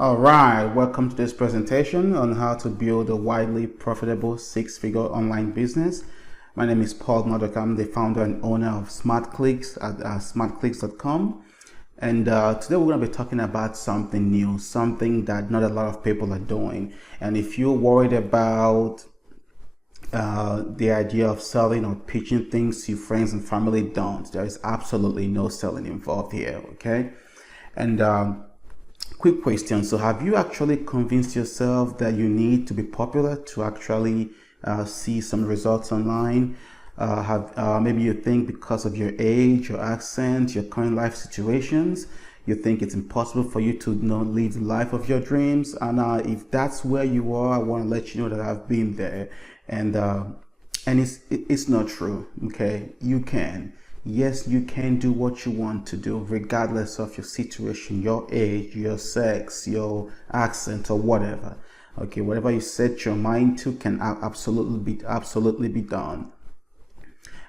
All right, welcome to this presentation on how to build a widely profitable six-figure online business. My name is Paul Murdoch. I'm the founder and owner of SmartClicks at smartclicks.com. And today we're going to be talking about something new, something that not a lot of people are doing. And if you're worried about the idea of selling or pitching things to your friends and family, don't. There is absolutely no selling involved here, okay? And quick question. So have you actually convinced yourself that you need to be popular to actually see some results online? Maybe you think because of your age, your accent, your current life situations, you think it's impossible for you to live the life of your dreams. And if that's where you are, I want to let you know that I've been there, and it's not true. Okay, you can. Yes, you can do what you want to do regardless of your situation, your age, your sex, your accent, or whatever. Okay, whatever you set your mind to can absolutely be done.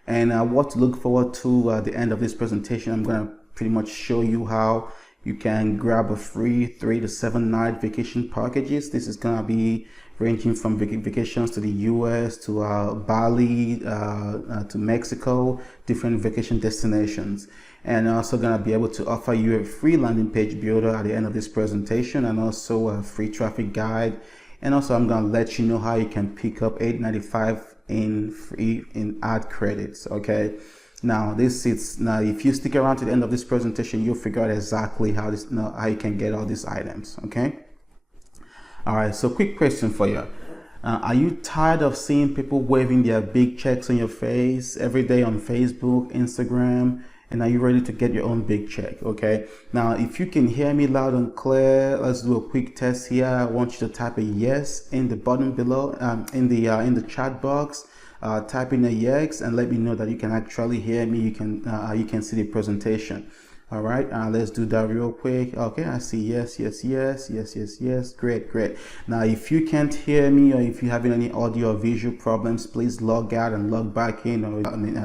And what to look forward to at the end of this presentation, I'm going to pretty much show you how you can grab a free 3 to 7 night vacation packages. This is going to be ranging from vacations to the US, to Bali, to Mexico, different vacation destinations. And also going to be able to offer you a free landing page builder at the end of this presentation, and also a free traffic guide. And also I'm going to let you know how you can pick up $8.95 in ad credits. Okay, now if you stick around to the end of this presentation, you'll figure out exactly how you can get all these items. Okay. All right, so quick question for you. Are you tired of seeing people waving their big checks on your face every day on Facebook, Instagram? And are you ready to get your own big check? Okay. Now, if you can hear me loud and clear, let's do a quick test here. I want you to type a yes in the button below, in the chat box. Type in a yes and let me know that you can actually hear me. You can see the presentation. All right, let's do that real quick. Okay, I see yes. Great. Now, if you can't hear me, or if you're having any audio or visual problems, please log out and log back in. Or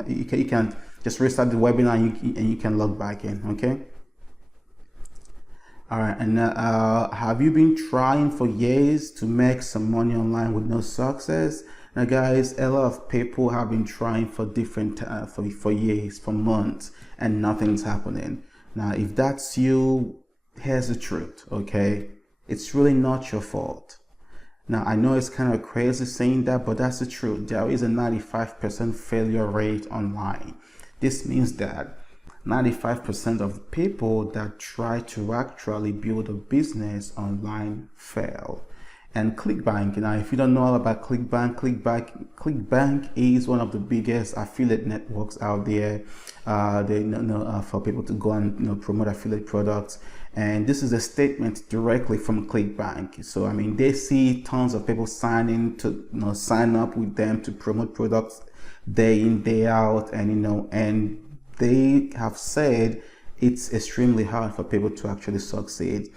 you can just restart the webinar and you can log back in. Okay. All right, and have you been trying for years to make some money online with no success? Now, guys, a lot of people have been trying for for years, for months, and nothing's happening. Now, if that's you, here's the truth, okay? It's really not your fault. Now, I know it's kind of crazy saying that, but that's the truth. There is a 95% failure rate online. This means that 95% of the people that try to actually build a business online fail. And ClickBank, now if you don't know about ClickBank is one of the biggest affiliate networks out there. For people to go and promote affiliate products. And this is a statement directly from ClickBank. So I mean, they see tons of people sign up with them to promote products day in, day out, and they have said it's extremely hard for people to actually succeed.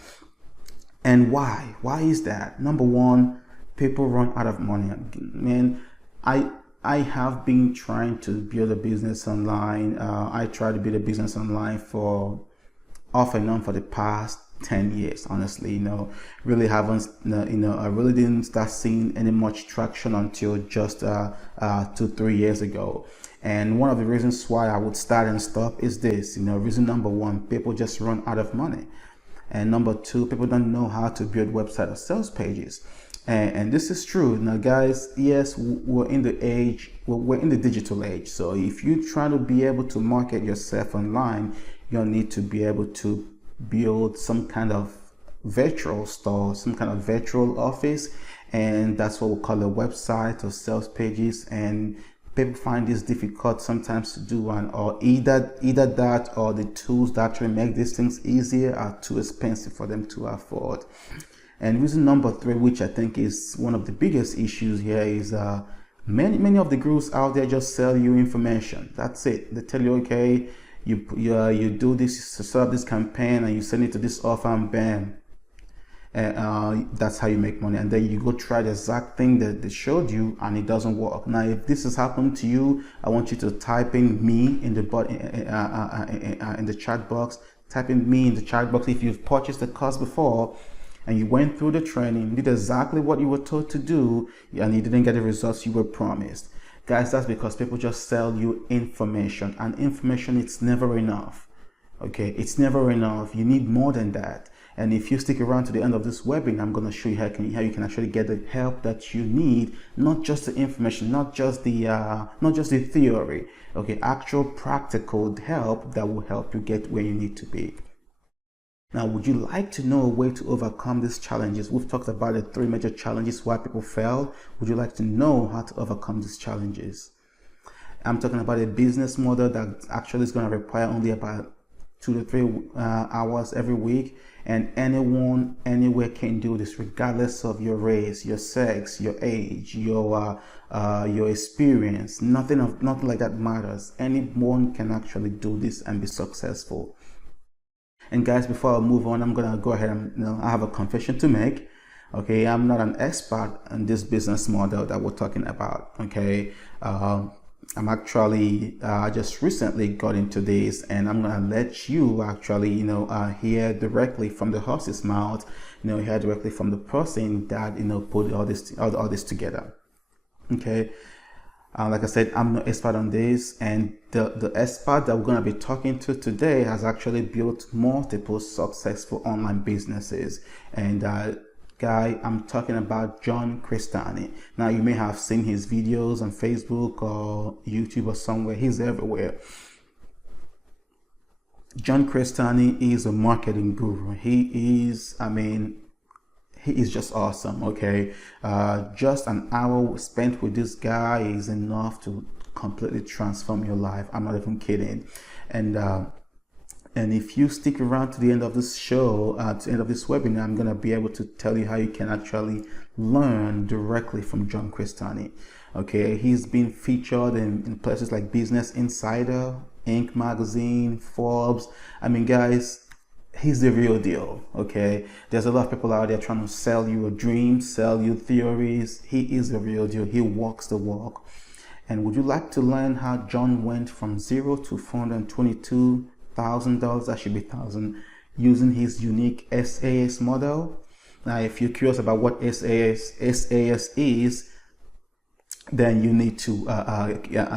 And why? Why is that? Number one, people run out of money. Man, I have been trying to build a business online. I tried to build a business online for off and on for the past 10 years. Honestly, really haven't, I really didn't start seeing any much traction until just 2-3 years ago. And one of the reasons why I would start and stop is this. Reason number one, people just run out of money. And number two, people don't know how to build website or sales pages. And this is true. Now, guys, yes, we're in the digital age. So if you try to be able to market yourself online, you'll need to be able to build some kind of virtual store, some kind of virtual office. And that's what we call a website or sales pages. And people find this difficult sometimes to do, or either that or the tools that actually make these things easier are too expensive for them to afford. And reason number three, which I think is one of the biggest issues here, is many of the gurus out there just sell you information. That's it. They tell you, okay, you do this, you set up this campaign, and you send it to this offer, and bam. That's how you make money. And then you go try the exact thing that they showed you, and it doesn't work. Now, if this has happened to you, I want you to type in me in the chat box. Type in me in the chat box if you've purchased the course before, and you went through the training, did exactly what you were told to do, and you didn't get the results you were promised. Guys, that's because people just sell you information, and information, it's never enough. Okay, it's never enough. You need more than that. And if you stick around to the end of this webinar, I'm going to show you how you can actually get the help that you need, not just the information, not just the theory. Okay, actual practical help that will help you get where you need to be. Now, would you like to know a way to overcome these challenges? We've talked about the 3 major challenges why people fail. Would you like to know how to overcome these challenges? I'm talking about a business model that actually is going to require only about 2 to 3 hours every week, and anyone anywhere can do this, regardless of your race, your sex, your age, your experience. Nothing like that matters. Anyone can actually do this and be successful. And guys, before I move on, I'm gonna go ahead and I have a confession to make. Okay, I'm not an expert in this business model that we're talking about. Okay, I'm actually just recently got into this, and I'm gonna let you actually hear directly from the horse's mouth, hear directly from the person that put all this together. Okay, like I said, I'm no expert on this, and the expert that we're going to be talking to today has actually built multiple successful online businesses. And guy, I'm talking about John Crestani. Now, you may have seen his videos on Facebook or YouTube or somewhere. He's everywhere. John Crestani is a marketing guru. He is just awesome. Okay, just an hour spent with this guy is enough to completely transform your life. I'm not even kidding. And if you stick around to the end of this show, to the end of this webinar, I'm gonna be able to tell you how you can actually learn directly from John Crestani. Okay, he's been featured in places like Business Insider, Inc. magazine, Forbes. I mean, guys, he's the real deal. Okay, there's a lot of people out there trying to sell you a dream, sell you theories. He is the real deal. He walks the walk. And would you like to learn how John went from 0 to $422,000, that should be thousand, using his unique SAS model? Now, if you're curious about what SAS is, then you need to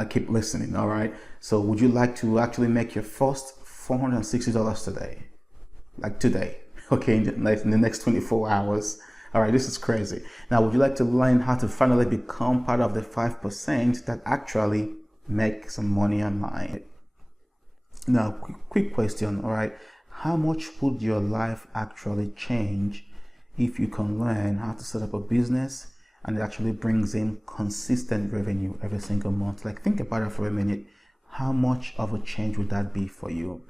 keep listening. All right, so would you like to actually make your first $460 today? Like today, okay, in the next 24 hours. All right, this is crazy. Now, would you like to learn how to finally become part of the 5% that actually make some money online? Now, quick question. All right, how much would your life actually change if you can learn how to set up a business and it actually brings in consistent revenue every single month? Like, think about it for a minute. How much of a change would that be for you?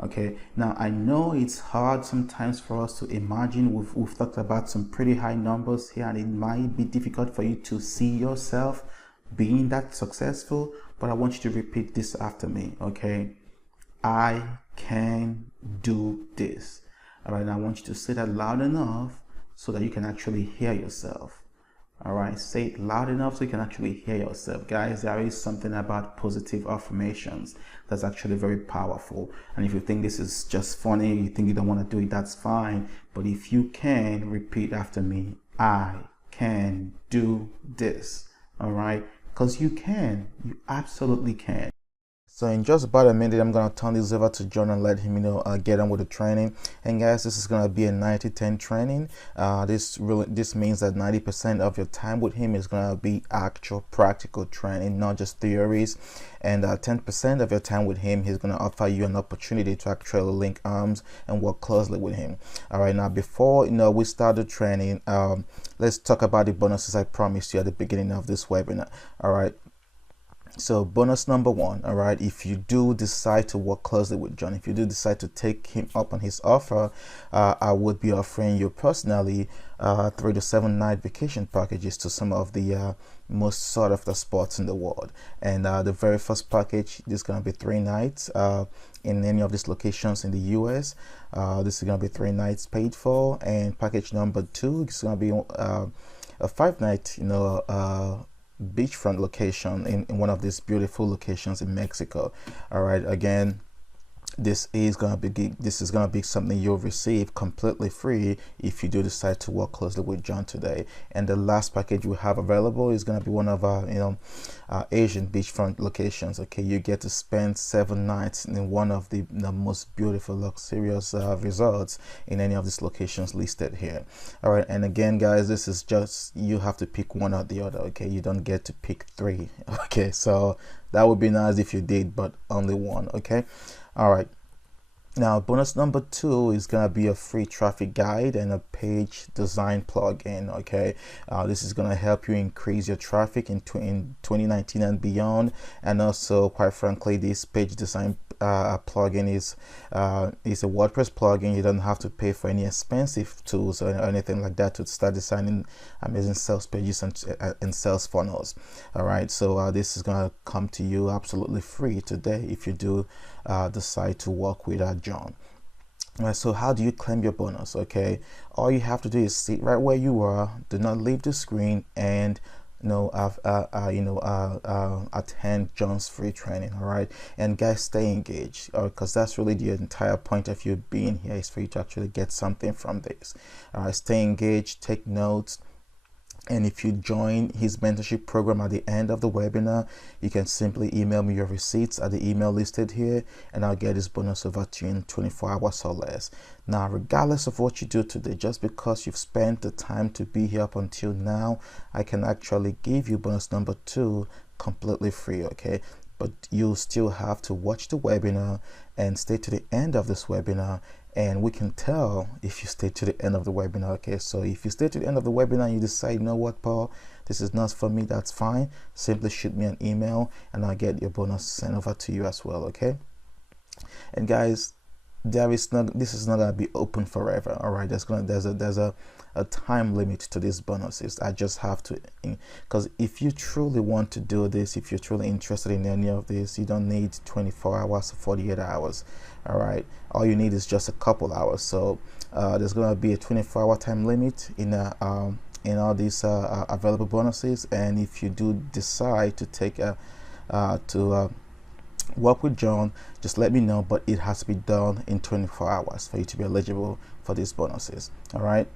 Okay, now I know it's hard sometimes for us to imagine. We've talked about some pretty high numbers here, and it might be difficult for you to see yourself being that successful, but I want you to repeat this after me. Okay, I can do this. All right, now I want you to say that loud enough so that you can actually hear yourself. All right, say it loud enough so you can actually hear yourself. Guys, there is something about positive affirmations that's actually very powerful. And if you think this is just funny, you think you don't want to do it, that's fine. But if you can, repeat after me. I can do this. All right, because you can. You absolutely can. So in just about a minute, I'm going to turn this over to John and let him, get on with the training. And guys, this is going to be a 90-10 training. This means that 90% of your time with him is going to be actual practical training, not just theories. And 10% of your time with him, he's going to offer you an opportunity to actually link arms and work closely with him. All right, now before we start the training, let's talk about the bonuses I promised you at the beginning of this webinar. All right. So bonus number 1, all right, if you do decide to work closely with John, if you do decide to take him up on his offer, I would be offering you personally 3 to 7 night vacation packages to some of the most sought after spots in the world. And the very first package is going to be 3 nights in any of these locations in the US. This is going to be 3 nights paid for, and package number 2 is going to be a 5-night beachfront location in one of these beautiful locations in Mexico. All right, again, this is gonna be something you'll receive completely free if you do decide to work closely with John today. And the last package we have available is gonna be one of our Asian beachfront locations. Okay, you get to spend 7 nights in one of the most beautiful, luxurious resorts in any of these locations listed here. All right, and again, guys, this is just, you have to pick one or the other. Okay, you don't get to pick three. Okay, so that would be nice if you did, but only one. Okay. All right. Now, bonus number 2 is gonna be a free traffic guide and a page design plugin. Okay, this is gonna help you increase your traffic in 2019 and beyond. And also, quite frankly, this page design plugin is a WordPress plugin. You don't have to pay for any expensive tools or anything like that to start designing amazing sales pages and sales funnels. All right, so this is gonna come to you absolutely free today if you do decide to work with John. So how do you claim your bonus? Okay, all you have to do is sit right where you are, do not leave the screen, and attend John's free training. All right, and guys, stay engaged, because that's really the entire point of you being here, is for you to actually get something from this. All right, stay engaged, take notes. And if you join his mentorship program at the end of the webinar, you can simply email me your receipts at the email listed here, and I'll get this bonus over to you in 24 hours or less. Now, regardless of what you do today, just because you've spent the time to be here up until now, I can actually give you bonus number 2 completely free. Okay, but you still have to watch the webinar and stay to the end of this webinar, and we can tell if you stay to the end of the webinar. Okay, so if you stay to the end of the webinar and you decide, you know what, Paul, this is not for me, that's fine. Simply shoot me an email and I'll get your bonus sent over to you as well. Okay, and guys, this is not gonna be open forever. All right, there's a time limit to these bonuses. I just have to, because if you truly want to do this, if you're truly interested in any of this, you don't need 24 hours or 48 hours. All right, all you need is just a couple hours. So there's gonna be a 24-hour time limit in all these available bonuses. And if you do decide to take work with John, just let me know, but it has to be done in 24 hours for you to be eligible for these bonuses. All right.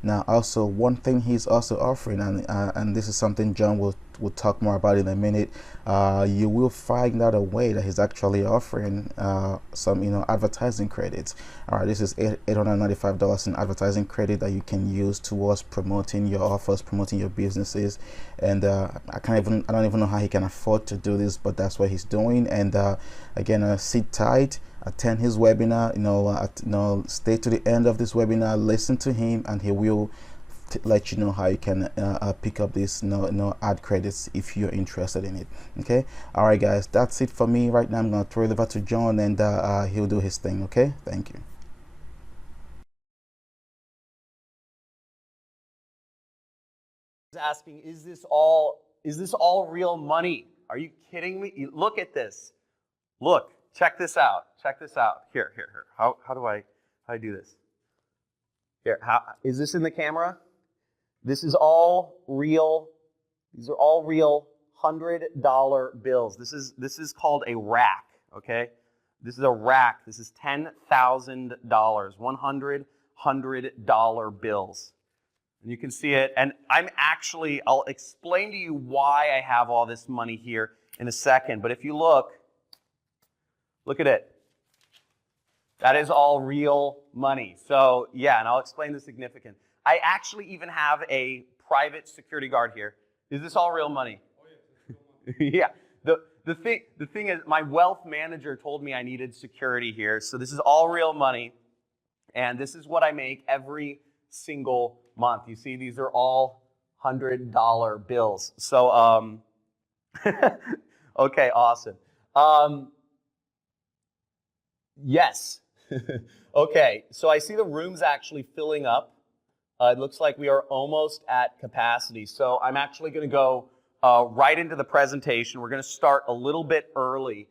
Now, also, one thing he's also offering, and this is something John will talk more about in a minute. You will find out a way that he's actually offering some advertising credits. All right, this is $895 in advertising credit that you can use towards promoting your offers, promoting your businesses. And I don't even know how he can afford to do this, but that's what he's doing. And again, sit tight, attend his webinar, stay to the end of this webinar, listen to him, and he will let you know how you can pick up these ad credits if you're interested in it. Okay, all right, guys, that's it for me right now. I'm gonna throw it over to John, and he'll do his thing. Okay, thank you. Asking, is this all real money? Are you kidding me? Look at this. Look, check this out. Check this out. Here. How do I do this? Here, is this in the camera? This is all real. These are all real $100 bills. This is called a rack, okay? This is a rack. This is $10,000, $100 bills. And you can see it, and I'll explain to you why I have all this money here in a second, but if you look at it. That is all real money. So yeah, and I'll explain the significance. I actually even have a private security guard here. Is this all real money? Oh yeah. Yeah. The thing is, my wealth manager told me I needed security here, so this is all real money, and this is what I make every single month. You see, these are all $100 bills. So okay, awesome. Yes. Okay, so I see the room's actually filling up. It looks like we are almost at capacity. So I'm actually going to go right into the presentation. We're going to start a little bit early.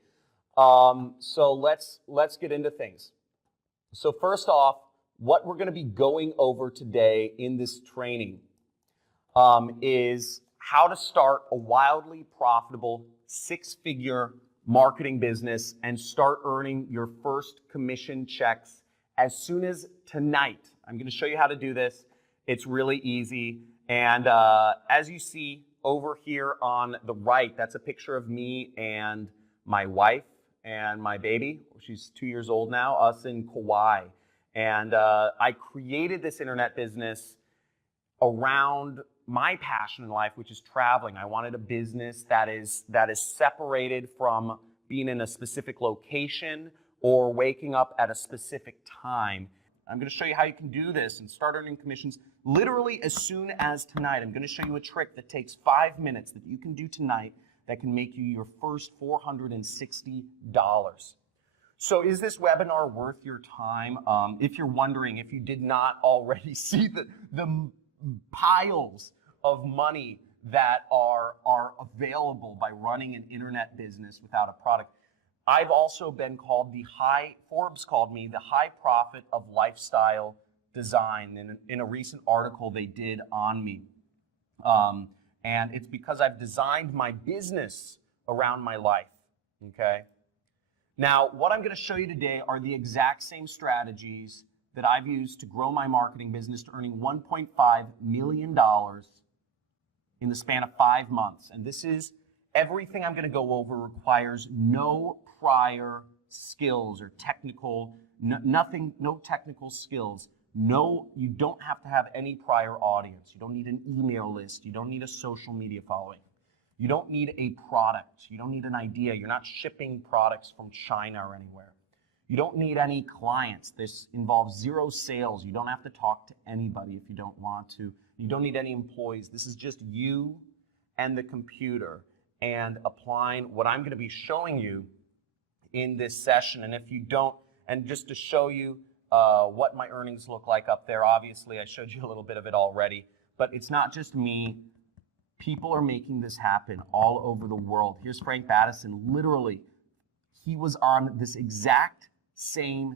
So let's get into things. So first off, what we're going to be going over today in this training is how to start a wildly profitable 6-figure marketing business and start earning your first commission checks as soon as tonight. I'm going to show you how to do this. It's really easy. And as you see over here on the right, that's a picture of me and my wife and my baby. She's 2 years old now, us in Kauai. And I created this internet business around my passion in life, which is traveling. I wanted a business that is separated from being in a specific location or waking up at a specific time. I'm going to show you how you can do this and start earning commissions literally as soon as tonight. I'm going to show you a trick that takes 5 minutes that you can do tonight that can make you your first $460. So is this webinar worth your time? If you're wondering, if you did not already see the piles of money that are available by running an internet business without a product. I've also been called Forbes called me the high prophet of lifestyle design in a recent article they did on me. And it's because I've designed my business around my life, okay? Now, what I'm going to show you today are the exact same strategies that I've used to grow my marketing business to earning $1.5 million in the span of 5 months. And this is everything I'm going to go over requires no prior skills or no technical skills. No, you don't have to have any prior audience. You don't need an email list. You don't need a social media following. You don't need a product. You don't need an idea. You're not shipping products from China or anywhere. You don't need any clients. This involves zero sales. You don't have to talk to anybody if you don't want to. You don't need any employees. This is just you and the computer and applying what I'm going to be showing you in this session. And if you don't, and just to show you what my earnings look like up there, obviously I showed you a little bit of it already, but it's not just me. People are making this happen all over the world. Here's Frank Battison. Literally, he was on this exact same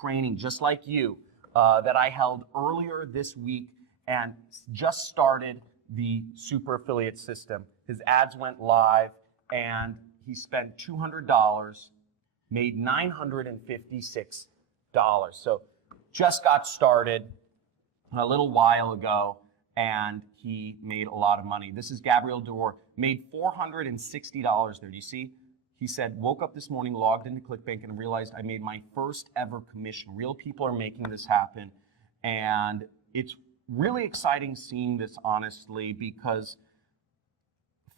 training, just like you, that I held earlier this week and just started the super affiliate system. His ads went live and he spent $200, made $956. So just got started a little while ago and he made a lot of money. This is Gabriel Dorr, made $460 there. Do you see? He said, woke up this morning, logged into ClickBank, and realized I made my first ever commission. Real people are making this happen. And it's really exciting seeing this, honestly, because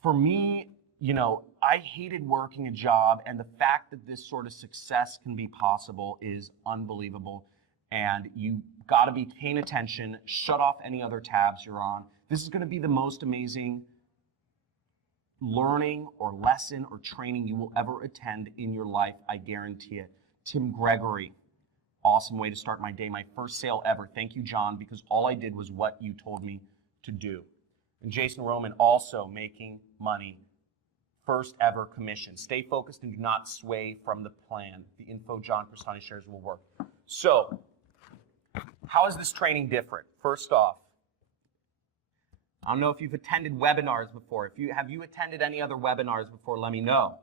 for me, you know, I hated working a job, and the fact that this sort of success can be possible is unbelievable. And you got to be paying attention, shut off any other tabs you're on. This is going to be the most amazing learning or lesson or training you will ever attend in your life, I guarantee it. Tim Gregory, awesome way to start my day. My first sale ever. Thank you, John, because all I did was what you told me to do. And Jason Roman also making money. First ever commission. Stay focused and do not sway from the plan. The info John Crestani shares will work. So, how is this training different? First off, I don't know if you've attended webinars before. Have you attended any other webinars before, let me know.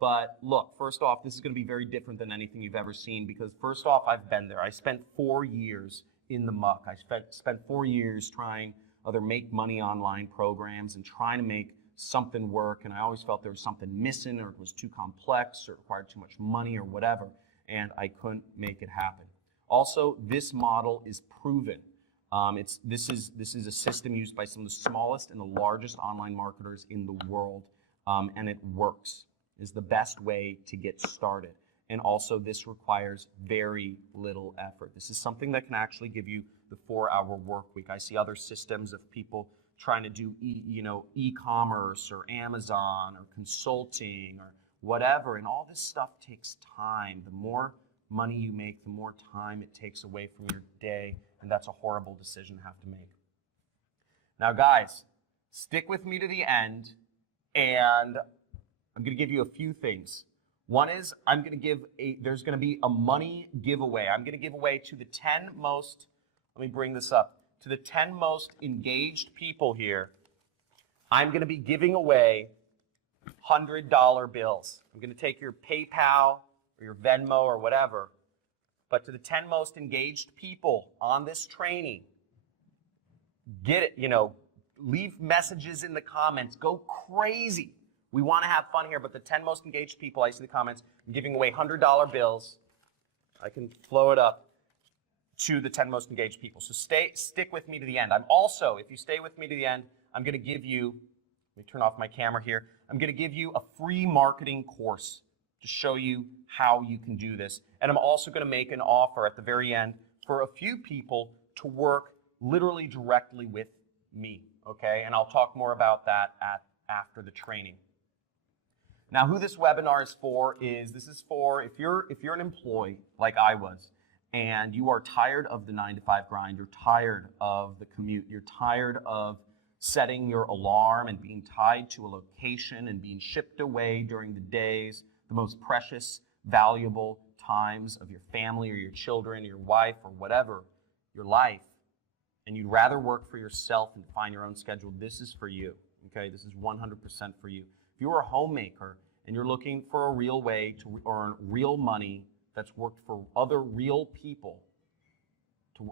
But look, first off, this is going to be very different than anything you've ever seen because first off, I've been there. I spent 4 years in the muck. I spent 4 years trying other make money online programs and trying to make something work, and I always felt there was something missing or it was too complex or it required too much money or whatever, and I couldn't make it happen. Also, this model is proven. This is a system used by some of the smallest and the largest online marketers in the world, and it works. It's the best way to get started. And also, this requires very little effort. This is something that can actually give you the 4-hour work week. I see other systems of people trying to do e-commerce or Amazon or consulting or whatever, and all this stuff takes time. The more money you make, the more time it takes away from your day, and that's a horrible decision to have to make. Now, guys, stick with me to the end, and I'm going to give you a few things. One is there's going to be a money giveaway. I'm going to give away to the 10 most, let me bring this up, to the 10 most engaged people here. I'm going to be giving away $100 bills. I'm going to take your PayPal or your Venmo or whatever, but to the 10 most engaged people on this training, get it, leave messages in the comments. Go crazy. We want to have fun here, but the 10 most engaged people, I see the comments, I'm giving away $100 bills. I can flow it up to the 10 most engaged people. So stick with me to the end. I'm also, if you stay with me to the end, I'm going to give you, let me turn off my camera here, I'm going to give you a free marketing course to show you how you can do this. And I'm also going to make an offer at the very end for a few people to work literally directly with me, okay? And I'll talk more about that after the training. Now, who this webinar is for is, this is for if you're an employee like I was, and you are tired of the 9-to-5 grind, you're tired of the commute, you're tired of setting your alarm and being tied to a location and being shipped away during the days, the most precious, valuable times of your family or your children, your wife, or whatever, your life, and you'd rather work for yourself and find your own schedule, this is for you, okay? This is 100% for you. If you're a homemaker and you're looking for a real way to earn real money that's worked for other real people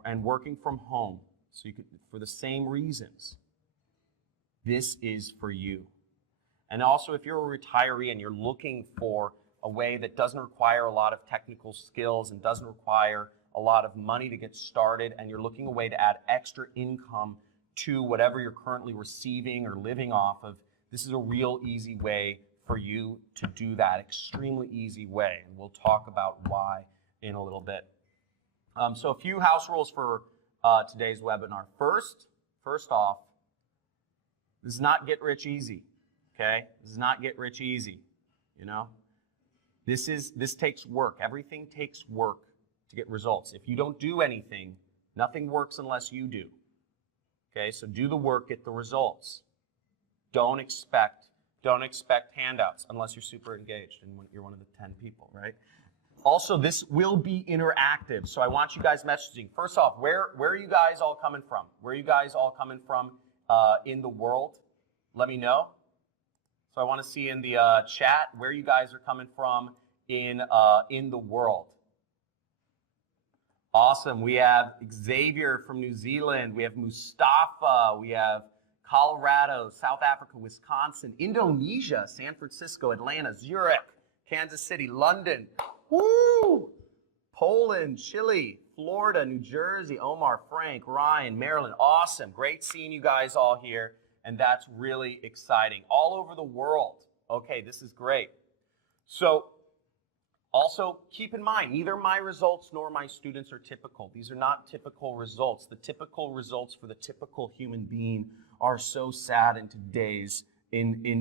and working from home, so you could, for the same reasons, this is for you. And also, if you're a retiree and you're looking for a way that doesn't require a lot of technical skills and doesn't require a lot of money to get started, and you're looking a way to add extra income to whatever you're currently receiving or living off of, this is a real easy way for you to do that, extremely easy way. And we'll talk about why in a little bit. So a few house rules for today's webinar. First off, this is not get rich easy, okay? This is not get rich easy, This takes work. Everything takes work to get results. If you don't do anything, nothing works unless you do. Okay, so do the work, get the results. Don't expect handouts unless you're super engaged and you're one of the 10 people, right? Also, this will be interactive, so I want you guys messaging. First off, where are you guys all coming from? Where are you guys all coming from in the world? Let me know. So I want to see in the chat where you guys are coming from in the world. Awesome. We have Xavier from New Zealand. We have Mustafa. We have Colorado, South Africa, Wisconsin, Indonesia, San Francisco, Atlanta, Zurich, Kansas City, London, woo! Poland, Chile, Florida, New Jersey, Omar, Frank, Ryan, Maryland. Awesome. Great seeing you guys all here, and that's really exciting. All over the world. Okay, this is great. So, also, keep in mind, neither my results nor my students are typical. These are not typical results. The typical results for the typical human being are so sad in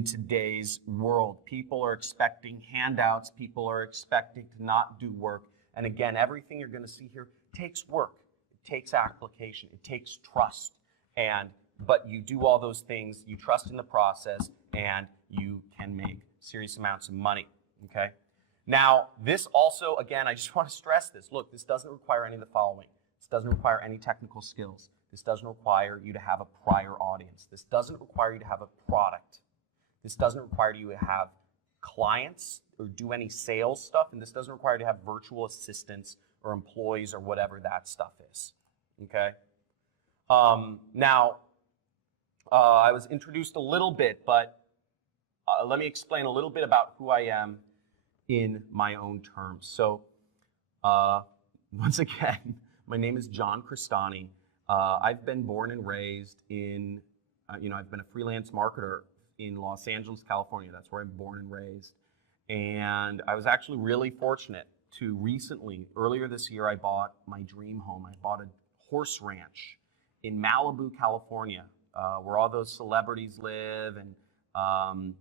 today's world. People are expecting handouts. People are expecting to not do work. And again, everything you're going to see here takes work. It takes application. It takes trust. But you do all those things. You trust in the process, and you can make serious amounts of money. Okay? Now, this also, again, I just want to stress this. Look, this doesn't require any of the following. This doesn't require any technical skills. This doesn't require you to have a prior audience. This doesn't require you to have a product. This doesn't require you to have clients or do any sales stuff. And this doesn't require you to have virtual assistants or employees or whatever that stuff is. Okay? Now, I was introduced a little bit, but let me explain a little bit about who I am in my own terms. So, once again, my name is John Crestani. I've been born and raised in, I've been a freelance marketer in Los Angeles, California. That's where I'm born and raised. And I was actually really fortunate to recently, earlier this year, I bought my dream home. I bought a horse ranch in Malibu, California, where all those celebrities live. And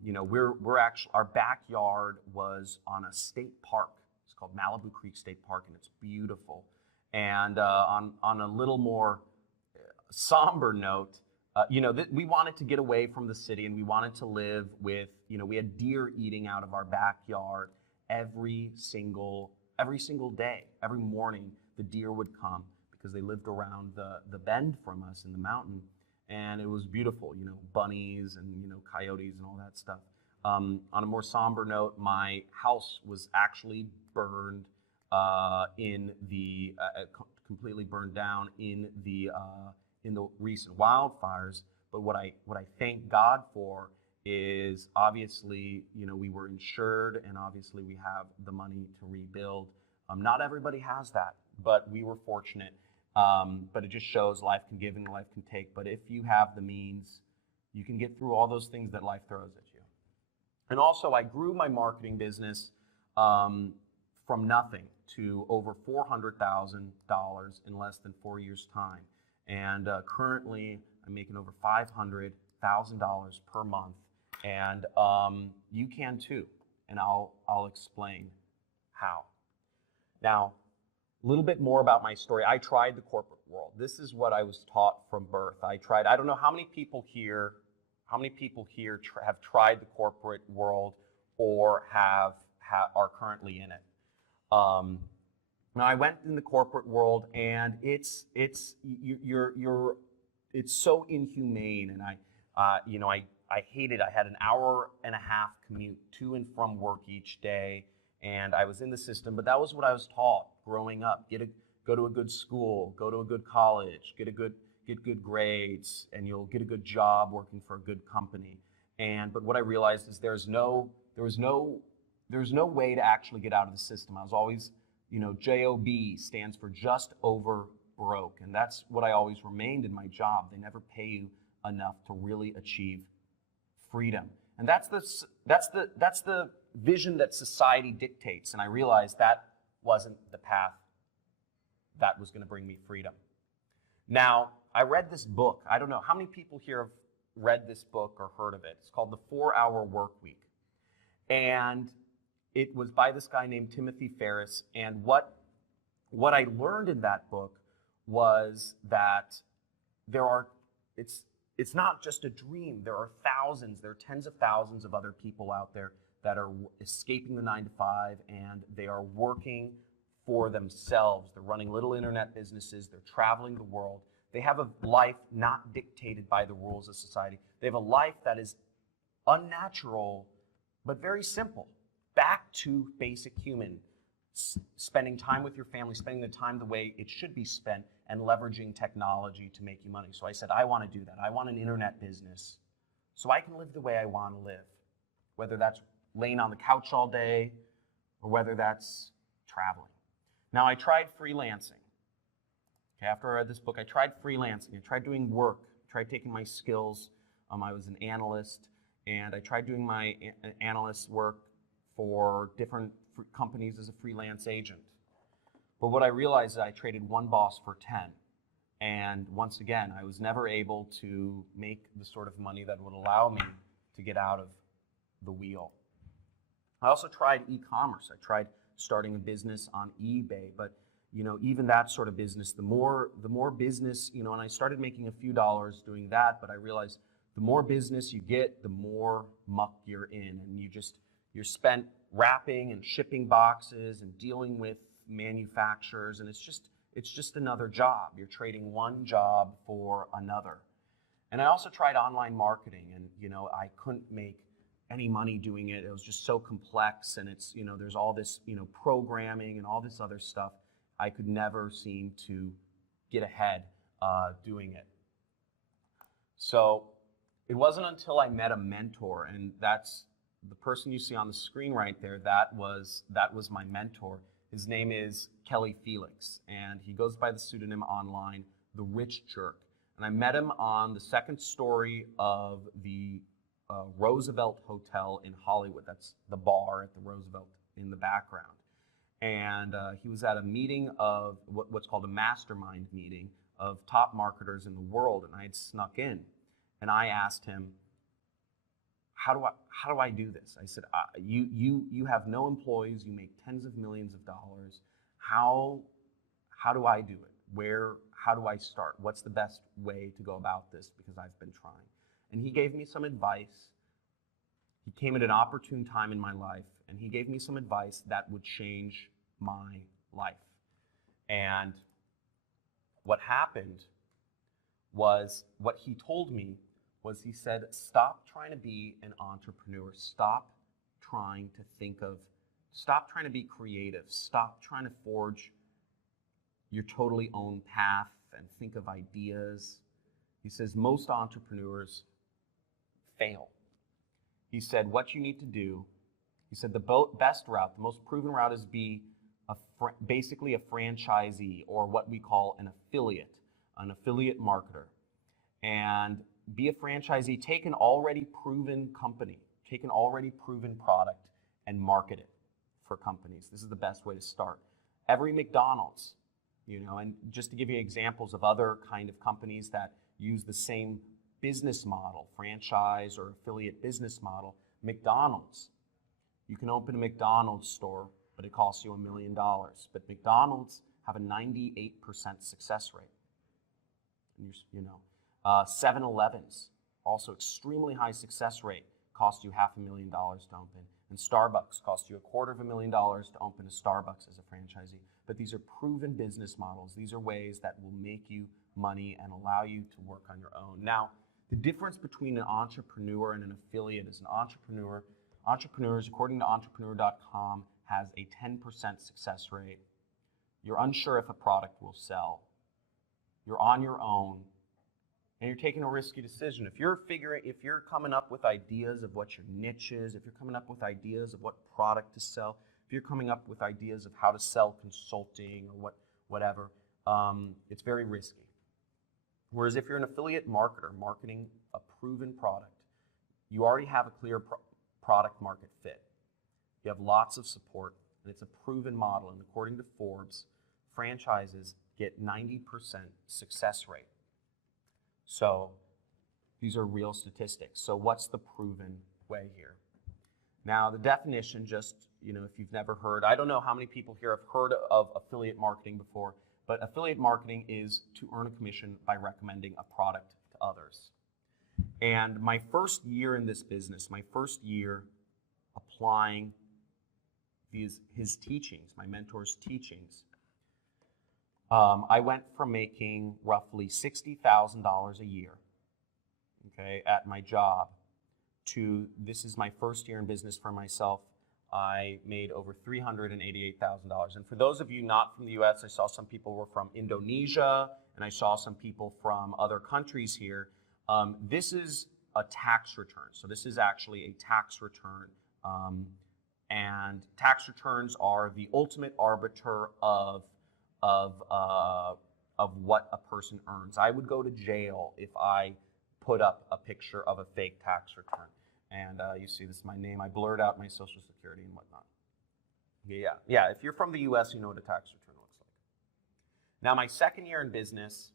we're actually, our backyard was on a state park. It's called Malibu Creek State Park, and it's beautiful. And on a little more somber note, we wanted to get away from the city, and we wanted to live with, we had deer eating out of our backyard every single day. Every morning, the deer would come because they lived around the bend from us in the mountain. And it was beautiful, bunnies and, coyotes and all that stuff. On a more somber note, my house was actually burned completely burned down in the recent wildfires. But what I thank God for is obviously, we were insured, and obviously we have the money to rebuild. Not everybody has that, but we were fortunate. But it just shows life can give and life can take. But if you have the means, you can get through all those things that life throws at you. And also, I grew my marketing business from nothing to over $400,000 in less than 4 years' time. And currently, I'm making over $500,000 per month. And you can too. And I'll explain how. Now, a little bit more about my story. I tried the corporate world. This is what I was taught from birth. I don't know how many people here have tried the corporate world or are currently in it. Now, I went in the corporate world, and it's so inhumane, and I hated. I had an hour and a half commute to and from work each day, and I was in the system. But that was what I was taught growing up: go to a good school, go to a good college, get good grades, and you'll get a good job working for a good company. But what I realized is there was no way to actually get out of the system. I was always, JOB stands for just over broke, and that's what I always remained in my job. They never pay you enough to really achieve freedom, and that's the vision that society dictates. And I realized that wasn't the path that was going to bring me freedom. Now, I read this book. I don't know how many people here have read this book or heard of it. It's called The 4-Hour Workweek. And it was by this guy named Timothy Ferriss. And what I learned in that book was that it's not just a dream. There are tens of thousands of other people out there that are escaping the 9-to-5, and they are working for themselves. They're running little internet businesses. They're traveling the world. They have a life not dictated by the rules of society. They have a life that is unnatural, but very simple. Back to basic human. Spending time with your family, spending the time the way it should be spent, and leveraging technology to make you money. So I said, I want to do that. I want an internet business so I can live the way I want to live, whether that's laying on the couch all day or whether that's traveling. Now, I tried freelancing. Okay, after I read this book, I tried freelancing. I tried doing work. I tried taking my skills. I was an analyst, and I tried doing my analyst work for different companies as a freelance agent. But what I realized is I traded one boss for 10. And once again, I was never able to make the sort of money that would allow me to get out of the wheel. I also tried e-commerce. I tried starting a business on eBay, but even that sort of business, the more business, and I started making a few dollars doing that, but I realized the more business you get, the more muck you're in, and you're spent wrapping and shipping boxes and dealing with manufacturers, and it's just another job. You're trading one job for another. And I also tried online marketing, and I couldn't make any money doing it. It was just so complex, and it's there's all this programming and all this other stuff. I could never seem to get ahead doing it. So it wasn't until I met a mentor, and that's the person you see on the screen right there. That was my mentor. His name is Kelly Felix, and he goes by the pseudonym online, The Rich Jerk. And I met him on the second story of the Roosevelt Hotel in Hollywood. That's the bar at the Roosevelt in the background. And he was at a meeting of what's called a mastermind meeting of top marketers in the world, and I had snuck in. And I asked him, how do I do this? I said, you have no employees, you make tens of millions of dollars. How do I do it? How do I start? What's the best way to go about this? Because I've been trying. And he gave me some advice. He came at an opportune time in my life, and he gave me some advice that would change my life. And what happened was, what he told me was he said, stop trying to be an entrepreneur. Stop trying to be creative. Stop trying to forge your totally own path and think of ideas. He says most entrepreneurs fail. He said what you need to do, he said the best route, the most proven route is be basically a franchisee, or what we call an affiliate marketer. And be a franchisee, take an already proven company, take an already proven product and market it for companies. This is the best way to start. Every McDonald's, and just to give you examples of other kind of companies that use the same business model, franchise or affiliate business model, McDonald's. You can open a McDonald's store, but it costs you $1 million. But McDonald's have a 98% success rate. And 7-Elevens, also extremely high success rate, cost you $500,000 to open. And Starbucks cost you $250,000 to open a Starbucks as a franchisee. But these are proven business models. These are ways that will make you money and allow you to work on your own. Now, the difference between an entrepreneur and an affiliate is entrepreneurs, according to entrepreneur.com, has a 10% success rate. You're unsure if a product will sell. You're on your own, and you're taking a risky decision. If you're coming up with ideas of what your niche is, if you're coming up with ideas of what product to sell, if you're coming up with ideas of how to sell consulting or whatever, it's very risky. Whereas if you're an affiliate marketer marketing a proven product, you already have a clear product market fit. You have lots of support, and it's a proven model. And according to Forbes, franchises get 90% success rate. So these are real statistics. So what's the proven way here? Now, the definition, just, if you've never heard, I don't know how many people here have heard of affiliate marketing before, but affiliate marketing is to earn a commission by recommending a product to others. And my first year in this business, my first year applying his teachings, my mentor's teachings, I went from making roughly $60,000 a year, okay, at my job, to this is my first year in business for myself. I made over $388,000. And for those of you not from the US, I saw some people were from Indonesia, and I saw some people from other countries here. This is a tax return. So this is actually a tax return. And tax returns are the ultimate arbiter of what a person earns. I would go to jail if I put up a picture of a fake tax return. And you see, this is my name. I blurred out my social security and whatnot. Yeah. If you're from the US, you know what a tax return looks like. Now, my second year in business,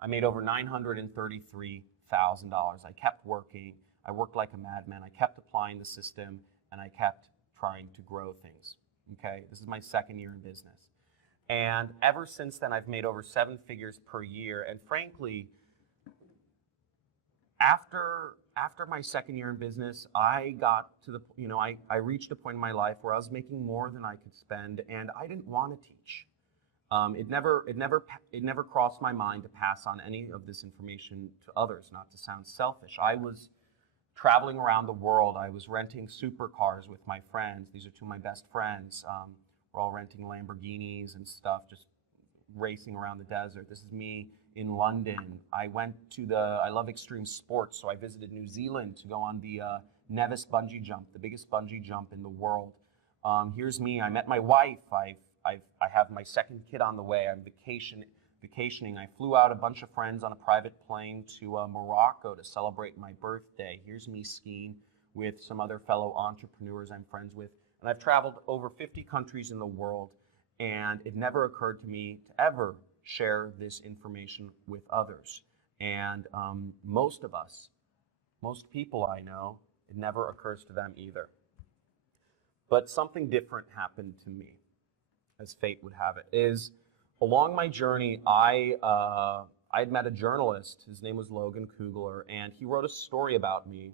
I made over $933,000. I kept working. I worked like a madman. I kept applying the system, and I kept trying to grow things. Okay, this is my second year in business. And ever since then, I've made over 7 figures per year. And frankly, after my second year in business, I got to the, I reached a point in my life where I was making more than I could spend, and I didn't want to teach. It never crossed my mind to pass on any of this information to others, not to sound selfish. I was traveling around the world. I was renting supercars with my friends. These are 2 of my best friends. We're all renting Lamborghinis and stuff, just racing around the desert. This is me in London. I love extreme sports, so I visited New Zealand to go on the Nevis bungee jump, the biggest bungee jump in the world. Here's me. I met my wife. I have my second kid on the way. I'm vacationing. I flew out a bunch of friends on a private plane to Morocco to celebrate my birthday. Here's me skiing with some other fellow entrepreneurs I'm friends with. And I've traveled over 50 countries in the world, and it never occurred to me to ever share this information with others. And most people I know, it never occurs to them either. But something different happened to me, as fate would have it, is along my journey, I had met a journalist. His name was Logan Kugler, and he wrote a story about me.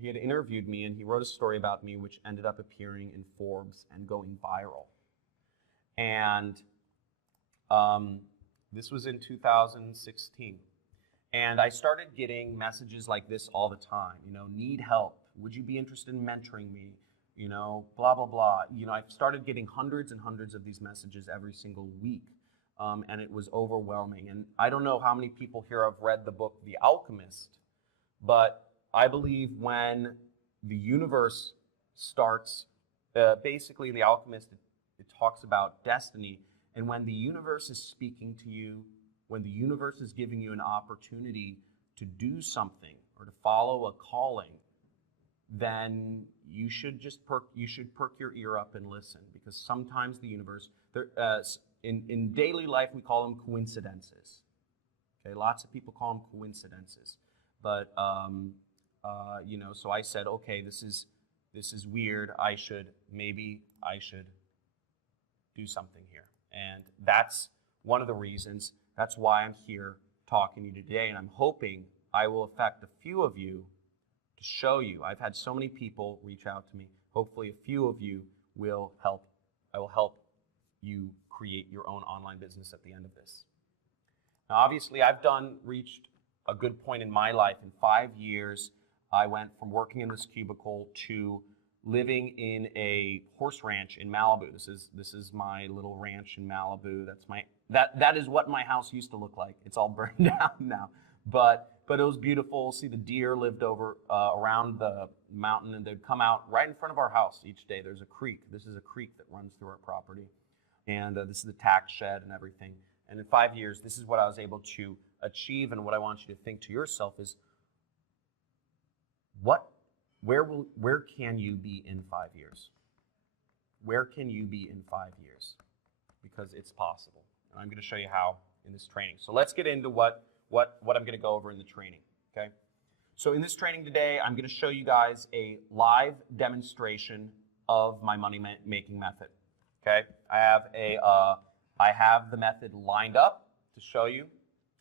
He had interviewed me, and he wrote a story about me which ended up appearing in Forbes and going viral. And this was in 2016. And I started getting messages like this all the time, need help. Would you be interested in mentoring me? Blah, blah, blah. I started getting hundreds and hundreds of these messages every single week. And it was overwhelming. And I don't know how many people here have read the book, The Alchemist, but I believe when the universe starts, basically The Alchemist, it talks about destiny. And when the universe is speaking to you, when the universe is giving you an opportunity to do something or to follow a calling, then you should perk your ear up and listen, because sometimes the universe, in daily life we call them coincidences. Okay, lots of people call them coincidences, but so I said, okay, this is weird. Maybe I should do something here, and that's one of the reasons. That's why I'm here talking to you today, and I'm hoping I will affect a few of you to show you. I've had so many people reach out to me. Hopefully a few of you will help. I will help you create your own online business at the end of this. Now, obviously, I've reached a good point in my life. In 5 years, I went from working in this cubicle to living in a horse ranch in Malibu. This is my little ranch in Malibu. That is what my house used to look like. It's all burned down now, but it was beautiful. See, the deer lived over around the mountain, and they'd come out right in front of our house each day. There's a creek. This is a creek that runs through our property, and this is the tax shed and everything. And in 5 years, this is what I was able to achieve. And what I want you to think to yourself is, where can you be in 5 years? Where can you be in 5 years? Because it's possible. And I'm going to show you how in this training. So let's get into what I'm going to go over in the training. Okay. So in this training today, I'm going to show you guys a live demonstration of my money making method. Okay. I have the method lined up to show you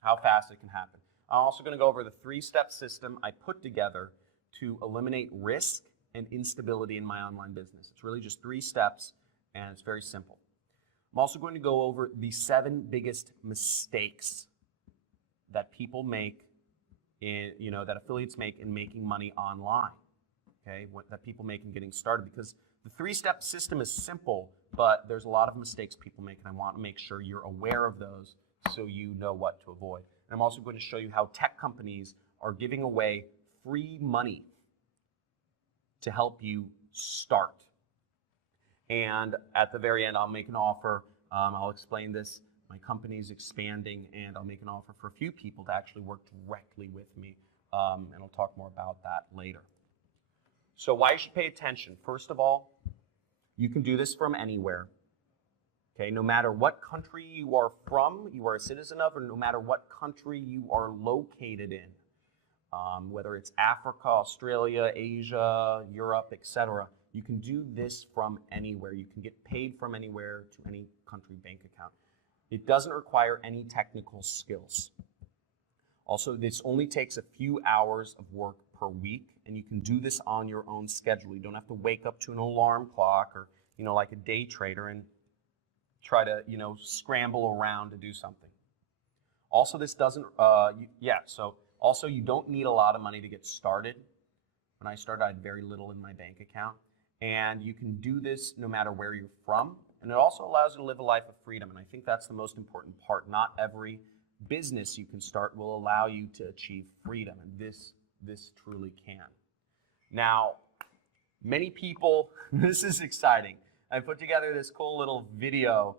how fast it can happen. I'm also going to go over the 3-step system I put together to eliminate risk and instability in my online business. It's really just 3 steps, and it's very simple. I'm also going to go over the 7 biggest mistakes that people make that affiliates make in making money online. Okay, that people make in getting started, because the 3-step system is simple, but there's a lot of mistakes people make, and I want to make sure you're aware of those so you know what to avoid. And I'm also going to show you how tech companies are giving away free money to help you start. And at the very end, I'll make an offer. I'll explain this. My company's expanding, and I'll make an offer for a few people to actually work directly with me. And I'll talk more about that later. So why you should pay attention? First of all, you can do this from anywhere. Okay, no matter what country you are from, you are a citizen of, or no matter what country you are located in, whether it's Africa, Australia, Asia, Europe, etc., you can do this from anywhere. You can get paid from anywhere to any country bank account. It doesn't require any technical skills. Also, this only takes a few hours of work per week, and you can do this on your own schedule. You don't have to wake up to an alarm clock or, like a day trader and try to, scramble around to do something. Also, this doesn't, also you don't need a lot of money to get started. When I started, I had very little in my bank account. And you can do this no matter where you're from. And it also allows you to live a life of freedom. And I think that's the most important part. Not every business you can start will allow you to achieve freedom. And this truly can. Now, many people, this is exciting. I put together this cool little video.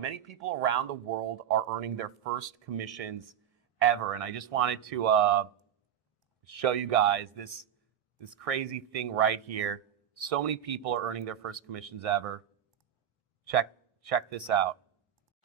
Many people around the world are earning their first commissions ever. And I just wanted to show you guys this crazy thing right here. So many people are earning their first commissions ever. Check this out.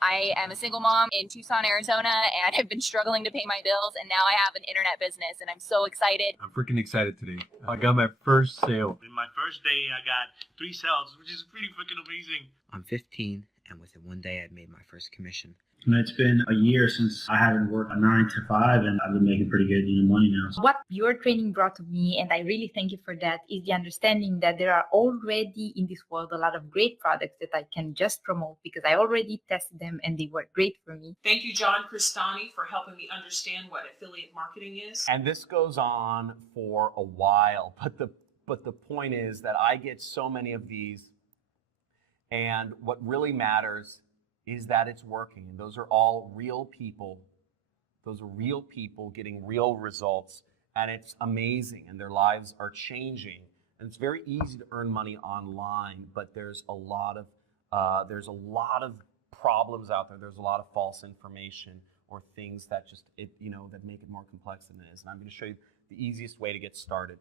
I am a single mom in Tucson, Arizona, and have been struggling to pay my bills, and now I have an internet business, and I'm so excited. I'm freaking excited today. I got my first sale. In my first day, I got 3 sales, which is pretty freaking amazing. I'm 15, and within one day I made my first commission. And it's been a year since I haven't worked a 9 to 5, and I've been making pretty good money now. What your training brought to me, and I really thank you for that, is the understanding that there are already in this world a lot of great products that I can just promote because I already tested them and they work great for me. Thank you, John Cristani, for helping me understand what affiliate marketing is. And this goes on for a while, but the point is that I get so many of these, and what really matters is that it's working. And those are all real people. Those are real people getting real results, and it's amazing, and their lives are changing. And it's very easy to earn money online, but there's a lot of problems out there. There's a lot of false information or things that just that make it more complex than it is. And I'm going to show you the easiest way to get started.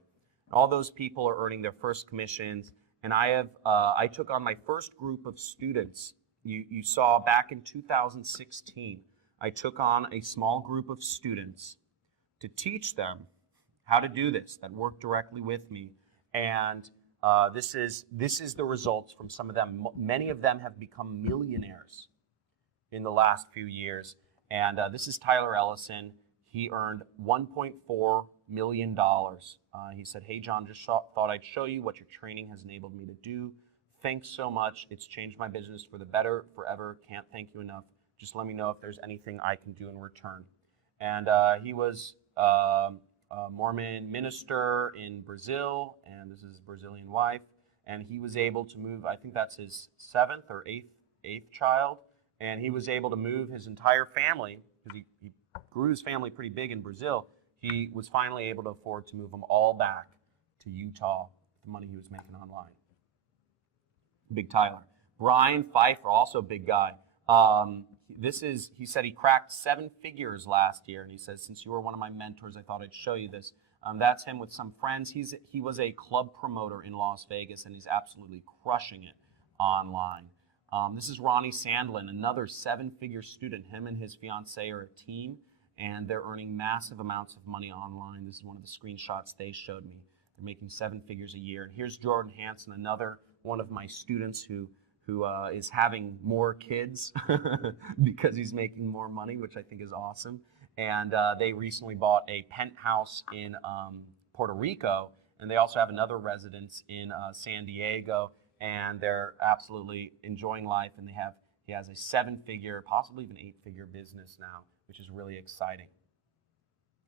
All those people are earning their first commissions, and I took on my first group of students. You saw back in 2016, I took on a small group of students to teach them how to do this, that worked directly with me. And this is the results from some of them. Many of them have become millionaires in the last few years. And this is Tyler Ellison. He earned $1.4 million. He said, "Hey, John, just thought I'd show you what your training has enabled me to do. Thanks so much. It's changed my business for the better forever. Can't thank you enough. Just let me know if there's anything I can do in return." And he was a Mormon minister in Brazil, and this is his Brazilian wife. And he was able to move, I think that's his seventh or eighth child, and he was able to move his entire family, because he grew his family pretty big in Brazil. He was finally able to afford to move them all back to Utah with the money he was making online. Big Tyler. Brian Pfeiffer, also a big guy. He said he cracked 7 figures last year, and he says, "Since you were one of my mentors, I thought I'd show you this." That's him with some friends. He was a club promoter in Las Vegas, and he's absolutely crushing it online. This is Ronnie Sandlin, another 7-figure student. Him and his fiancee are a team, and they're earning massive amounts of money online. This is one of the screenshots they showed me. They're making 7 figures a year. And here's Jordan Hansen, another one of my students who is having more kids because he's making more money, which I think is awesome. And they recently bought a penthouse in Puerto Rico, and they also have another residence in San Diego, and they're absolutely enjoying life. And he has a 7-figure, possibly even 8-figure business now, which is really exciting.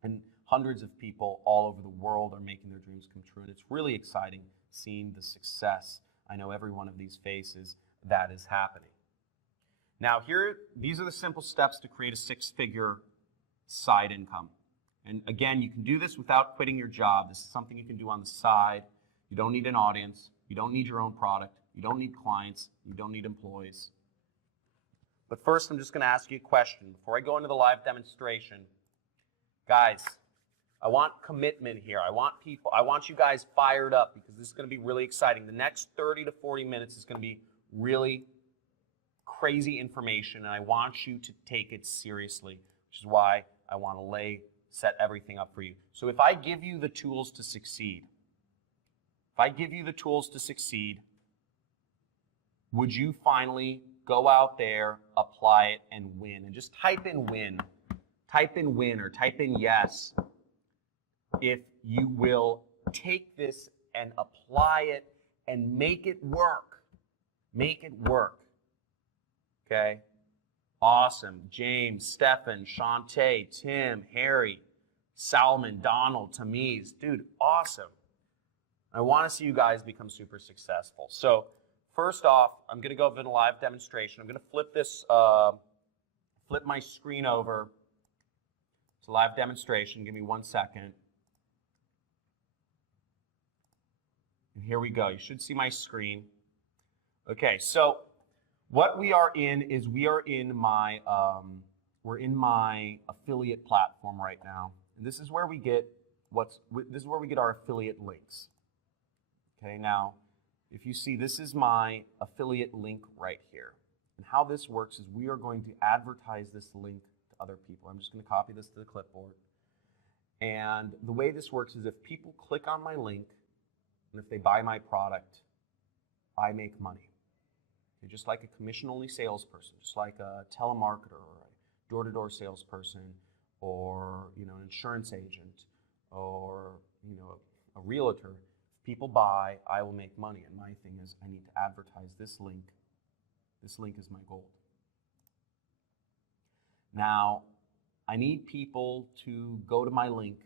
And hundreds of people all over the world are making their dreams come true, and it's really exciting seeing the success. I know every one of these faces that is happening. Now these are the simple steps to create a 6-figure side income. And again, you can do this without quitting your job. This is something you can do on the side. You don't need an audience. You don't need your own product. You don't need clients. You don't need employees. But first, I'm just going to ask you a question. Before I go into the live demonstration, guys, I want commitment here. I want you guys fired up, because this is going to be really exciting. The next 30 to 40 minutes is going to be really crazy information, and I want you to take it seriously, which is why I want to set everything up for you. So if I give you the tools to succeed, would you finally go out there, apply it, and win? And just type in win. Type in win or type in yes if you will take this and apply it and make it work. Make it work. Okay? Awesome. James, Stefan, Shantae, Tim, Harry, Salman, Donald, Tamiz. Dude, awesome. I want to see you guys become super successful. So first off, I'm going to go over the live demonstration. I'm going to flip my screen over. It's a live demonstration. Give me 1 second. And here we go. You should see my screen. Okay, so what we are in is we're in my affiliate platform right now. And this is where we get our affiliate links. Okay, now if you see, this is my affiliate link right here. And how this works is we are going to advertise this link to other people. I'm just going to copy this to the clipboard. And the way this works is if people click on my link and if they buy my product, I make money. Okay, just like a commission-only salesperson, just like a telemarketer or a door-to-door salesperson, or an insurance agent, or a realtor. If people buy, I will make money. And my thing is, I need to advertise this link. This link is my gold. Now, I need people to go to my link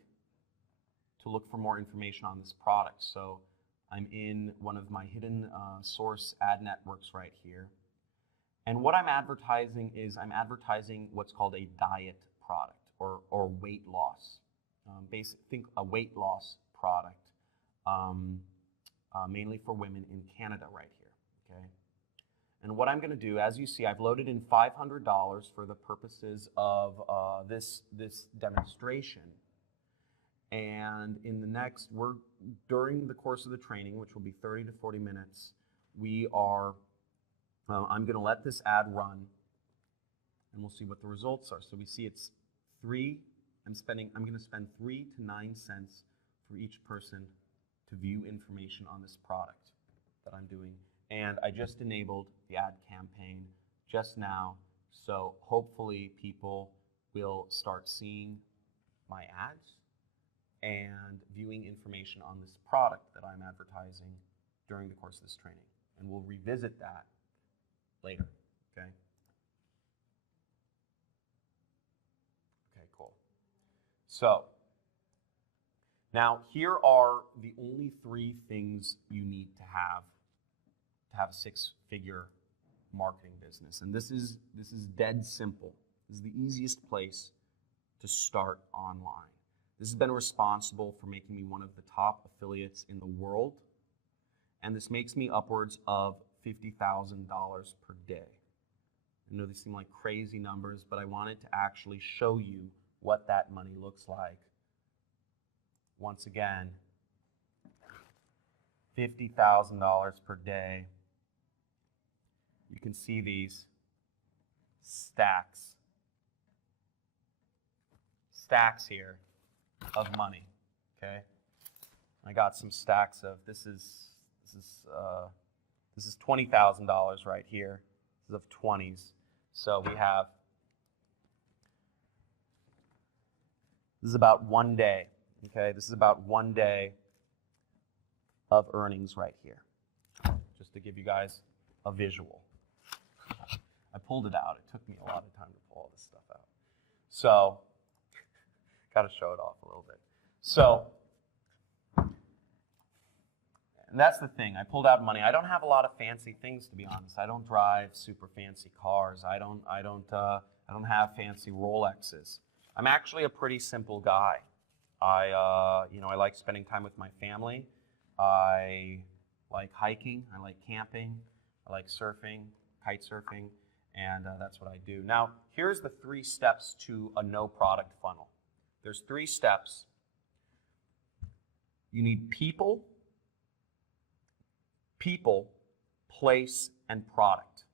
to look for more information on this product. So I'm in one of my hidden source ad networks right here. And what I'm advertising is I'm advertising what's called a diet product or weight loss. Think a weight loss product, mainly for women in Canada right here, okay? And what I'm going to do, as you see, I've loaded in $500 for the purposes of this demonstration. And in the next, during the course of the training, which will be 30 to 40 minutes, I'm going to let this ad run, and we'll see what the results are. So we see it's I'm going to spend 3 to 9 cents for each person to view information on this product that I'm doing. And I just enabled the ad campaign just now, so hopefully people will start seeing my ads and viewing information on this product that I'm advertising during the course of this training. And we'll revisit that later, okay? Okay, cool. So, now here are the only 3 things you need to have a 6-figure marketing business. And this is dead simple. This is the easiest place to start online. This has been responsible for making me one of the top affiliates in the world. And this makes me upwards of $50,000 per day. I know these seem like crazy numbers, but I wanted to actually show you what that money looks like. Once again, $50,000 per day. You can see these stacks here of money, okay? I got some stacks of, this is $20,000 right here. This is of 20s. So we have, this is about 1 day, okay? This is about 1 day of earnings right here, just to give you guys a visual. I pulled it out. It took me a lot of time to pull all this stuff out. So, got to show it off a little bit. So, and that's the thing. I pulled out money. I don't have a lot of fancy things, to be honest. I don't drive super fancy cars. I don't have fancy Rolexes. I'm actually a pretty simple guy. I like spending time with my family. I like hiking. I like camping. I like surfing, kite surfing, and that's what I do. Now, here's the 3 steps to a no product funnel. There's 3 steps. You need people, place, and product.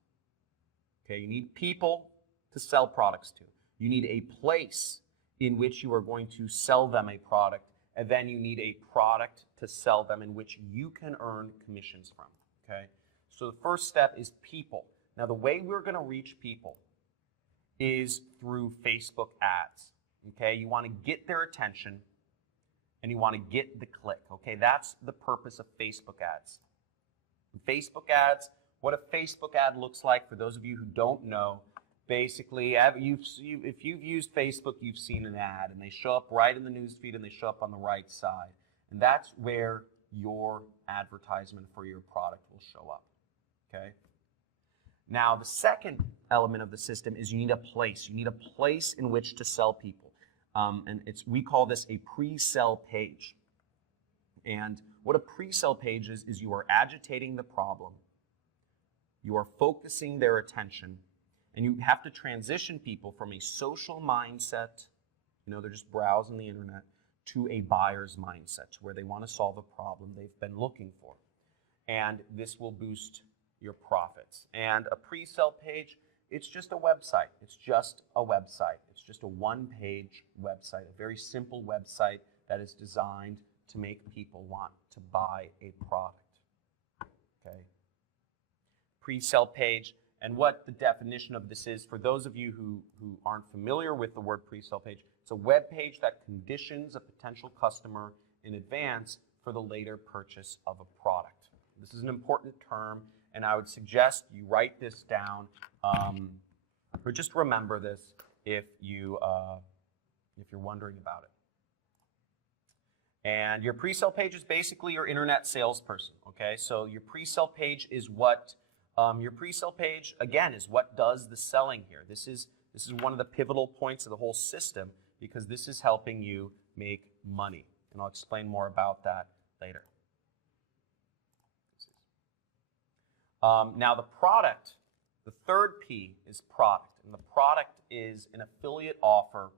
Okay, you need people to sell products to. You need a place in which you are going to sell them a product, and then you need a product to sell them in which you can earn commissions from. Okay, so the first step is people. Now, the way we're going to reach people is through Facebook ads. Okay, you want to get their attention and you want to get the click. Okay, that's the purpose of Facebook ads. Facebook ads, what a Facebook ad looks like, for those of you who don't know, basically, if you've used Facebook, you've seen an ad, and they show up right in the newsfeed and they show up on the right side. And that's where your advertisement for your product will show up. Okay? Now, the second element of the system is you need a place. You need a place in which to sell people. We call this a pre-sell page. And what a pre-sell page is you are agitating the problem. You are focusing their attention. And you have to transition people from a social mindset, they're just browsing the internet, to a buyer's mindset, where they want to solve a problem they've been looking for. And this will boost your profits. And a pre-sell page, it's just a website. It's just a website. It's just a one-page website, a very simple website that is designed to make people want to buy a product. Okay? pre-sale page. And what the definition of this is, for those of you who aren't familiar with the word pre-sale page, it's a web page that conditions a potential customer in advance for the later purchase of a product. This is an important term, and I would suggest you write this down, or just remember this if you're wondering about it. And your pre-sale page is basically your internet salesperson, okay? So your pre-sale page is what, your pre-sale page, again, is what does the selling here. This is one of the pivotal points of the whole system, because this is helping you make money. And I'll explain more about that later. Now the product, the third P is product. And the product is an affiliate offer.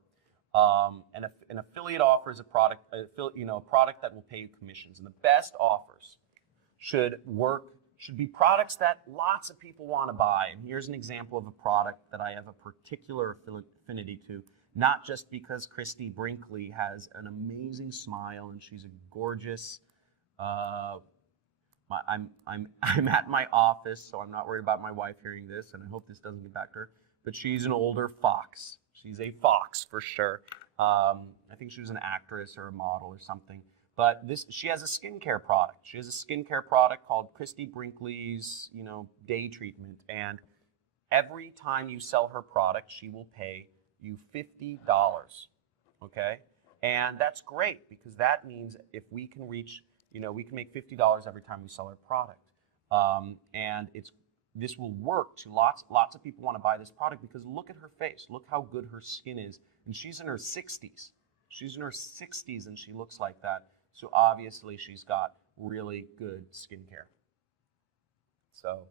An affiliate offer is a product, a product that will pay you commissions. And the best offers should be products that lots of people want to buy. And here's an example of a product that I have a particular affinity to, not just because Christy Brinkley has an amazing smile and she's a gorgeous. I'm at my office, so I'm not worried about my wife hearing this, and I hope this doesn't get back to her. But she's an older fox. She's a fox for sure. I think she was an actress or a model or something. But she has a skincare product. She has a skincare product called Christy Brinkley's, Day Treatment. And every time you sell her product, she will pay you $50. Okay? And that's great, because that means if we can reach, we can make $50 every time we sell her product. And this will work to lots of people want to buy this product, because look at her face. Look how good her skin is. And she's in her 60s. She's in her 60s and she looks like that. So obviously she's got really good skincare. So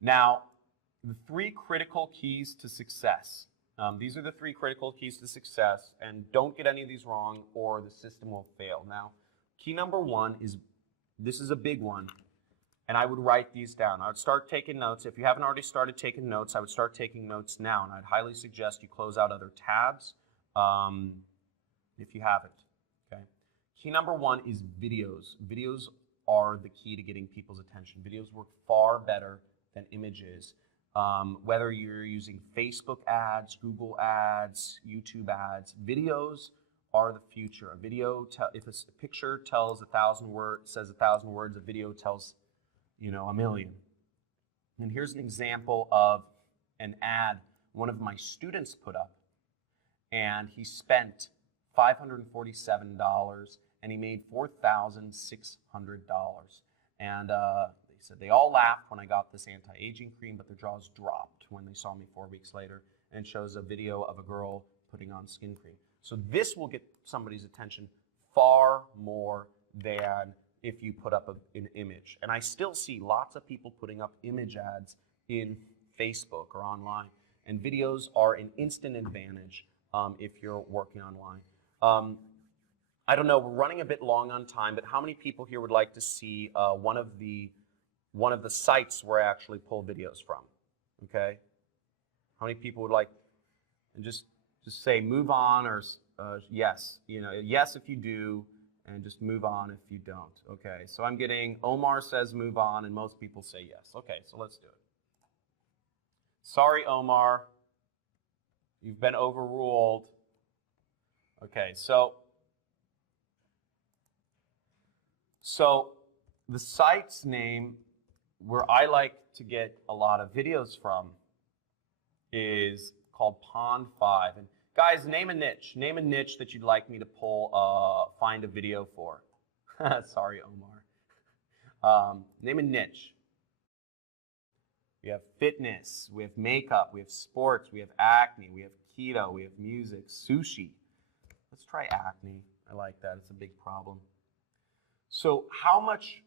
now, the 3 critical keys to success. These are the 3 critical keys to success, and don't get any of these wrong or the system will fail. Now, key number 1 is, this is a big one, and I would write these down. I would start taking notes. If you haven't already started taking notes, I would start taking notes now, and I'd highly suggest you close out other tabs if you haven't. Okay. Key number 1 is videos. Videos are the key to getting people's attention. Videos work far better than images. Whether you're using Facebook ads, Google ads, YouTube ads, videos are the future. A video, if a picture tells says 1,000 words, a video tells, a million. And here's an example of an ad one of my students put up, and he spent $547 and he made $4,600. And they said they all laughed when I got this anti-aging cream, but their jaws dropped when they saw me 4 weeks later, and it shows a video of a girl putting on skin cream. So this will get somebody's attention far more than if you put up an image. And I still see lots of people putting up image ads in Facebook or online. And videos are an instant advantage if you're working online. I don't know, we're running a bit long on time, but how many people here would like to see one of the sites where I actually pull videos from? Okay? How many people would like, and just say move on, or yes, yes if you do, and just move on if you don't. Okay, so I'm getting, Omar says move on, and most people say yes. Okay, so let's do it. Sorry, Omar, you've been overruled. Okay, so the site's name where I like to get a lot of videos from is called Pond5. And guys, name a niche. Name a niche that you'd like me to find a video for. Sorry, Omar. Name a niche. We have fitness, we have makeup, we have sports, we have acne, we have keto, we have music, sushi. Let's try acne. I like that. It's a big problem. So how much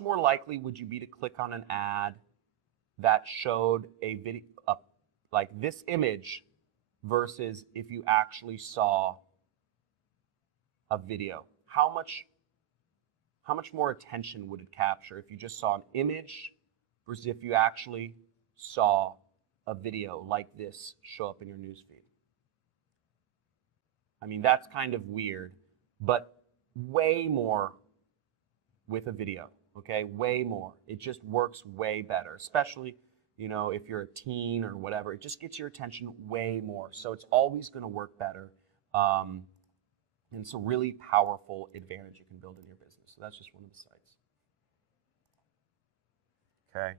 more likely would you be to click on an ad that showed a video, like this image, versus if you actually saw a video? How much more attention would it capture if you just saw an image versus if you actually saw a video like this show up in your newsfeed? I mean, that's kind of weird, but way more with a video, okay? Way more. It just works way better, especially, you know, if you're a teen or whatever. It just gets your attention way more. So it's always going to work better. And it's a really powerful advantage you can build in your business. So that's just one of the sites. Okay.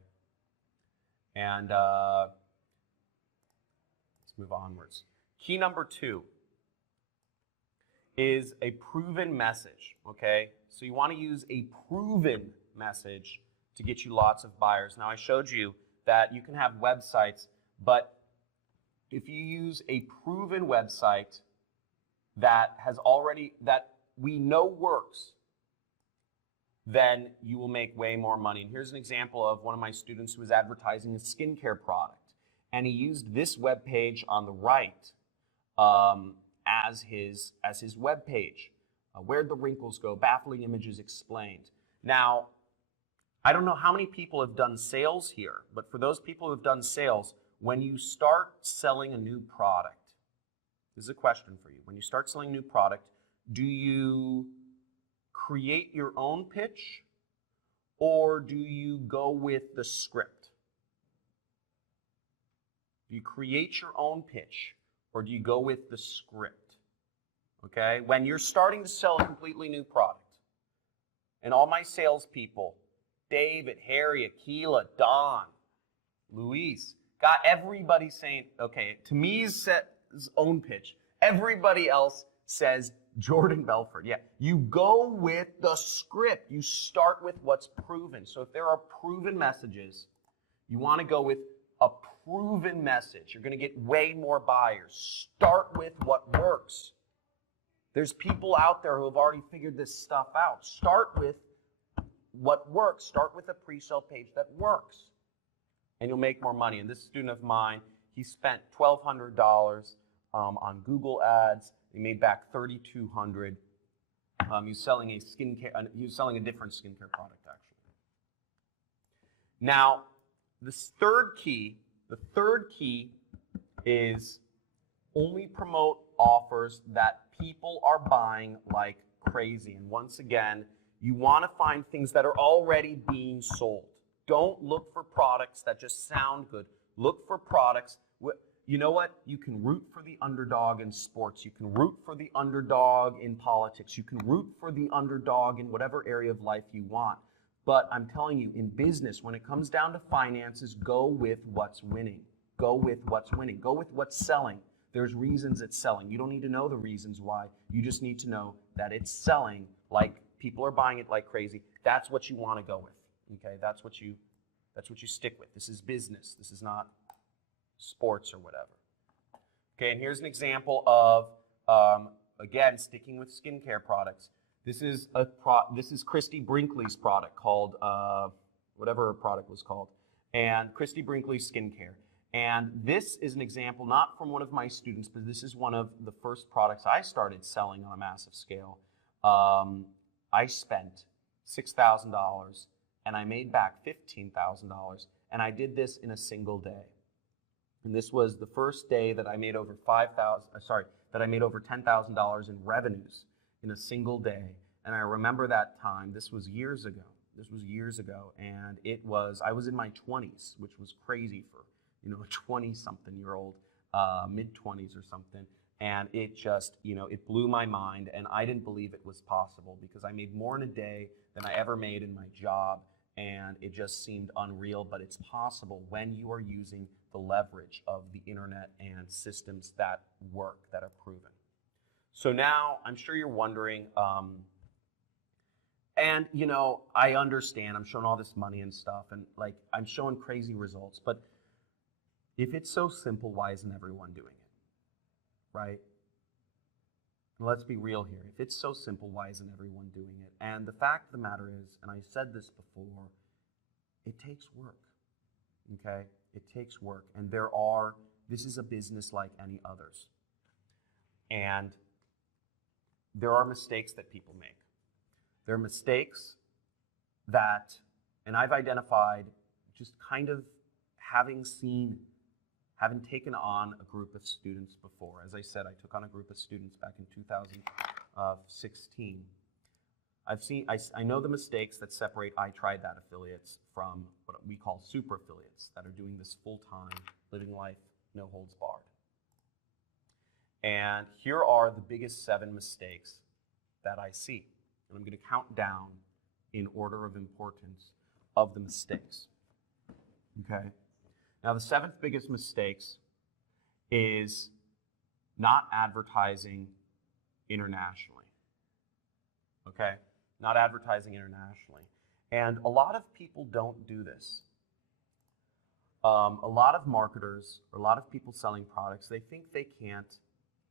And let's move onwards. Key number 2 is a proven message, okay? So you want to use a proven message to get you lots of buyers. Now I showed you that you can have websites, but if you use a proven website that we know works, then you will make way more money. And here's an example of one of my students who was advertising a skincare product. And he used this web page on the right as his web page. Where'd the wrinkles go? Baffling images explained. Now, I don't know how many people have done sales here, but for those people who have done sales, when you start selling a new product, this is a question for you. When you start selling a new product, do you create your own pitch or do you go with the script? Do you create your own pitch or do you go with the script? Okay? When you're starting to sell a completely new product, and all my salespeople, David, Harry, Akila, Don, Luis, got everybody saying, okay, Tamiz says own pitch. Everybody else says Jordan Belfort. Yeah, you go with the script. You start with what's proven. So if there are proven messages, you want to go with a proven message. You're going to get way more buyers. Start with what works. There's people out there who have already figured this stuff out. Start with what works. Start with a pre-sale page that works, and you'll make more money. And this student of mine, he spent $1,200 on Google Ads. He made back $3,200. He's selling a different skincare product actually. Now, the third key is only promote offers that people are buying like crazy. And once again, you want to find things that are already being sold. Don't look for products that just sound good. Look for products. You know what? You can root for the underdog in sports. You can root for the underdog in politics. You can root for the underdog in whatever area of life you want. But I'm telling you, in business, when it comes down to finances, go with what's winning. Go with what's winning. Go with what's selling. There's reasons it's selling. You don't need to know the reasons why. You just need to know that it's selling like people are buying it like crazy. That's what you want to go with. Okay? That's what you stick with. This is business. This is not sports or whatever. Okay, and here's an example of again, sticking with skincare products. This is Christy Brinkley's product called whatever her product was called, and Christy Brinkley Skincare. And this is an example, not from one of my students, but this is one of the first products I started selling on a massive scale. I spent $6,000 and I made back $15,000, and I did this in a single day. And this was the first day that I made over $10,000 in revenues in a single day. And I remember that time. This was years ago. And I was in my 20s, which was crazy for, a 20-something-year-old, mid-20s or something. And it just, it blew my mind, and I didn't believe it was possible because I made more in a day than I ever made in my job, and it just seemed unreal, but it's possible when you are using the leverage of the internet and systems that work, that are proven. So now, I'm sure you're wondering, and I understand, I'm showing all this money and stuff, and I'm showing crazy results, but if it's so simple, why isn't everyone doing it? Right? And let's be real here. If it's so simple, why isn't everyone doing it? And the fact of the matter is, and I said this before, it takes work. Okay? It takes work. And this is a business like any others. And there are mistakes that people make. There are mistakes that, and I've identified just kind of having taken on a group of students before. As I said, I took on a group of students back in 2016. I know the mistakes that separate I Tried That affiliates from what we call super affiliates that are doing this full-time, living life, no holds barred. And here are the biggest 7 mistakes that I see. And I'm going to count down in order of importance of the mistakes. Okay? Now, the 7th biggest mistakes is not advertising internationally. Okay? Not advertising internationally. And a lot of people don't do this. A lot of marketers, or a lot of people selling products, they think they can't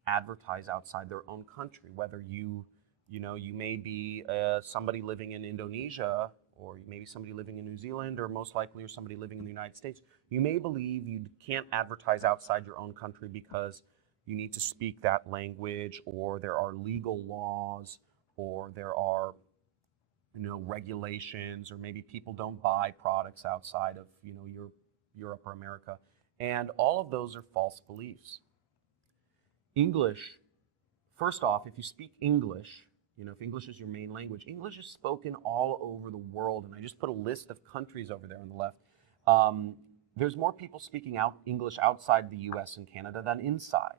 advertise outside their own country, whether you may be somebody living in Indonesia, or you may be somebody living in New Zealand, or most likely you're somebody living in the United States. You may believe you can't advertise outside your own country because you need to speak that language, or there are legal laws, or there are regulations, or maybe people don't buy products outside of Europe or America. And all of those are false beliefs. English, first off, if you speak English, if English is your main language, English is spoken all over the world. And I just put a list of countries over there on the left. There's more people speaking English outside the US and Canada than inside.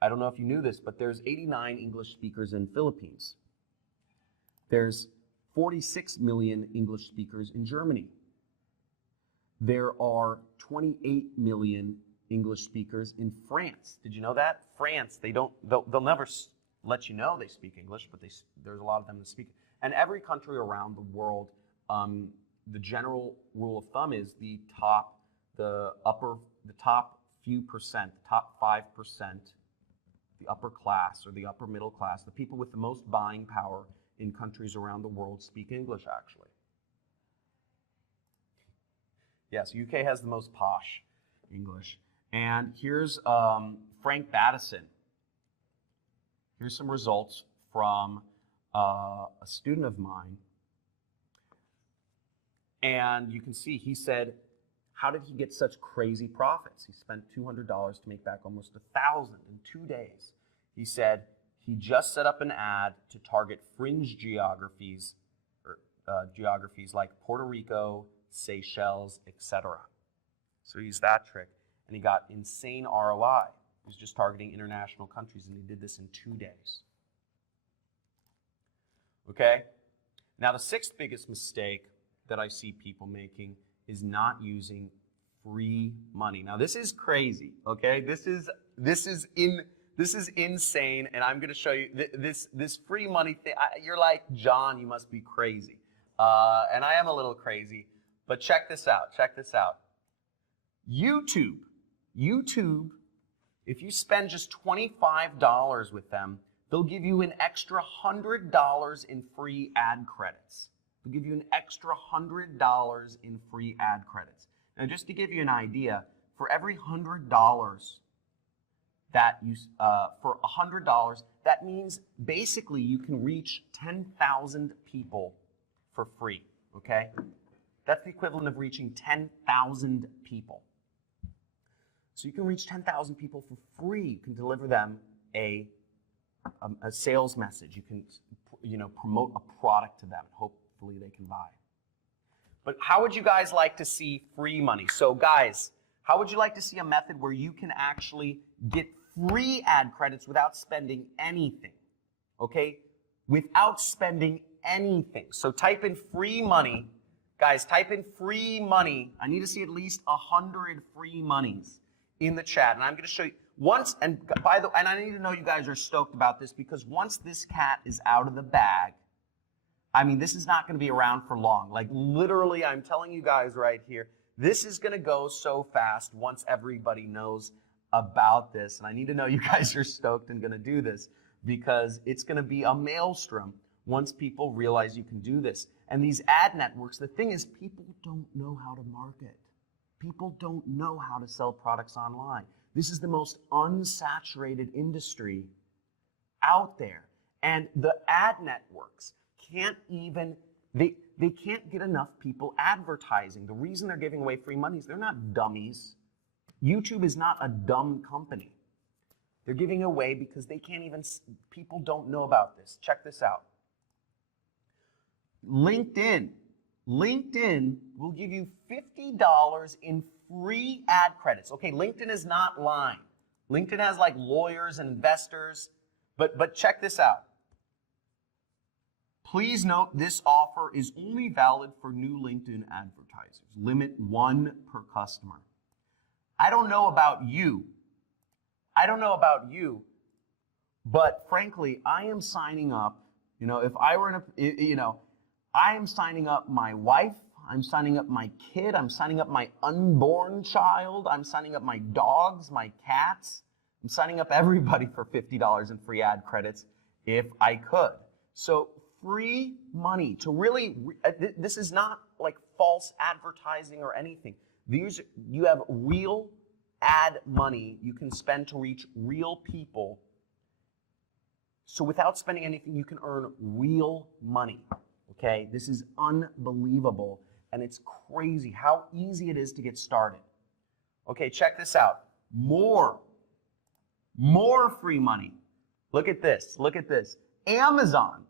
I don't know if you knew this, but there's 89 English speakers in Philippines. There's 46 million English speakers in Germany. There are 28 million English speakers in France. Did you know that? France, they'll never let you know they speak English, but there's a lot of them that speak. And every country around the world, the general rule of thumb is the top few percent, the top 5%, the upper class or the upper middle class, the people with the most buying power in countries around the world speak English, actually. Yes, UK has the most posh English. And here's Frank Battison. Here's some results from a student of mine. And you can see he said, how did he get such crazy profits? He spent $200 to make back almost $1,000 in 2 days. He said he just set up an ad to target fringe geographies, or geographies like Puerto Rico, Seychelles, etc. So he used that trick, and he got insane ROI. He was just targeting international countries, and he did this in 2 days. Okay? Now, the 6th biggest mistake that I see people making is not using free money. Now, this is crazy, okay? This is insane, and I'm going to show you this free money thing. You're like, John, you must be crazy. And I am a little crazy, but check this out. Check this out. YouTube, if you spend just $25 with them, they'll give you an extra $100 in free ad credits. They'll give you an extra $100 in free ad credits. Now, just to give you an idea, for every $100 that you, for $100, that means basically you can reach 10,000 people for free, okay? That's the equivalent of reaching 10,000 people. So you can reach 10,000 people for free. You can deliver them a sales message. You can, promote a product to them. Hopefully they can buy. But how would you guys like to see free money? So guys, how would you like to see a method where you can actually get free ad credits without spending anything? Okay? Without spending anything. So type in free money. Guys, type in free money. I need to see at least 100 free monies in the chat. And I'm going to show you once, and I need to know you guys are stoked about this, because once this cat is out of the bag, I mean, this is not going to be around for long. Like literally, I'm telling you guys right here, this is going to go so fast once everybody knows about this. And I need to know you guys are stoked and going to do this, because it's going to be a maelstrom once people realize you can do this. And these ad networks, the thing is, people don't know how to market. People don't know how to sell products online. This is the most unsaturated industry out there. And the ad networks can't even, they can't get enough people advertising. The reason they're giving away free money is they're not dummies. YouTube is not a dumb company. They're giving away because they can't even, people don't know about this. Check this out. LinkedIn. LinkedIn will give you $50 in free ad credits. Okay, LinkedIn is not lying. LinkedIn has like lawyers and investors, but check this out. Please note this offer is only valid for new LinkedIn advertisers. Limit 1 per customer. I don't know about you. But frankly, I am signing up, if I were I am signing up my wife, I'm signing up my kid, I'm signing up my unborn child, I'm signing up my dogs, my cats, I'm signing up everybody for $50 in free ad credits if I could. So free money to really, this is not like false advertising or anything. You have real ad money you can spend to reach real people. So without spending anything, you can earn real money. Okay, this is unbelievable, and it's crazy how easy it is to get started. Okay, check this out. More free money. Look at this. Amazon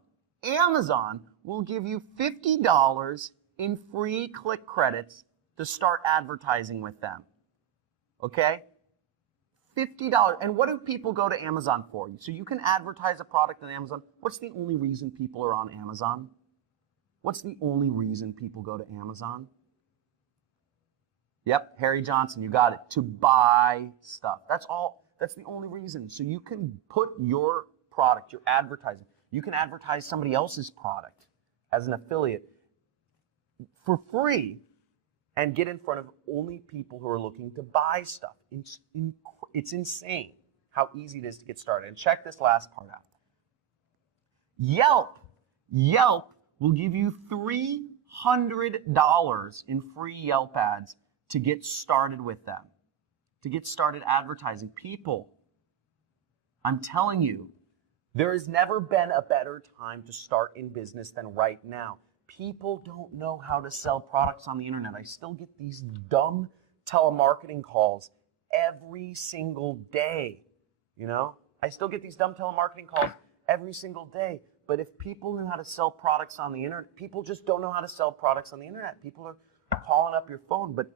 will give you $50 in free click credits to start advertising with them. Okay? $50. And what do people go to Amazon for? So you can advertise a product on Amazon. What's the only reason people are on Amazon? What's the only reason people go to Amazon? Yep, Harry Johnson, you got it. To buy stuff. That's all. That's the only reason. So you can put your product, your advertising, you can advertise somebody else's product as an affiliate for free and get in front of only people who are looking to buy stuff. It's insane how easy it is to get started. And check this last part out. Yelp will give you $300 in free Yelp ads to get started with them, to get started advertising. People, I'm telling you, there has never been a better time to start in business than right now. People don't know how to sell products on the internet. I still get these dumb telemarketing calls every single day. I still get these dumb telemarketing calls every single day. But if people knew how to sell products on the internet, people just don't know how to sell products on the internet. People are calling up your phone, but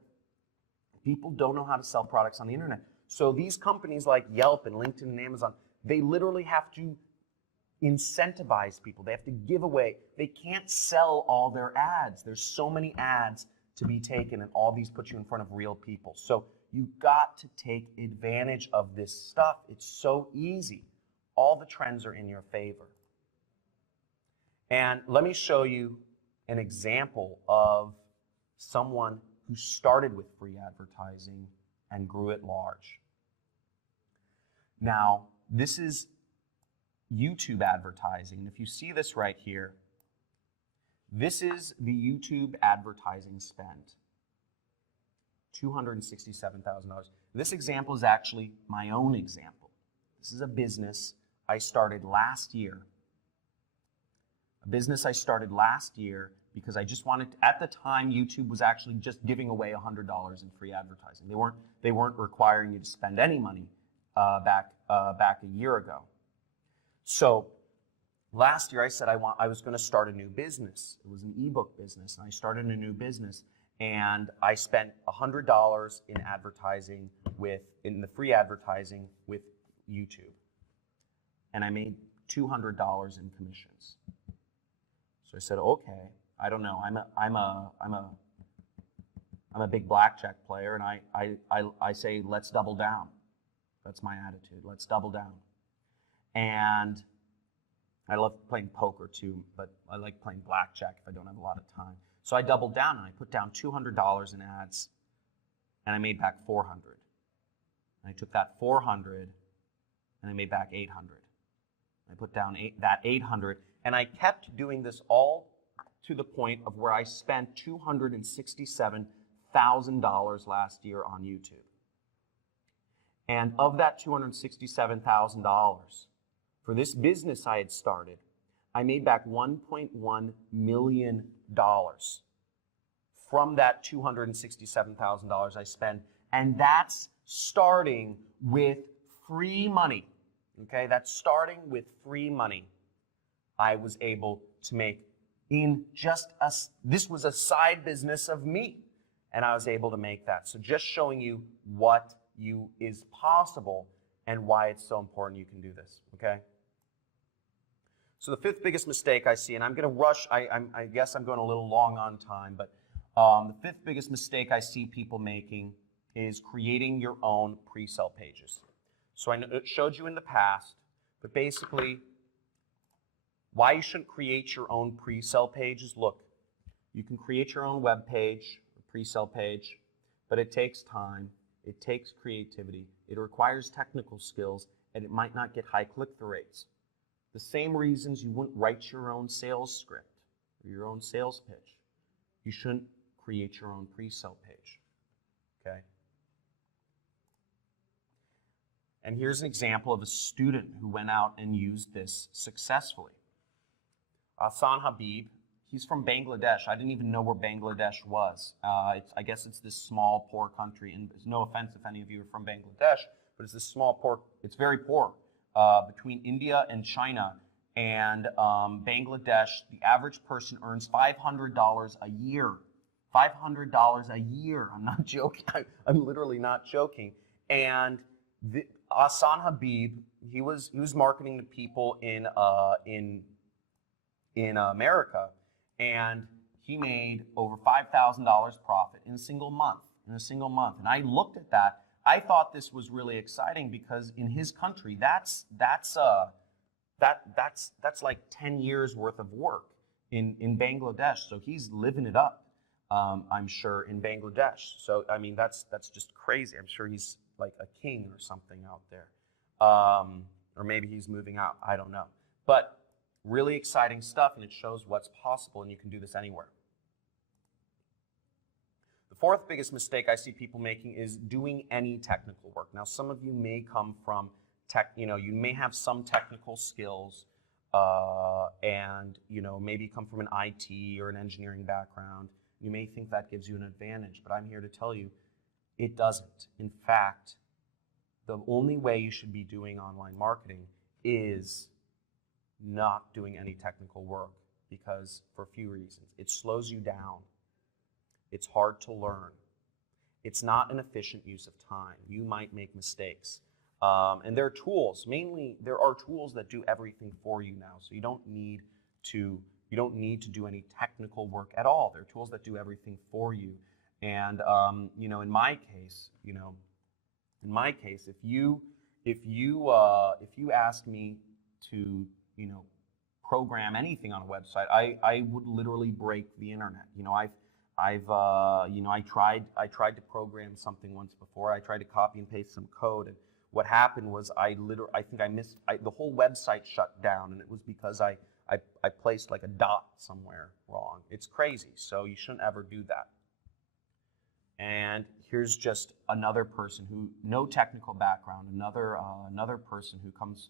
people don't know how to sell products on the internet. So these companies like Yelp and LinkedIn and Amazon, they literally have to incentivize people. They have to give away. They can't sell all their ads. There's so many ads to be taken, and all these put you in front of real people. So you got to take advantage of this stuff. It's so easy. All the trends are in your favor. And let me show you an example of someone who started with free advertising and grew it large. Now, this is YouTube advertising. If you see this right here, this is the YouTube advertising spend. $267,000. This example is actually my own example. This is a business I started last year. A business I started last year because I just wanted to, at the time, YouTube was actually just giving away $100 in free advertising. They weren't requiring you to spend any money back a year ago. So last year I said I was going to start a new business. It was an ebook business, and I started a new business, and I spent $100 in advertising in the free advertising with YouTube, and I made $200 in commissions. So I said, okay, I don't know. I'm a big blackjack player, and I say, let's double down. That's my attitude. Let's double down. And I love playing poker too, but I like playing blackjack if I don't have a lot of time. So I doubled down, and I put down $200 in ads, and I made back $400. And I took that $400, and I made back $800. I put down that $800, and I kept doing this all to the point of where I spent $267,000 last year on YouTube. And of that $267,000, for this business I had started, I made back $1.1 million from that $267,000 I spent. And that's starting with free money. Okay, that's starting with free money. I was able to make in this was a side business of me, and I was able to make that. So just showing you what is possible and why it's so important you can do this, okay? So the fifth biggest mistake I see, and I'm going to rush, I guess I'm going a little long on time, but the fifth biggest mistake I see people making is creating your own pre-sale pages. So I showed you in the past, but basically, why you shouldn't create your own pre-sale pages. Look, you can create your own web page, a pre-sale page, but it takes time, it takes creativity, it requires technical skills, and it might not get high click-through rates. The same reasons you wouldn't write your own sales script or your own sales pitch. You shouldn't create your own pre-sale page, okay? And here's an example of a student who went out and used this successfully. Ahsan Habib, he's from Bangladesh. I didn't even know where Bangladesh was. I guess it's this small, poor country, and there's no offense if any of you are from Bangladesh, but it's this small, poor, it's very poor. Between India and China and Bangladesh, the average person earns $500 a year. $500 a year. I'm not joking. I'm literally not joking. And Ahsan Habib, he was marketing to people in America, and he made over $5,000 profit in a single month. And I looked at that. I thought this was really exciting because in his country, that's like 10 years worth of work in Bangladesh. So he's living it up, I'm sure, in Bangladesh. So I mean, that's just crazy. I'm sure he's like a king or something out there, or maybe he's moving out. I don't know, but really exciting stuff, and it shows what's possible, and you can do this anywhere. The fourth biggest mistake I see people making is doing any technical work. Now, some of you may come from you may have some technical skills, and maybe come from an IT or an engineering background. You may think that gives you an advantage, but I'm here to tell you it doesn't. In fact, the only way you should be doing online marketing is not doing any technical work, because for a few reasons. It slows you down. It's hard to learn. It's not an efficient use of time. You might make mistakes. And there are tools. Mainly, there are tools that do everything for you now. So you don't need to do any technical work at all. There are tools that do everything for you. And in my case, if you ask me to program anything on a website, I would literally break the internet. I tried to program something once before. I tried to copy and paste some code, and what happened was the whole website shut down, and it was because I placed like a dot somewhere wrong. It's crazy, so you shouldn't ever do that. And here's just another person who, no technical background, another person who comes,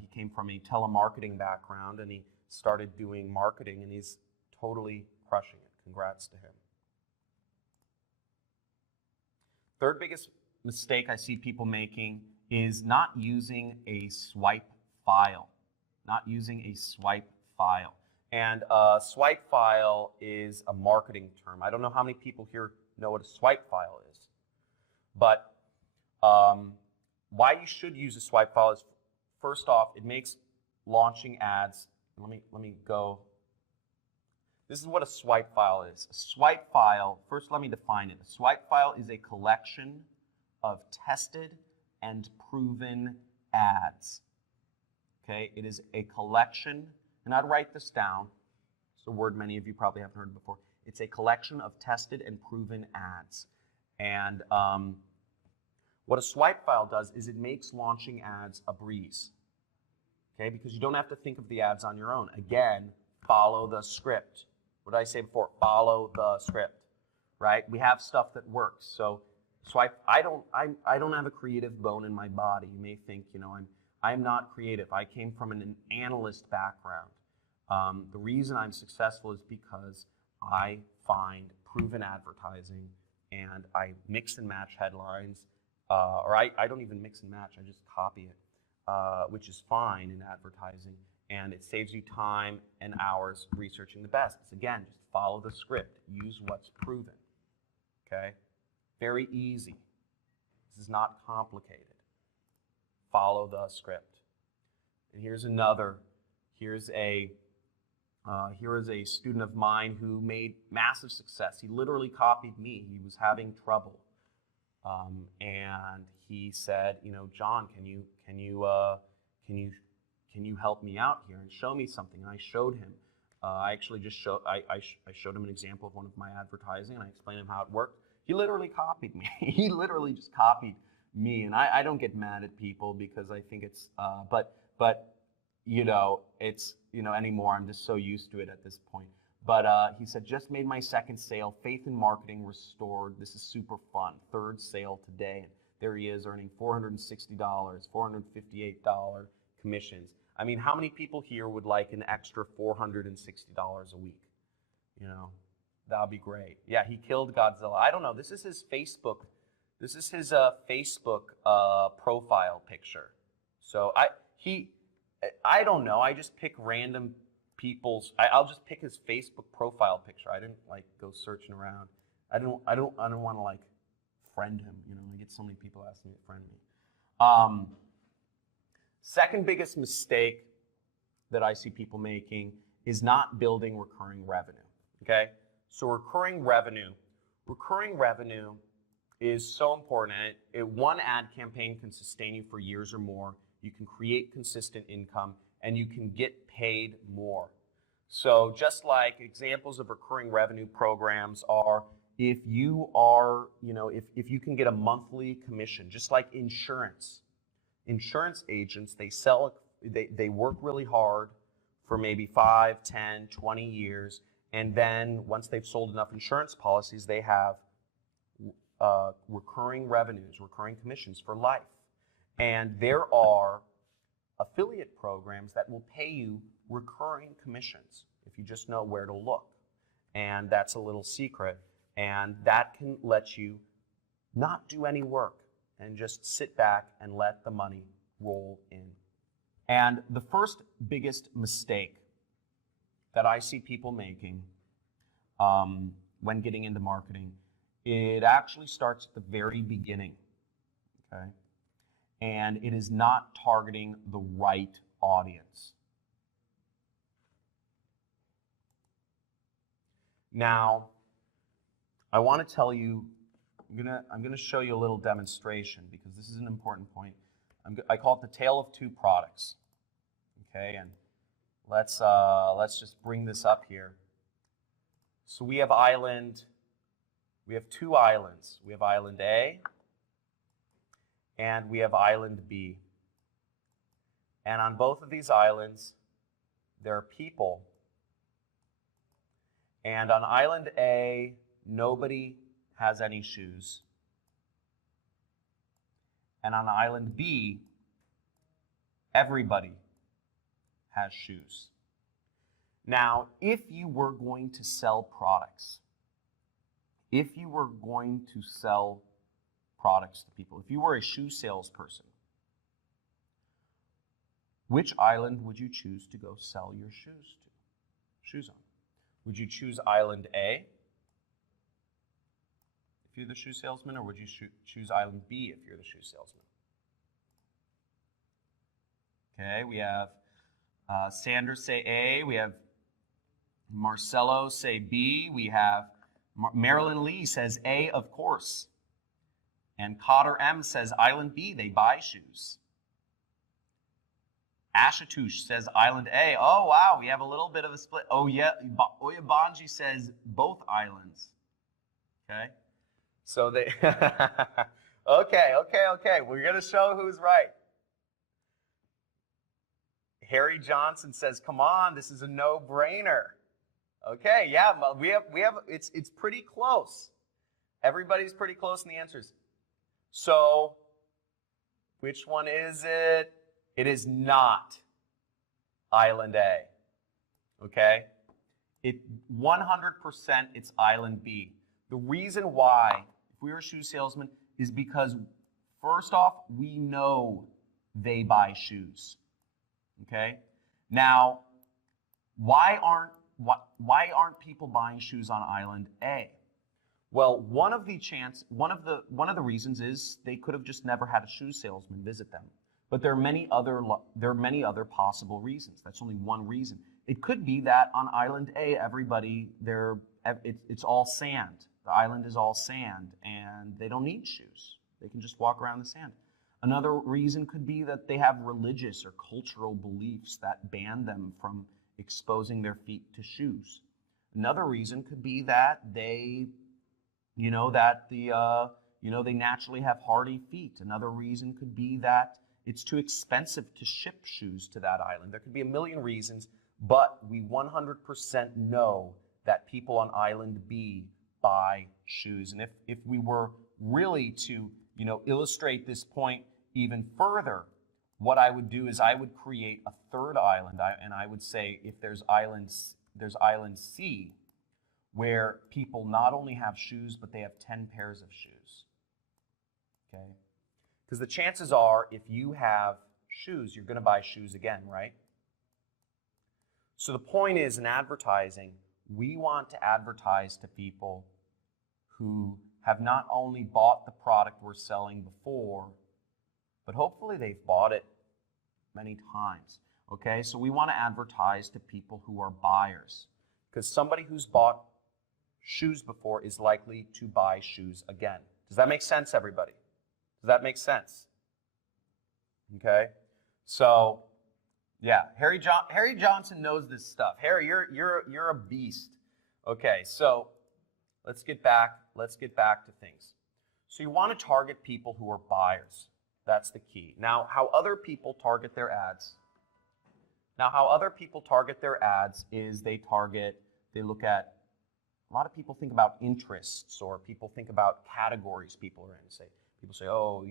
he came from a telemarketing background, and he started doing marketing, and he's totally crushing it. Congrats to him. Third biggest mistake I see people making is not using a swipe file. And swipe file is a marketing term. I don't know how many people here know what a swipe file is. But why you should use a swipe file is, first off, it makes launching ads. Let me go. This is what a swipe file is. A swipe file, first let me define it. A swipe file is a collection of tested and proven ads. Okay, it is a collection, and I'd write this down. It's a word many of you probably haven't heard before. It's a collection of tested and proven ads. And what a swipe file does is it makes launching ads a breeze. Okay, because you don't have to think of the ads on your own. Again, follow the script. What did I say before? Follow the script, right? We have stuff that works. So I don't have a creative bone in my body. You may think, I'm not creative. I came from an analyst background. The reason I'm successful is because I find proven advertising, and I mix and match headlines, or I don't even mix and match. I just copy it, which is fine in advertising. and it saves you time and hours researching the best. It's, again, just follow the script. Use what's proven. Okay? Very easy. This is not complicated. Follow the script. And here's another. Here is a student of mine who made massive success. He literally copied me. He was having trouble, and he said, you know, John, can you help me out here and show me something? And I showed him. I actually just showed him an example of one of my advertising, and I explained him how it worked. He literally copied me. He literally just copied me, and I don't get mad at people because I think it's but you know, it's, you know, anymore. I'm just so used to it at this point. But he said, just made my second sale, faith in marketing restored. This is super fun. Third sale today. And there he is earning $460, $458 commissions. I mean, how many people here would like an extra $460 a week? You know, that would be great. Yeah, he killed Godzilla. I don't know. This is his Facebook. This is his Facebook profile picture. So I don't know. I just pick random people's. I'll just pick his Facebook profile picture. I didn't like go searching around. I don't want to like friend him. You know, I get so many people asking me to friend me. Second biggest mistake that I see people making is not building recurring revenue. Okay, so recurring revenue is so important. One ad campaign can sustain you for years or more. You can create consistent income, and you can get paid more. So just like examples of recurring revenue programs are, if you are, you know, if you can get a monthly commission, just like insurance. Insurance agents, they work really hard for maybe 5, 10, 20 years, and then once they've sold enough insurance policies, they have recurring revenues, recurring commissions for life. And there are affiliate programs that will pay you recurring commissions if you just know where to look. And that's a little secret. And that can let you not do any work and just sit back and let the money roll in. And the first biggest mistake that I see people making when getting into marketing, it actually starts at the very beginning. Okay? And it is not targeting the right audience. Now, I want to tell you, I'm gonna show you a little demonstration because this is an important point. I call it the tale of two products. Okay, and let's just bring this up here. So we have two islands. We have island A, and we have island B. And on both of these islands, there are people. And on island A, nobody has any shoes. And on island B, everybody has shoes. Now, if you were going to sell products, if you were a shoe salesperson, which island would you choose to go sell your shoes on? Would you choose island A if you're the shoe salesman, or would you choose island B if you're the shoe salesman? Okay, we have Sandra say A, we have Marcelo say B, we have Marilyn Lee says A, of course. And Cotter M says island B, they buy shoes. Ashatush says island A. Oh, wow, we have a little bit of a split. Oh, yeah, Oyabanji says both islands. Okay, so they, okay. We're going to show who's right. Harry Johnson says, come on, this is a no-brainer. Okay, yeah, we have it's pretty close. Everybody's pretty close in the answers. So, which one is it? It is not island A. Okay? 100% it's island B. The reason why, if we were a shoe salesman, is because first off, we know they buy shoes. Okay? Now, why aren't people buying shoes on Island A? Well, one of the reasons is they could have just never had a shoe salesman visit them. But there are many other possible reasons. That's only one reason. It could be that on Island A, it's all sand. The island is all sand, and they don't need shoes. They can just walk around the sand. Another reason could be that they have religious or cultural beliefs that ban them from exposing their feet to shoes. Another reason could be that they naturally have hardy feet. Another reason could be that it's too expensive to ship shoes to that island. There could be a million reasons, but we 100% know that people on Island B buy shoes. And if we were really to, illustrate this point even further, what I would do is I would create a third island, and I would say if there's Island C, where people not only have shoes, but they have 10 pairs of shoes. Okay? Because the chances are, if you have shoes, you're going to buy shoes again, right? So the point is, in advertising, we want to advertise to people who have not only bought the product we're selling before, but hopefully they've bought it many times. Okay? So we want to advertise to people who are buyers. Because somebody who's bought shoes before is likely to buy shoes again. Does that make sense, everybody? Does that make sense? Okay? So, yeah, Harry Johnson knows this stuff. Harry, you're a beast. Okay, so let's get back to things. So you want to target people who are buyers. That's the key. Now, how other people target their ads is they look at, a lot of people think about interests, or people think about categories people are in. People say, oh,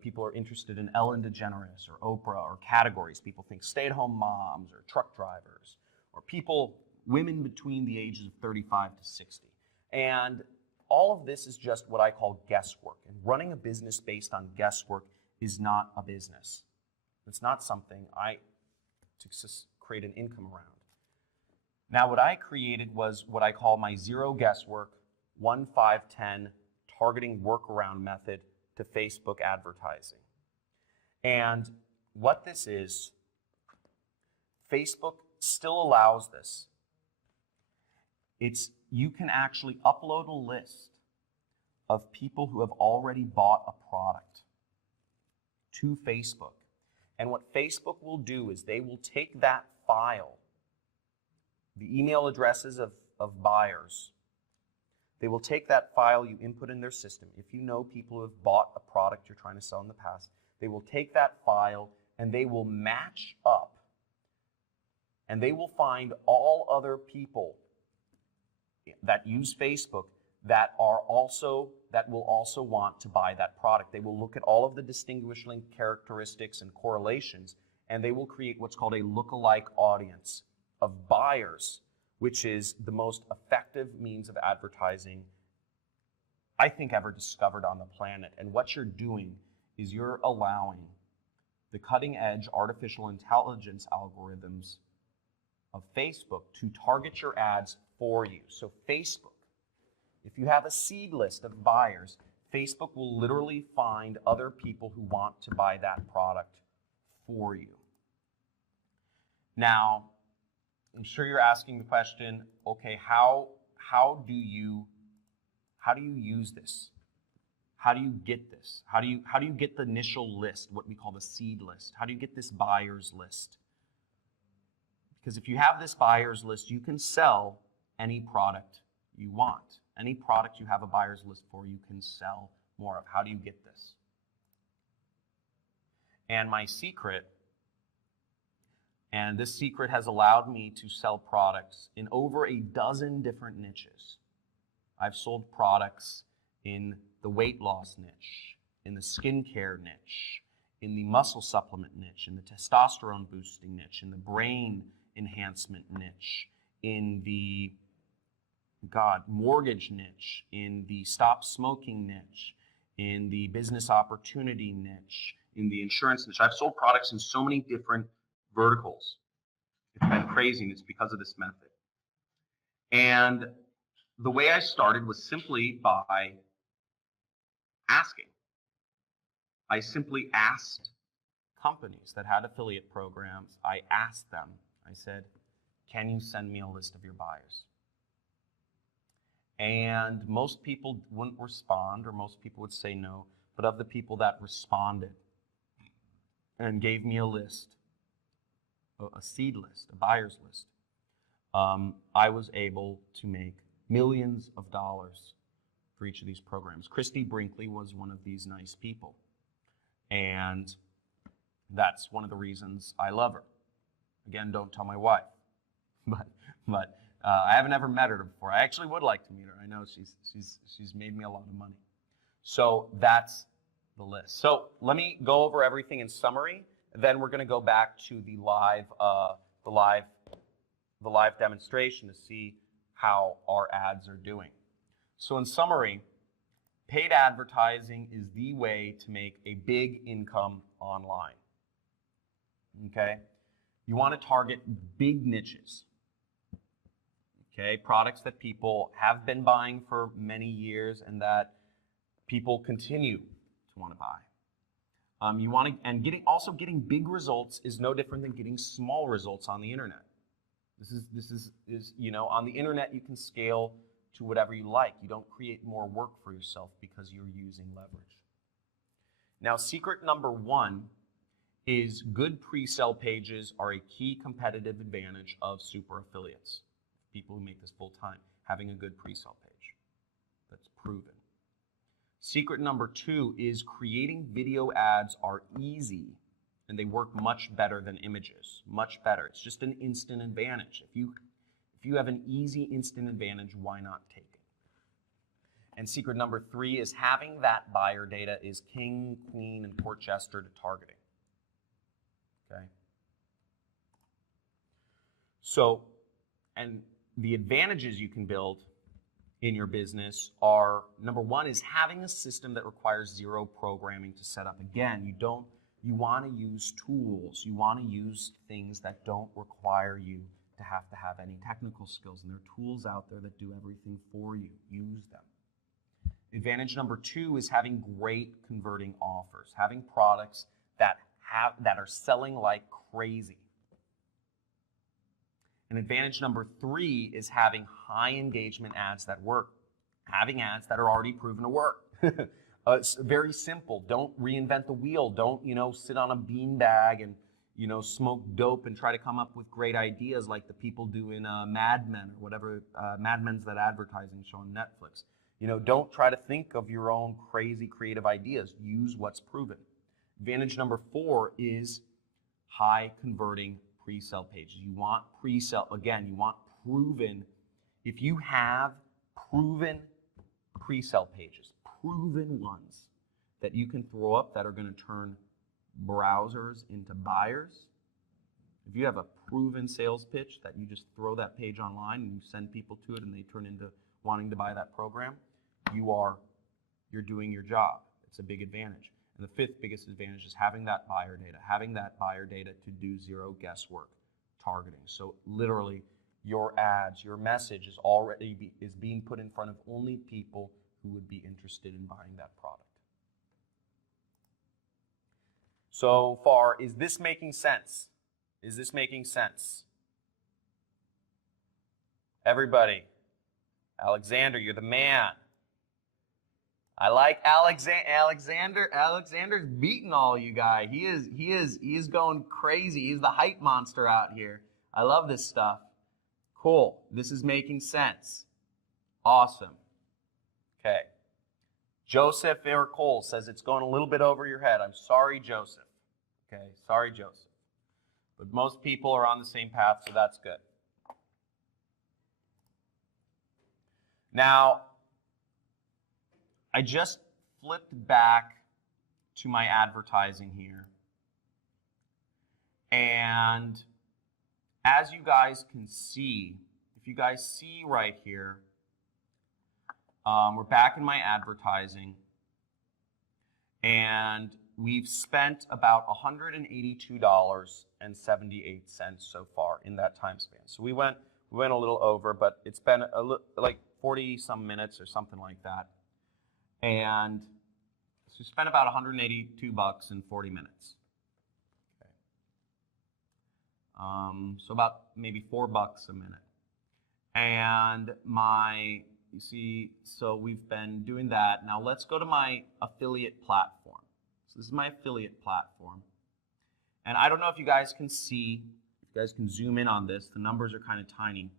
people are interested in Ellen DeGeneres or Oprah, or categories. People think stay-at-home moms or truck drivers, or women between the ages of 35 to 60. And all of this is just what I call guesswork. And running a business based on guesswork is not a business. It's not something to create an income around. Now, what I created was what I call my zero guesswork, 1-5-10 targeting workaround method to Facebook advertising. And what this is, Facebook still allows this. You can actually upload a list of people who have already bought a product to Facebook. And what Facebook will do is they will take that file, the email addresses of buyers. They will take that file you input in their system. If you know people who have bought a product you're trying to sell in the past, they will take that file and they will match up. And they will find all other people that use Facebook that will also want to buy that product. They will look at all of the distinguishing characteristics and correlations, and they will create what's called a lookalike audience of buyers, which is the most effective means of advertising I think ever discovered on the planet. And what you're doing is you're allowing the cutting edge artificial intelligence algorithms of Facebook to target your ads for you. So Facebook, if you have a seed list of buyers, Facebook will literally find other people who want to buy that product for you. Now, I'm sure you're asking the question, okay, how do you use this? How do you get this? How do you get the initial list, what we call the seed list? How do you get this buyer's list? Because if you have this buyer's list, you can sell any product you want. Any product you have a buyer's list for, you can sell more of. How do you get this? And my secret, and this secret has allowed me to sell products in over a dozen different niches. I've sold products in the weight loss niche, in the skincare niche, in the muscle supplement niche, in the testosterone boosting niche, in the brain enhancement niche, in the mortgage niche, in the stop smoking niche, in the business opportunity niche, in the insurance niche. I've sold products in so many different verticals. It's been crazy, and it's because of this method. And the way I started was simply by asking. I simply asked companies that had affiliate programs, I asked them, I said, can you send me a list of your buyers? And most people wouldn't respond, or most people would say no, but of the people that responded and gave me a list, a seed list, a buyer's list, I was able to make millions of dollars for each of these programs. Christy Brinkley was one of these nice people. And that's one of the reasons I love her. Again, don't tell my wife. But I haven't ever met her before. I actually would like to meet her. I know she's made me a lot of money. So that's the list. So let me go over everything in summary. Then we're going to go back to the live demonstration to see how our ads are doing. So in summary, paid advertising is the way to make a big income online. Okay? You want to target big niches. Okay? Products that people have been buying for many years and that people continue to want to buy. You want to, and getting big results is no different than getting small results on the internet. This is you know, on the internet you can scale to whatever you like. You don't create more work for yourself because you're using leverage. Now, secret number one is good pre-sale pages are a key competitive advantage of super affiliates. People who make this full time, having a good pre-sale page. That's proven. Secret number two is creating video ads are easy and they work much better than images. Much better. It's just an instant advantage. If you have an easy instant advantage, why not take it? And secret number three is having that buyer data is king, queen, and court jester to targeting. Okay? So, and the advantages you can build in your business are, number one is having a system that requires zero programming to set up. Again, you want to use tools. You want to use things that don't require you to have any technical skills. And there are tools out there that do everything for you. Use them. Advantage number two is having great converting offers. Having products that are selling like crazy. And advantage number three is having high engagement ads that work. Having ads that are already proven to work. It's very simple. Don't reinvent the wheel. Don't, sit on a beanbag and, smoke dope and try to come up with great ideas like the people do in Mad Men or whatever, Mad Men's that advertising show on Netflix. Don't try to think of your own crazy creative ideas. Use what's proven. Advantage number four is high converting pre-sale pages. You want pre-sale, again, you want proven. If you have proven pre-sale pages, proven ones that you can throw up that are going to turn browsers into buyers, if you have a proven sales pitch that you just throw that page online and you send people to it and they turn into wanting to buy that program, you're doing your job. It's a big advantage. And the fifth biggest advantage is having that buyer data to do zero guesswork targeting. So literally your ads, your message is being put in front of only people who would be interested in buying that product. So far, is this making sense? Is this making sense? Everybody, Alexander, you're the man. I like Alexander. Alexander's beating all you guys. He is going crazy. He's the hype monster out here. I love this stuff. Cool. This is making sense. Awesome. Okay. Joseph Cole says it's going a little bit over your head. I'm sorry, Joseph. Okay. Sorry, Joseph. But most people are on the same path, so that's good. Now, I just flipped back to my advertising here. And as you guys can see, if you guys see right here, we're back in my advertising. And we've spent about $182.78 so far in that time span. So we went a little over, but it's been like 40 some minutes or something like that. And so we spent about $182 in 40 minutes. Okay. So about maybe $4 a minute. And you see, so we've been doing that. Now let's go to my affiliate platform. So this is my affiliate platform. And I don't know if you guys can see, if you guys can zoom in on this, the numbers are kind of tiny.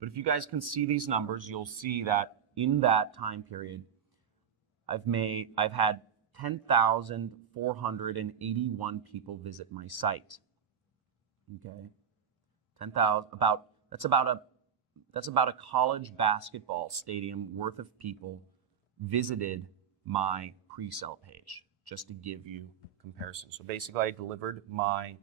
But if you guys can see these numbers, you'll see that in that time period, I've had 10,481 people visit my site. Okay? 10,000, that's about a college basketball stadium worth of people visited my pre-sale page, just to give you comparison. So basically I delivered my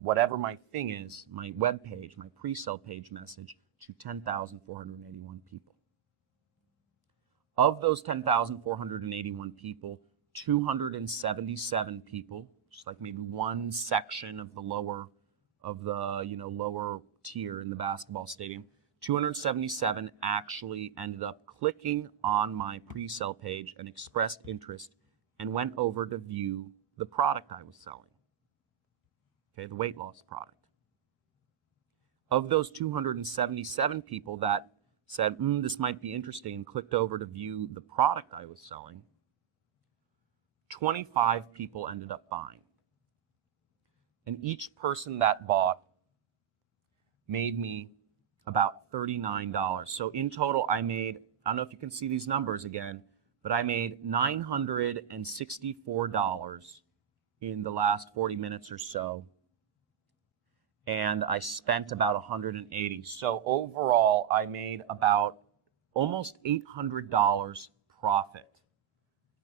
whatever my thing is, my web page, my pre-sale page message to 10,481 people. Of those 10,481 people, 277 people, just like maybe one section of the lower tier in the basketball stadium, 277 actually ended up clicking on my pre-sale page and expressed interest and went over to view the product I was selling. Okay, the weight loss product. Of those 277 people that said, this might be interesting, and clicked over to view the product I was selling, 25 people ended up buying. And each person that bought made me about $39. So in total, I made, I don't know if you can see these numbers again, but I made $964 in the last 40 minutes or so. And I spent about $180. So overall, I made about almost $800 profit.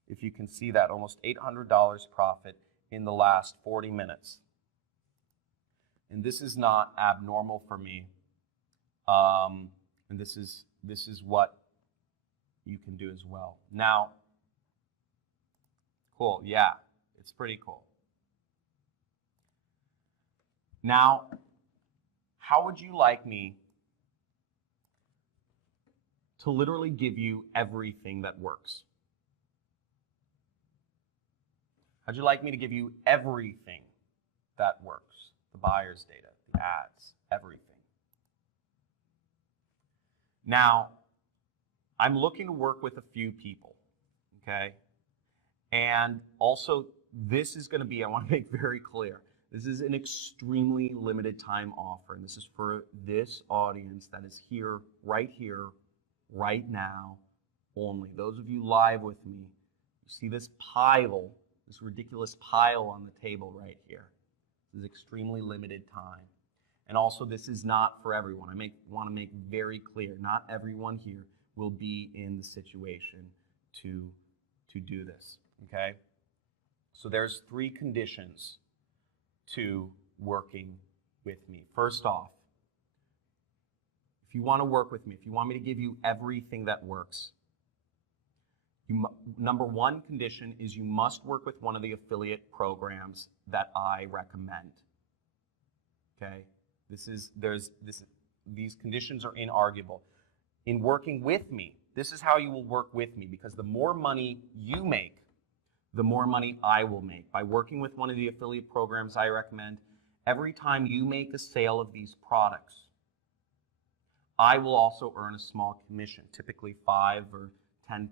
If you can see that, almost $800 profit in the last 40 minutes. And this is not abnormal for me. And this is what you can do as well. Now, cool, yeah, it's pretty cool. Now, how would you like me to literally give you everything that works? How'd you like me to give you everything that works? The buyer's data, the ads, everything. Now, I'm looking to work with a few people, okay? And also, this is going to be, I want to make very clear, this is an extremely limited time offer, and this is for this audience that is here, right now, only. Those of you live with me, you see this pile, this ridiculous pile on the table right here. This is extremely limited time. And also, this is not for everyone. I want to make very clear, not everyone here will be in the situation to do this, okay? So there's 3 conditions to working with me. First off, if you want to work with me, if you want me to give you everything that works, number 1 condition is you must work with one of the affiliate programs that I recommend. Okay? These conditions are inarguable. In working with me, this is how you will work with me, because the more money you make, the more money I will make. By working with one of the affiliate programs I recommend, every time you make a sale of these products, I will also earn a small commission, typically 5 or 10%.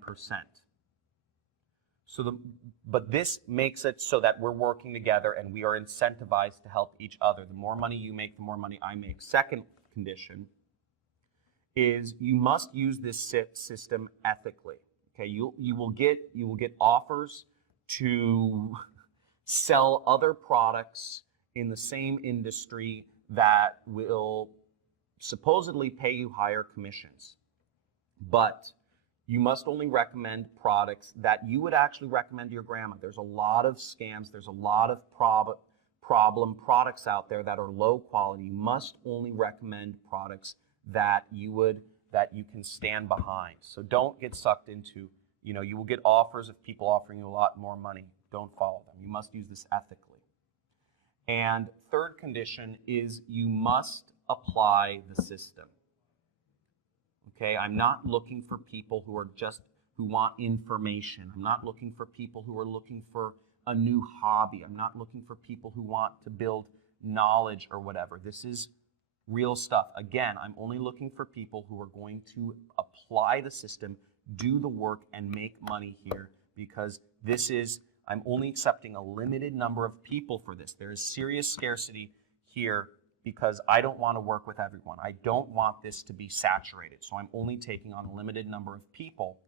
But this makes it so that we're working together and we are incentivized to help each other. The more money you make, the more money I make. Second condition is you must use this system ethically. Okay, you will get offers to sell other products in the same industry that will supposedly pay you higher commissions. But you must only recommend products that you would actually recommend to your grandma. There's a lot of scams. There's a lot of problem products out there that are low quality. You must only recommend products that you can stand behind. So don't get sucked into You will get offers of people offering you a lot more money. Don't follow them. You must use this ethically. And third condition is you must apply the system. Okay, I'm not looking for people who want information. I'm not looking for people who are looking for a new hobby. I'm not looking for people who want to build knowledge or whatever. This is real stuff. Again, I'm only looking for people who are going to apply the system, do the work, and make money here, because I'm only accepting a limited number of people for this. There is serious scarcity here because I don't want to work with everyone. I don't want this to be saturated. So I'm only taking on a limited number of people.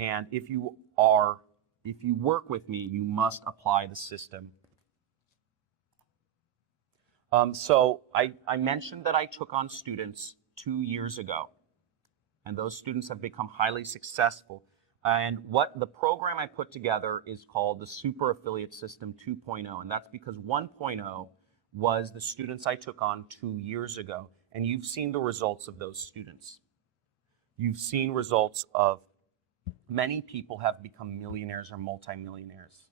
And if you work with me, you must apply the system. So I mentioned that I took on students 2 years ago, and those students have become highly successful. And what the program I put together is called the Super Affiliate System 2.0, and that's because 1.0 was the students I took on 2 years ago, and you've seen the results of those students. You've seen results of many people have become millionaires or multimillionaires.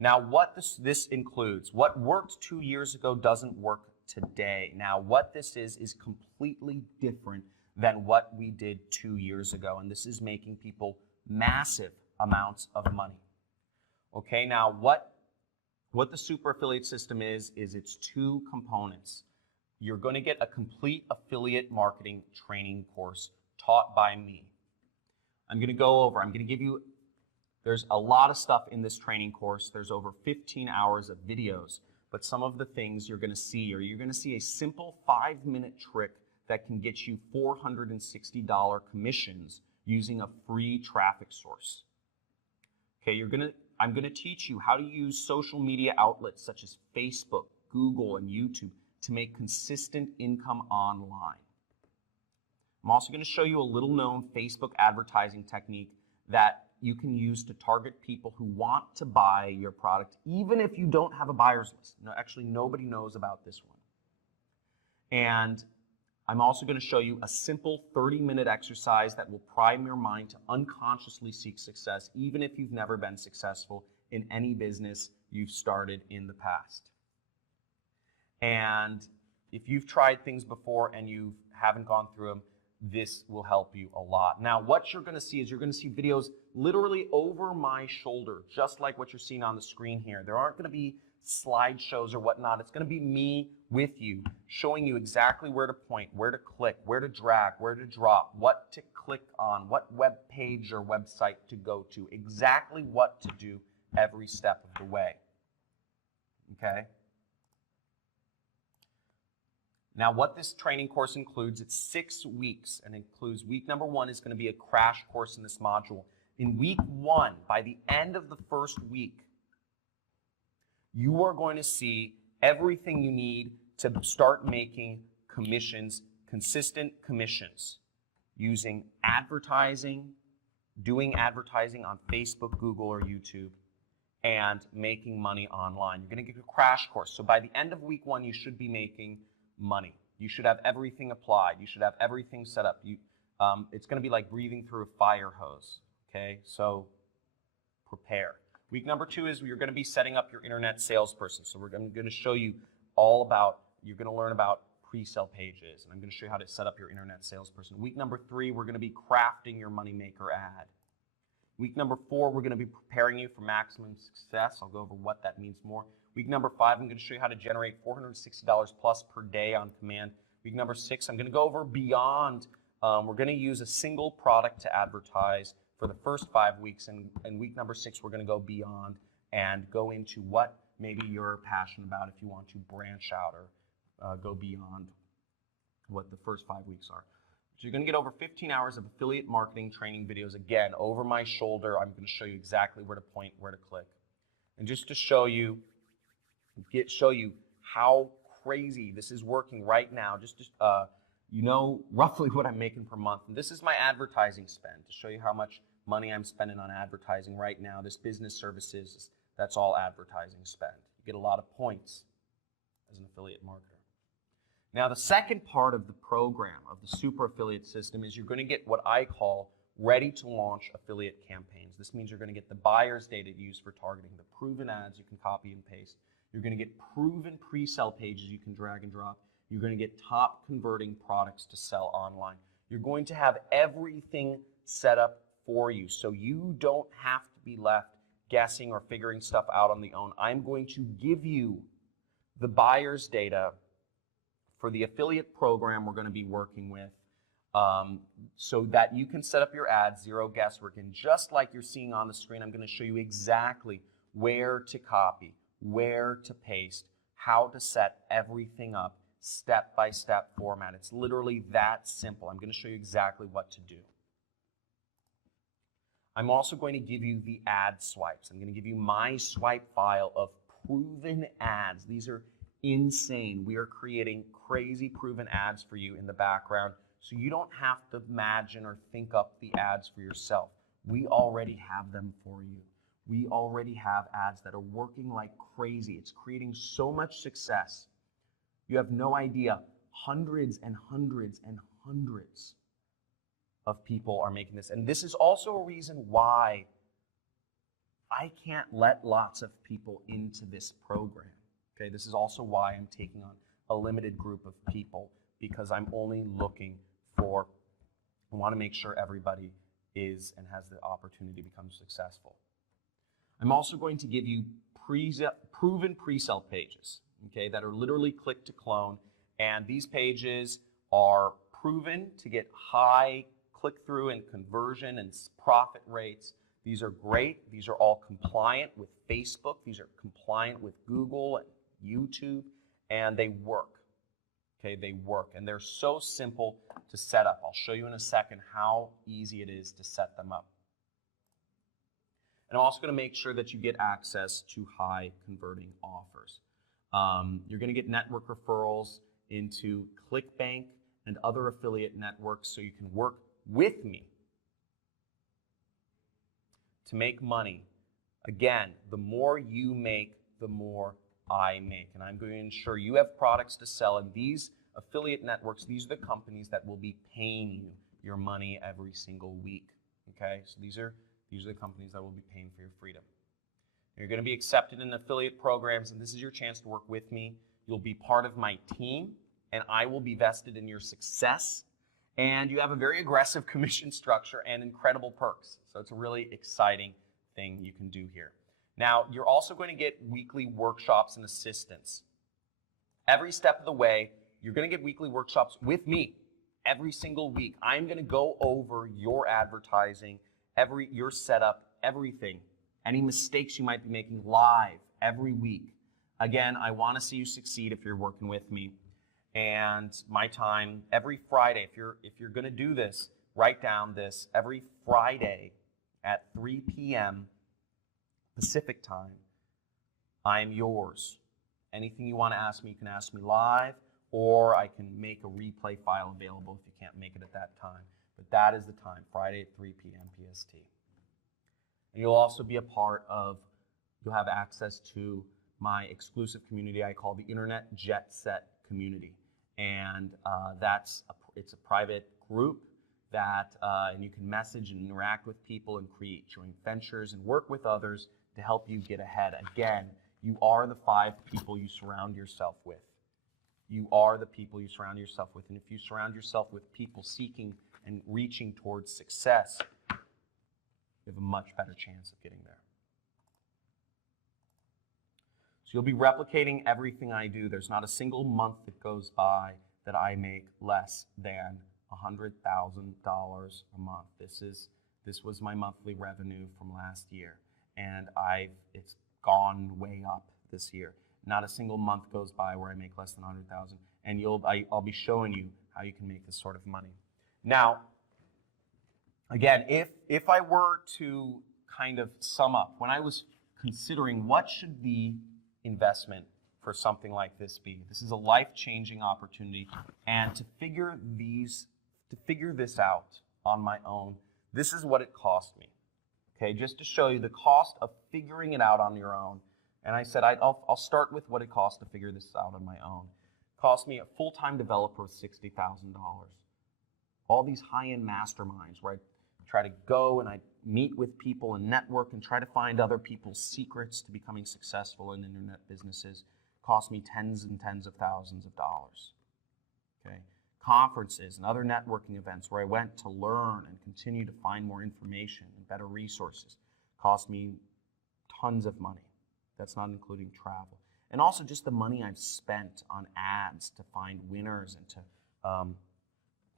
Now, what this includes, what worked 2 years ago doesn't work today. Now, what this is completely different than what we did 2 years ago, and this is making people massive amounts of money. Okay, now what the Super Affiliate System is it's 2 components. You're going to get a complete affiliate marketing training course taught by me. I'm going to give you, there's a lot of stuff in this training course. There's over 15 hours of videos, but some of the things you're going to see a simple 5-minute trick that can get you $460 commissions using a free traffic source. Okay, I'm going to teach you how to use social media outlets such as Facebook, Google, and YouTube to make consistent income online. I'm also going to show you a little-known Facebook advertising technique that you can use to target people who want to buy your product, even if you don't have a buyer's list. No, actually, nobody knows about this one. And I'm also going to show you a simple 30-minute exercise that will prime your mind to unconsciously seek success, even if you've never been successful in any business you've started in the past. And if you've tried things before and you haven't gone through them, this will help you a lot. Now, what you're going to see is you're going to see videos literally over my shoulder, just like what you're seeing on the screen here. There aren't going to be slideshows or whatnot. It's going to be me with you, showing you exactly where to point, where to click, where to drag, where to drop, what to click on, what web page or website to go to, exactly what to do every step of the way. Okay? Now, what this training course includes, it's 6 weeks, and includes week number 1 is going to be a crash course in this module. In week 1, by the end of the first week, you are going to see everything you need to start making commissions, consistent commissions, using advertising, doing advertising on Facebook, Google, or YouTube, and making money online. You're going to get a crash course. So by the end of week 1, you should be making money. You should have everything applied. You should have everything set up. It's going to be like breathing through a fire hose. Okay, so prepare. Week number 2 is you're going to be setting up your internet salesperson. So I'm going to show you you're going to learn about pre-sale pages, and I'm going to show you how to set up your internet salesperson. Week number 3, we're going to be crafting your moneymaker ad. Week number 4, we're going to be preparing you for maximum success. I'll go over what that means more. Week number 5, I'm going to show you how to generate $460 plus per day on command. Week number 6, I'm going to go over beyond. We're going to use a single product to advertise for the first 5 weeks. And week number 6, we're going to go beyond and go into what maybe you're passionate about if you want to branch out or go beyond what the first 5 weeks are. So you're going to get over 15 hours of affiliate marketing training videos, again, over my shoulder. I'm going to show you exactly where to point, where to click. And just to show you how crazy this is working right now, just to, you know roughly what I'm making per month. And this is my advertising spend, to show you how much money I'm spending on advertising right now. This business services, that's all advertising spend. You get a lot of points as an affiliate marketer. Now, the second part of the program, of the Super Affiliate System, is you're going to get what I call ready to launch affiliate campaigns. This means you're going to get the buyer's data used for targeting, the proven ads you can copy and paste. You're going to get proven pre-sale pages you can drag and drop. You're going to get top converting products to sell online. You're going to have everything set up for you so you don't have to be left guessing or figuring stuff out on the own. I'm going to give you the buyer's data for the affiliate program we're going to be working with, so that you can set up your ads, zero guesswork. And just like you're seeing on the screen, I'm going to show you exactly where to copy, where to paste, how to set everything up, step-by-step format. It's literally that simple. I'm going to show you exactly what to do. I'm also going to give you the ad swipes. I'm going to give you my swipe file of proven ads. These are insane. We are creating crazy proven ads for you in the background, so you don't have to imagine or think up the ads for yourself. We already have them for you. We already have ads that are working like crazy. It's creating so much success. You have no idea. Hundreds and hundreds and hundreds of people are making this. And this is also a reason why I can't let lots of people into this program. Okay, this is also why I'm taking on a limited group of people, because I'm only looking for, I want to make sure everybody is and has the opportunity to become successful. I'm also going to give you proven pre-sale pages, okay, that are literally click to clone. And these pages are proven to get high click-through and conversion and profit rates. These are great. These are all compliant with Facebook. These are compliant with Google and YouTube, and they work. Okay, they work, and they're so simple to set up. I'll show you in a second how easy it is to set them up. And I'm also going to make sure that you get access to high converting offers. You're going to get network referrals into ClickBank and other affiliate networks, so you can work with me to make money. Again, the more you make, the more I make. And I'm going to ensure you have products to sell. And these affiliate networks, these are the companies that will be paying you your money every single week. Okay? So these are the companies that will be paying for your freedom. You're going to be accepted in affiliate programs, and this is your chance to work with me. You'll be part of my team, and I will be vested in your success. And you have a very aggressive commission structure and incredible perks. So it's a really exciting thing you can do here. Now, you're also going to get weekly workshops and assistance. Every step of the way, you're going to get weekly workshops with me every single week. I'm going to go over your advertising, your setup, everything. Any mistakes you might be making live every week. Again, I want to see you succeed if you're working with me. And my time every Friday, if you're going to do this, write down this, every Friday at 3 p.m. Pacific time, I'm yours. Anything you want to ask me, you can ask me live, or I can make a replay file available if you can't make it at that time. But that is the time, Friday at 3 p.m. PST. And you'll also be a part of, you'll have access to my exclusive community I call the Internet Jet Set Community. And it's a private group that and you can message and interact with people and create joint ventures and work with others to help you get ahead. Again, you are the 5 people you surround yourself with. You are the people you surround yourself with. And if you surround yourself with people seeking and reaching towards success, you have a much better chance of getting there. So you'll be replicating everything I do. There's not a single month that goes by that I make less than $100,000 a month. This was my monthly revenue from last year, and it's gone way up this year. Not a single month goes by where I make less than $100,000, and I'll be showing you how you can make this sort of money. Now, again, if I were to kind of sum up, when I was considering what should the investment for something like this be, this is a life-changing opportunity, and to figure this out on my own, this is what it cost me. Okay, just to show you the cost of figuring it out on your own. And I said I'll start with what it cost to figure this out on my own. It cost me a full-time developer $60,000. All these high-end masterminds where I try to go and I meet with people and network and try to find other people's secrets to becoming successful in internet businesses. Cost me tens and tens of thousands of dollars. Okay? Conferences and other networking events where I went to learn and continue to find more information and better resources cost me tons of money. That's not including travel. And also just the money I've spent on ads to find winners and to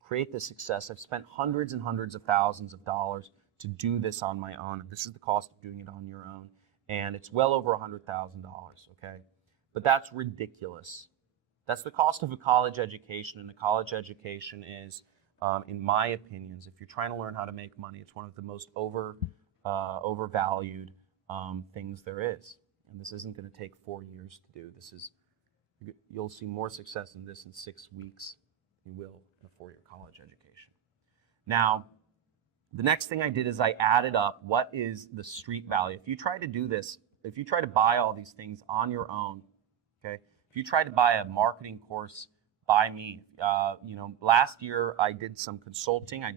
create this success. I've spent hundreds and hundreds of thousands of dollars to do this on my own. This is the cost of doing it on your own. And it's well over $100,000, okay? But that's ridiculous. That's the cost of a college education, and a college education is, in my opinions, if you're trying to learn how to make money, it's one of the most overvalued things there is. And this isn't going to take 4 years to do. You'll see more success in this in 6 weeks than you will in a 4-year college education. Now, the next thing I did is I added up what is the street value. If you try to do this, if you try to buy all these things on your own, okay, if you try to buy a marketing course by me, last year I did some consulting. I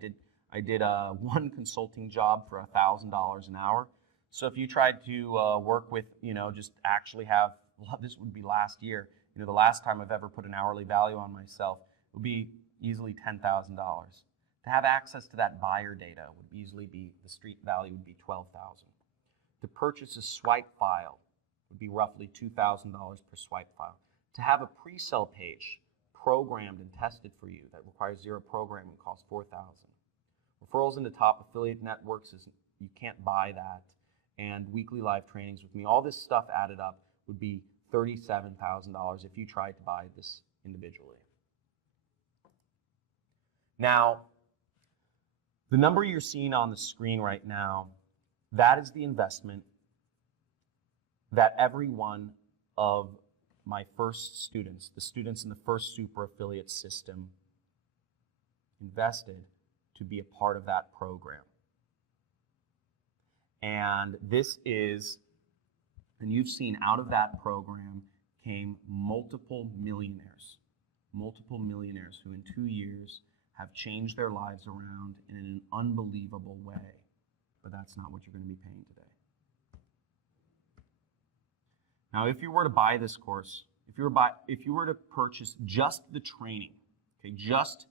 did one consulting job for $1,000 an hour. So if you tried to work with, just actually have, this would be last year, the last time I've ever put an hourly value on myself, it would be easily $10,000. To have access to that buyer data would easily be, the street value would be $12,000. To purchase a swipe file would be roughly $2,000 per swipe file. To have a pre-sale page programmed and tested for you that requires zero programming costs $4,000. Referrals into top affiliate networks, you can't buy that. And weekly live trainings with me, all this stuff added up would be $37,000 if you tried to buy this individually. Now, the number you're seeing on the screen right now, that is the investment that every one of my first students, the students in the first super affiliate system, invested to be a part of that program. And this is, and you've seen out of that program came multiple millionaires who in 2 years have changed their lives around in an unbelievable way. But that's not what you're going to be paying today. Now, if you were to buy this course, if you were to purchase just the training, okay, just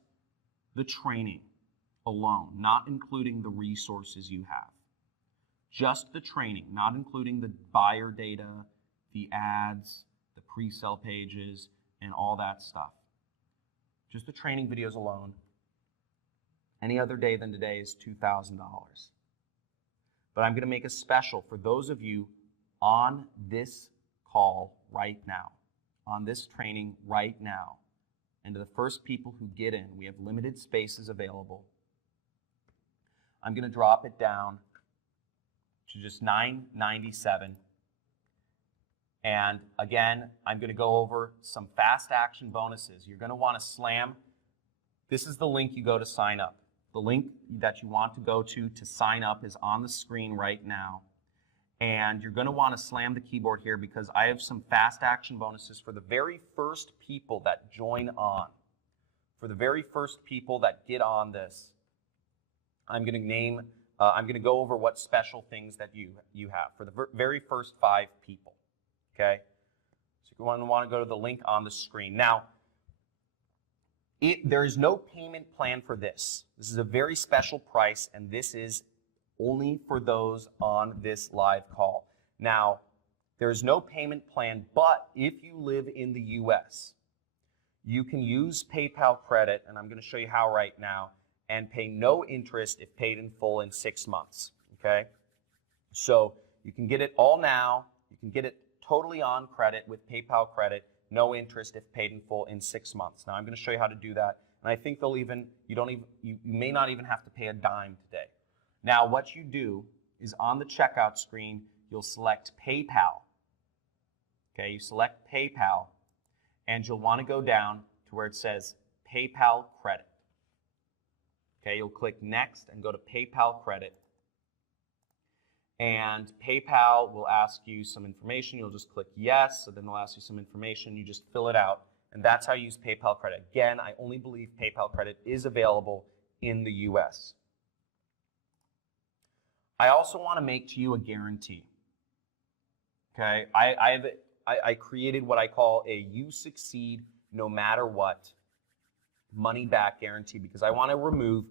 the training alone, not including the resources you have, just the training, not including the buyer data, the ads, the pre-sale pages, and all that stuff. Just the training videos alone, any other day than today is $2,000. But I'm going to make a special for those of you on this call right now, on this training right now, and to the first people who get in, we have limited spaces available. I'm going to drop it down to just $9.97. And again, I'm going to go over some fast action bonuses. You're going to want to slam. This is the link you go to sign up. The link that you want to go to sign up is on the screen right now. And you're going to want to slam the keyboard here because I have some fast action bonuses for the very first people that join on. For the very first people that get on this, I'm going to go over what special things that you have for the very first 5 people, okay? So you're going to want to go to the link on the screen. Now, there is no payment plan for this. This is a very special price, and this is only for those on this live call. Now, there is no payment plan, but if you live in the U.S., you can use PayPal credit, and I'm going to show you how right now, and pay no interest if paid in full in 6 months, okay? So you can get it all now. You can get it totally on credit with PayPal credit, no interest if paid in full in 6 months. Now I'm going to show you how to do that, and I think you may not even have to pay a dime today. Now what you do is on the checkout screen, you'll select PayPal. Okay, you select PayPal, and you'll want to go down to where it says PayPal credit. Okay, you'll click next and go to PayPal credit. And PayPal will ask you some information. You'll just click yes, so then they'll ask you some information. You just fill it out, and that's how you use PayPal credit. Again, I only believe PayPal credit is available in the US. I also want to make to you a guarantee. Okay, I created what I call a you succeed no matter what money back guarantee because I want to remove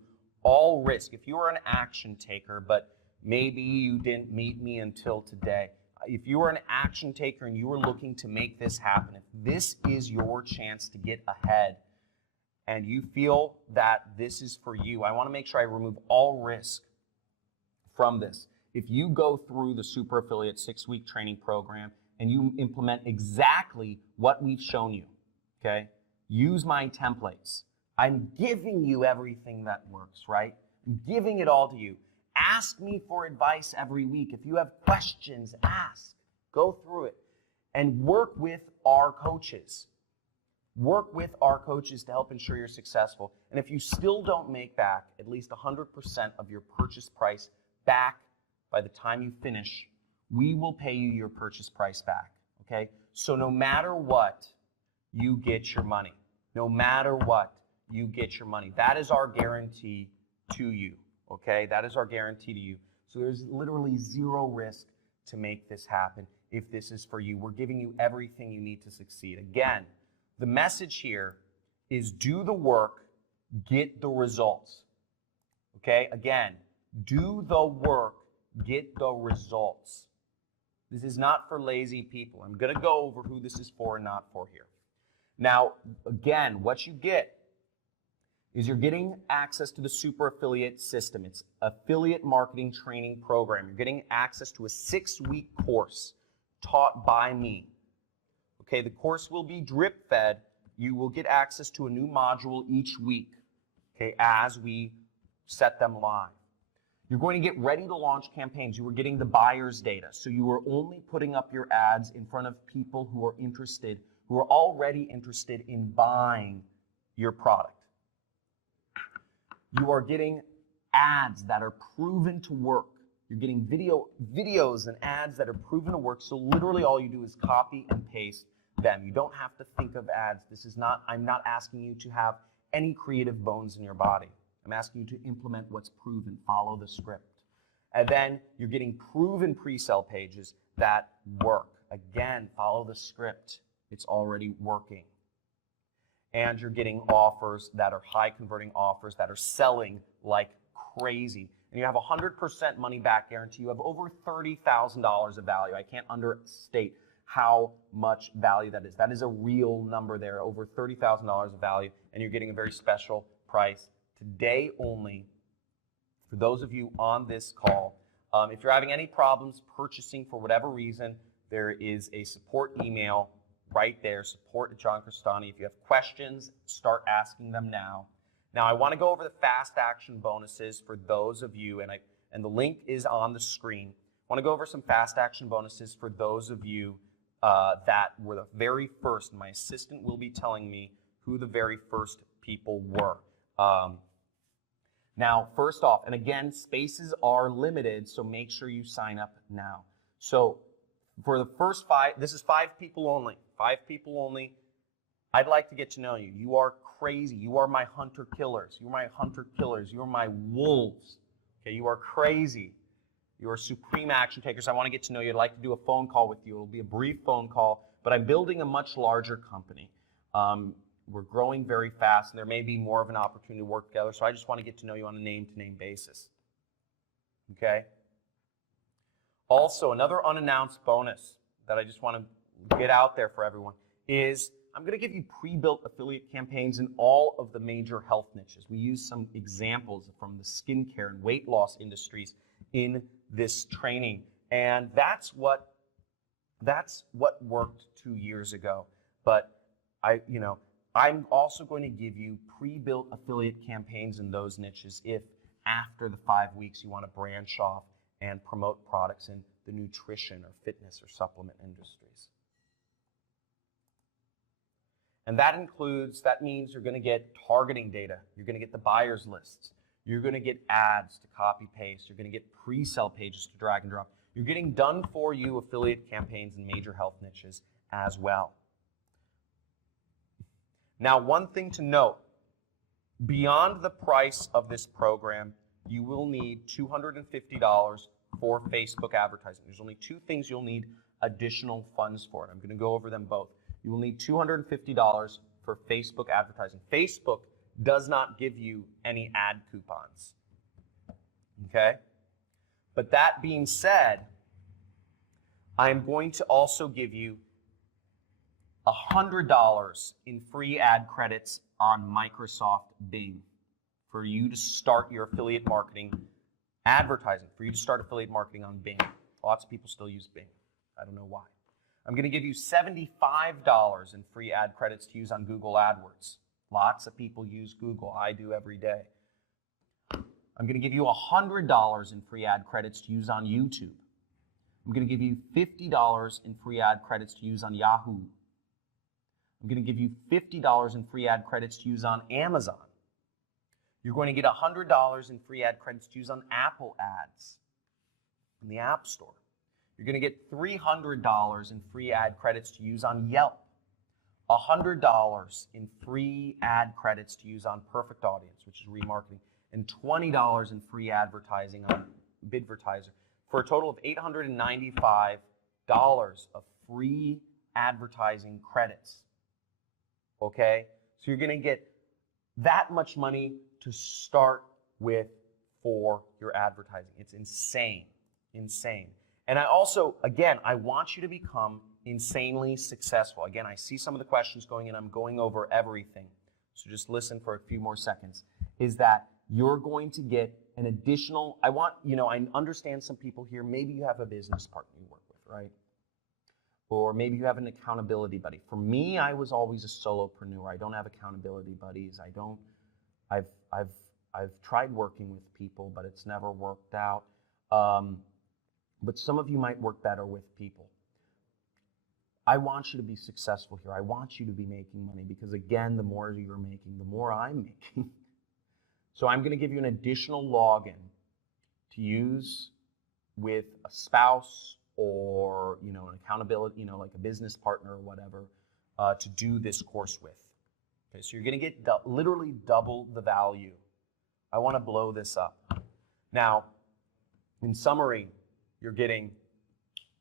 all risk. If you are an action taker, but maybe you didn't meet me until today, if you are an action taker and you are looking to make this happen, if this is your chance to get ahead and you feel that this is for you, I want to make sure I remove all risk from this. If you go through the Super Affiliate 6-week training program and you implement exactly what we've shown you, okay, use my templates. I'm giving you everything that works, right? I'm giving it all to you. Ask me for advice every week. If you have questions, ask. Go through it. And work with our coaches. Work with our coaches to help ensure you're successful. And if you still don't make back at least 100% of your purchase price back by the time you finish, we will pay you your purchase price back, okay? So no matter what, you get your money. No matter what, you get your money. That is our guarantee to you, okay? That is our guarantee to you. So there's literally zero risk to make this happen if this is for you. We're giving you everything you need to succeed. Again, the message here is do the work, get the results, okay? Again, do the work, get the results. This is not for lazy people. I'm going to go over who this is for and not for here. Now, again, what you get is you're getting access to the Super Affiliate system. It's affiliate marketing training program. You're getting access to a 6-week course taught by me. Okay, the course will be drip fed. You will get access to a new module each week, okay, as we set them live. You're going to get ready to launch campaigns. You are getting the buyer's data. So you are only putting up your ads in front of people who are interested, who are already interested in buying your product. You are getting ads that are proven to work. You're getting videos and ads that are proven to work. So literally all you do is copy and paste them. You don't have to think of ads. I'm not asking you to have any creative bones in your body. I'm asking you to implement what's proven, follow the script. And then you're getting proven pre-sale pages that work. Again, follow the script. It's already working. And you're getting offers that are high converting offers that are selling like crazy. And you have 100% money back guarantee. You have over $30,000 of value. I can't understate how much value that is. That is a real number there, over $30,000 of value, and you're getting a very special price today only for those of you on this call. If you're having any problems purchasing for whatever reason, there is a support email right there, support@JohnCrestani. If you have questions, start asking them now. Now, I want to go over the fast action bonuses for those of you, and the link is on the screen. I want to go over some fast action bonuses for those of you that were the very first. My assistant will be telling me who the very first people were. Now, first off, and again, spaces are limited, so make sure you sign up now. So for the first 5, this is 5 people only. 5 people only. I'd like to get to know you. You are crazy. You are my hunter killers. You are my hunter killers. You are my wolves. Okay, you are crazy. You are supreme action takers. I want to get to know you. I'd like to do a phone call with you. It'll be a brief phone call, but I'm building a much larger company. We're growing very fast, and there may be more of an opportunity to work together, so I just want to get to know you on a name-to-name basis. Okay? Also, another unannounced bonus that I just want to get out there for everyone is I'm going to give you pre-built affiliate campaigns in all of the major health niches. We use some examples from the skincare and weight loss industries in this training, and that's what worked 2 years ago. But I'm also going to give you pre-built affiliate campaigns in those niches if after the 5 weeks you want to branch off and promote products in the nutrition or fitness or supplement industries. And that means you're going to get targeting data. You're going to get the buyer's lists. You're going to get ads to copy paste. You're going to get pre-sale pages to drag and drop. You're getting done for you affiliate campaigns in major health niches as well. Now, one thing to note, beyond the price of this program, you will need $250 for Facebook advertising. There's only two things you'll need additional funds for it. I'm going to go over them both. You will need $250 for Facebook advertising. Facebook does not give you any ad coupons. Okay? But that being said, I'm going to also give you $100 in free ad credits on Microsoft Bing for you to start your affiliate marketing advertising, for you to start affiliate marketing on Bing. Lots of people still use Bing. I don't know why. I'm going to give you $75 in free ad credits to use on Google AdWords. Lots of people use Google. I do every day. I'm going to give you $100 in free ad credits to use on YouTube. I'm going to give you $50 in free ad credits to use on Yahoo. I'm going to give you $50 in free ad credits to use on Amazon. You're going to get $100 in free ad credits to use on Apple Ads in the App Store. You're going to get $300 in free ad credits to use on Yelp. $100 in free ad credits to use on Perfect Audience, which is remarketing, and $20 in free advertising on Bidvertiser, for a total of $895 of free advertising credits. Okay? So you're going to get that much money to start with for your advertising. It's insane. Insane. And I also, again, I want you to become insanely successful. Again, I see some of the questions going in. I'm going over everything. So just listen for a few more seconds. Is that you're going to get an additional, I understand some people here, maybe you have a business partner you work with, right? Or maybe you have an accountability buddy. For me, I was always a solopreneur. I don't have accountability buddies. I've tried working with people, but it's never worked out. But some of you might work better with people. I want you to be successful here. I want you to be making money because, again, the more you're making, the more I'm making. So I'm going to give you an additional login to use with a spouse or, an accountability, like a business partner or whatever, to do this course with. Okay, so you're going to get literally double the value. I want to blow this up. Now, in summary, you're getting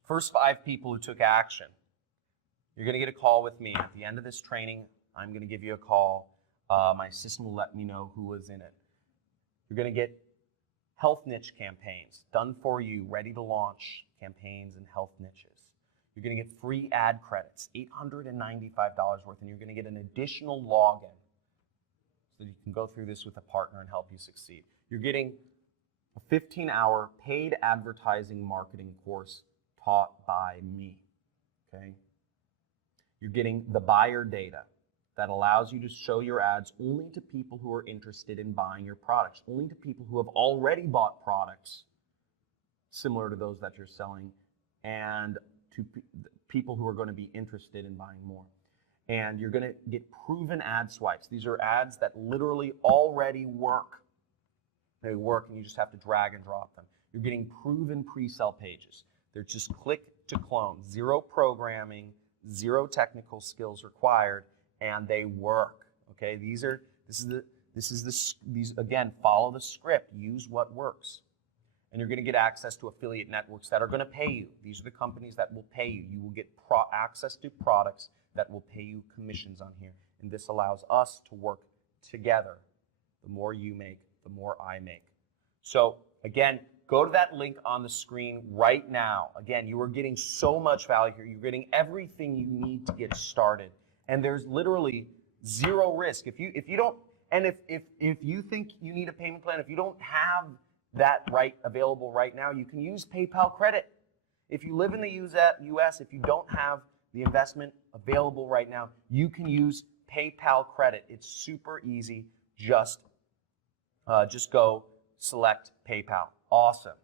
first 5 people who took action. You're going to get a call with me. At the end of this training, I'm going to give you a call. My assistant will let me know who was in it. You're going to get health niche campaigns done for you, ready to launch campaigns in health niches. You're going to get free ad credits, $895 worth, and you're going to get an additional login so that you can go through this with a partner and help you succeed. You're getting a 15-hour paid advertising marketing course taught by me, okay? You're getting the buyer data that allows you to show your ads only to people who are interested in buying your products, only to people who have already bought products similar to those that you're selling, and to people who are going to be interested in buying more. And you're going to get proven ad swipes. These are ads that literally already work. They work and you just have to drag and drop them. You're getting proven pre-sale pages. They're just click to clone. Zero programming, zero technical skills required, and they work. Okay, these again, follow the script, use what works. And you're going to get access to affiliate networks that are going to pay you. These are the companies that will pay you. You will get access to products that will pay you commissions on here. And this allows us to work together. The more you make, the more I make. So again, go to that link on the screen right now. Again, you are getting so much value here. You're getting everything you need to get started. And there's literally zero risk. If you think you need a payment plan, if you don't have that available right now, you can use PayPal credit. If you live in the US, if you don't have the investment available right now, you can use PayPal credit. It's super easy. Just go select PayPal. Awesome.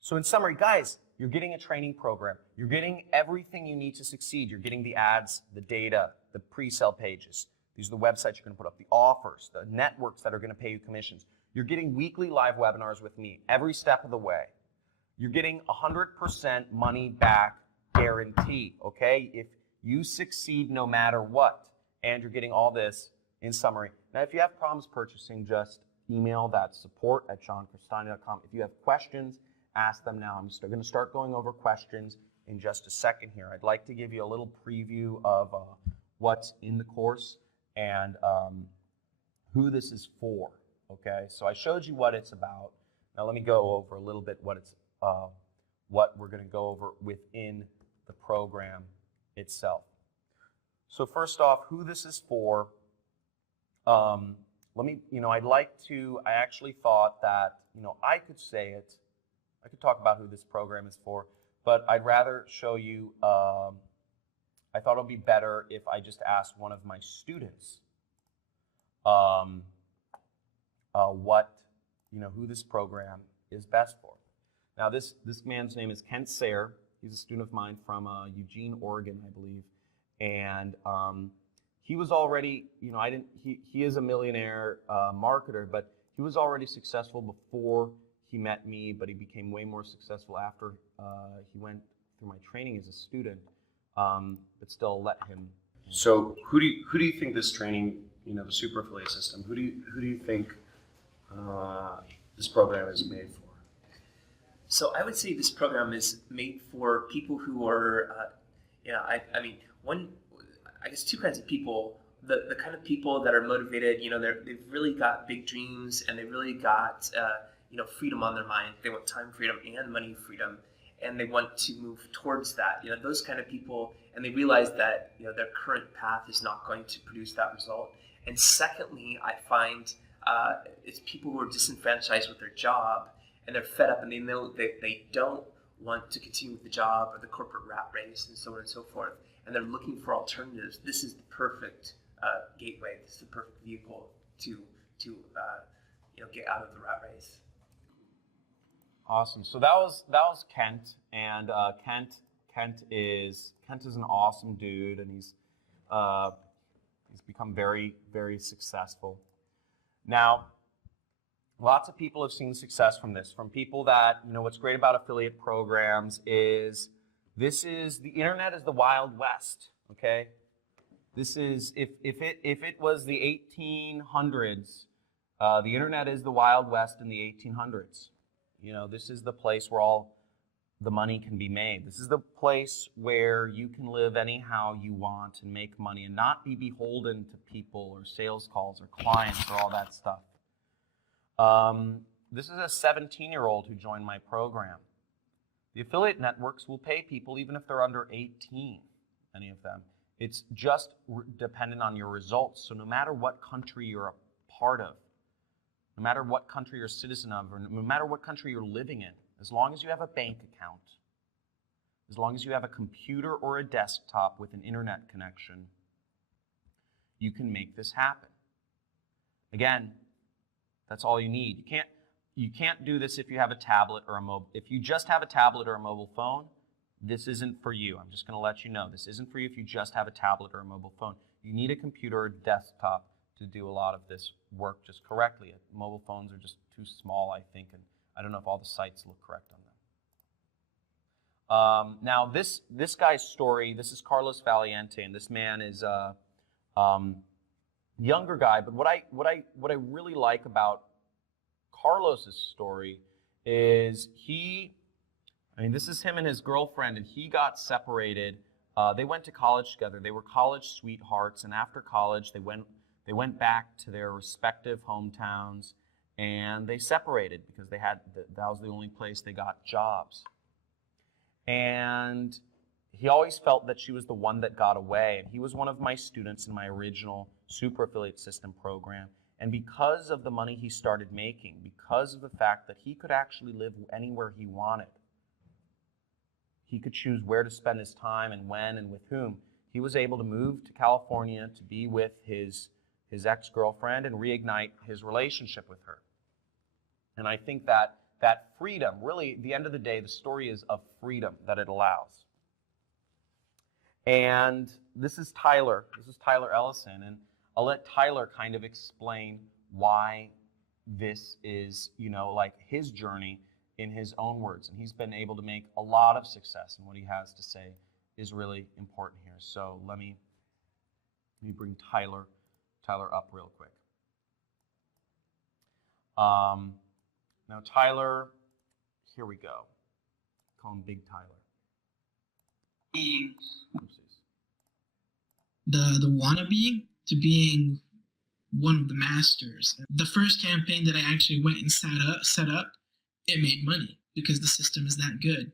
So in summary, guys, you're getting a training program. You're getting everything you need to succeed. You're getting the ads, the data, the pre-sale pages. These are the websites you're going to put up, the offers, the networks that are going to pay you commissions. You're getting weekly live webinars with me every step of the way. You're getting 100% money back guarantee, okay? If you succeed no matter what, and you're getting all this in summary. Now, if you have problems purchasing, just email. That's support@johncristani.com. If you have questions, ask them now. I'm just going to start going over questions in just a second here. I'd like to give you a little preview of what's in the course and who this is for. Okay, so I showed you what it's about. Now let me go over a little bit what we're going to go over within the program itself. So first off, who this is for. I actually thought that, I could say it. I could talk about who this program is for, but I'd rather show you, I thought it would be better if I just asked one of my students who this program is best for. Now, this man's name is Kent Sayre. He's a student of mine from Eugene, Oregon, I believe, and he was already, he is a millionaire marketer, but he was already successful before he met me, but he became way more successful after he went through my training as a student, but still let him. So who do you think this training, the super affiliate system, who do you think this program is made for? So I would say this program is made for people who are, I guess two kinds of people. The kind of people that are motivated, they've really got big dreams and they really got, freedom on their mind. They want time freedom and money freedom, and they want to move towards that. Those kind of people, and they realize that, their current path is not going to produce that result. And secondly, I find it's people who are disenfranchised with their job and they're fed up and they know that they don't want to continue with the job or the corporate rat race and so on and so forth. And they're looking for alternatives. This is the perfect gateway. This is the perfect vehicle to get out of the rat race. Awesome. So that was Kent, and Kent is an awesome dude, and he's become very, very successful. Now, lots of people have seen success from this. From people that, what's great about affiliate programs is the internet is the Wild West, okay? This is, if it was the 1800s, the internet is the Wild West in the 1800s. This is the place where all the money can be made. This is the place where you can live anyhow you want and make money and not be beholden to people or sales calls or clients or all that stuff. This is a 17-year-old who joined my program. The affiliate networks will pay people even if they're under 18, any of them. It's just dependent on your results. So no matter what country you're a part of, no matter what country you're a citizen of, or no matter what country you're living in, as long as you have a bank account, as long as you have a computer or a desktop with an internet connection, you can make this happen. Again, that's all you need. You can't do this if you have a tablet or a mobile. If you just have a tablet or a mobile phone, this isn't for you. I'm just going to let you know. This isn't for you if you just have a tablet or a mobile phone. You need a computer or desktop to do a lot of this work just correctly. Mobile phones are just too small, I think, and I don't know if all the sites look correct on them. Now, this guy's story, this is Carlos Valiente, and this man is a younger guy. But what I really like about Carlos's story is this is him and his girlfriend, and he got separated. They went to college together. They were college sweethearts, and after college, they went back to their respective hometowns, and they separated because that was the only place they got jobs. And he always felt that she was the one that got away, and he was one of my students in my original Super Affiliate System program. And because of the money he started making, because of the fact that he could actually live anywhere he wanted, he could choose where to spend his time and when and with whom, he was able to move to California to be with his ex-girlfriend and reignite his relationship with her. And I think that freedom, really, at the end of the day, the story is of freedom that it allows. And this is Tyler Ellison, and I'll let Tyler kind of explain why this is, his journey in his own words. And he's been able to make a lot of success, and what he has to say is really important here. So let me bring Tyler up real quick. Now Tyler, here we go. Call him Big Tyler. Being Oopsies. the wannabe to being one of the masters. The first campaign that I actually went and set up, it made money because the system is that good.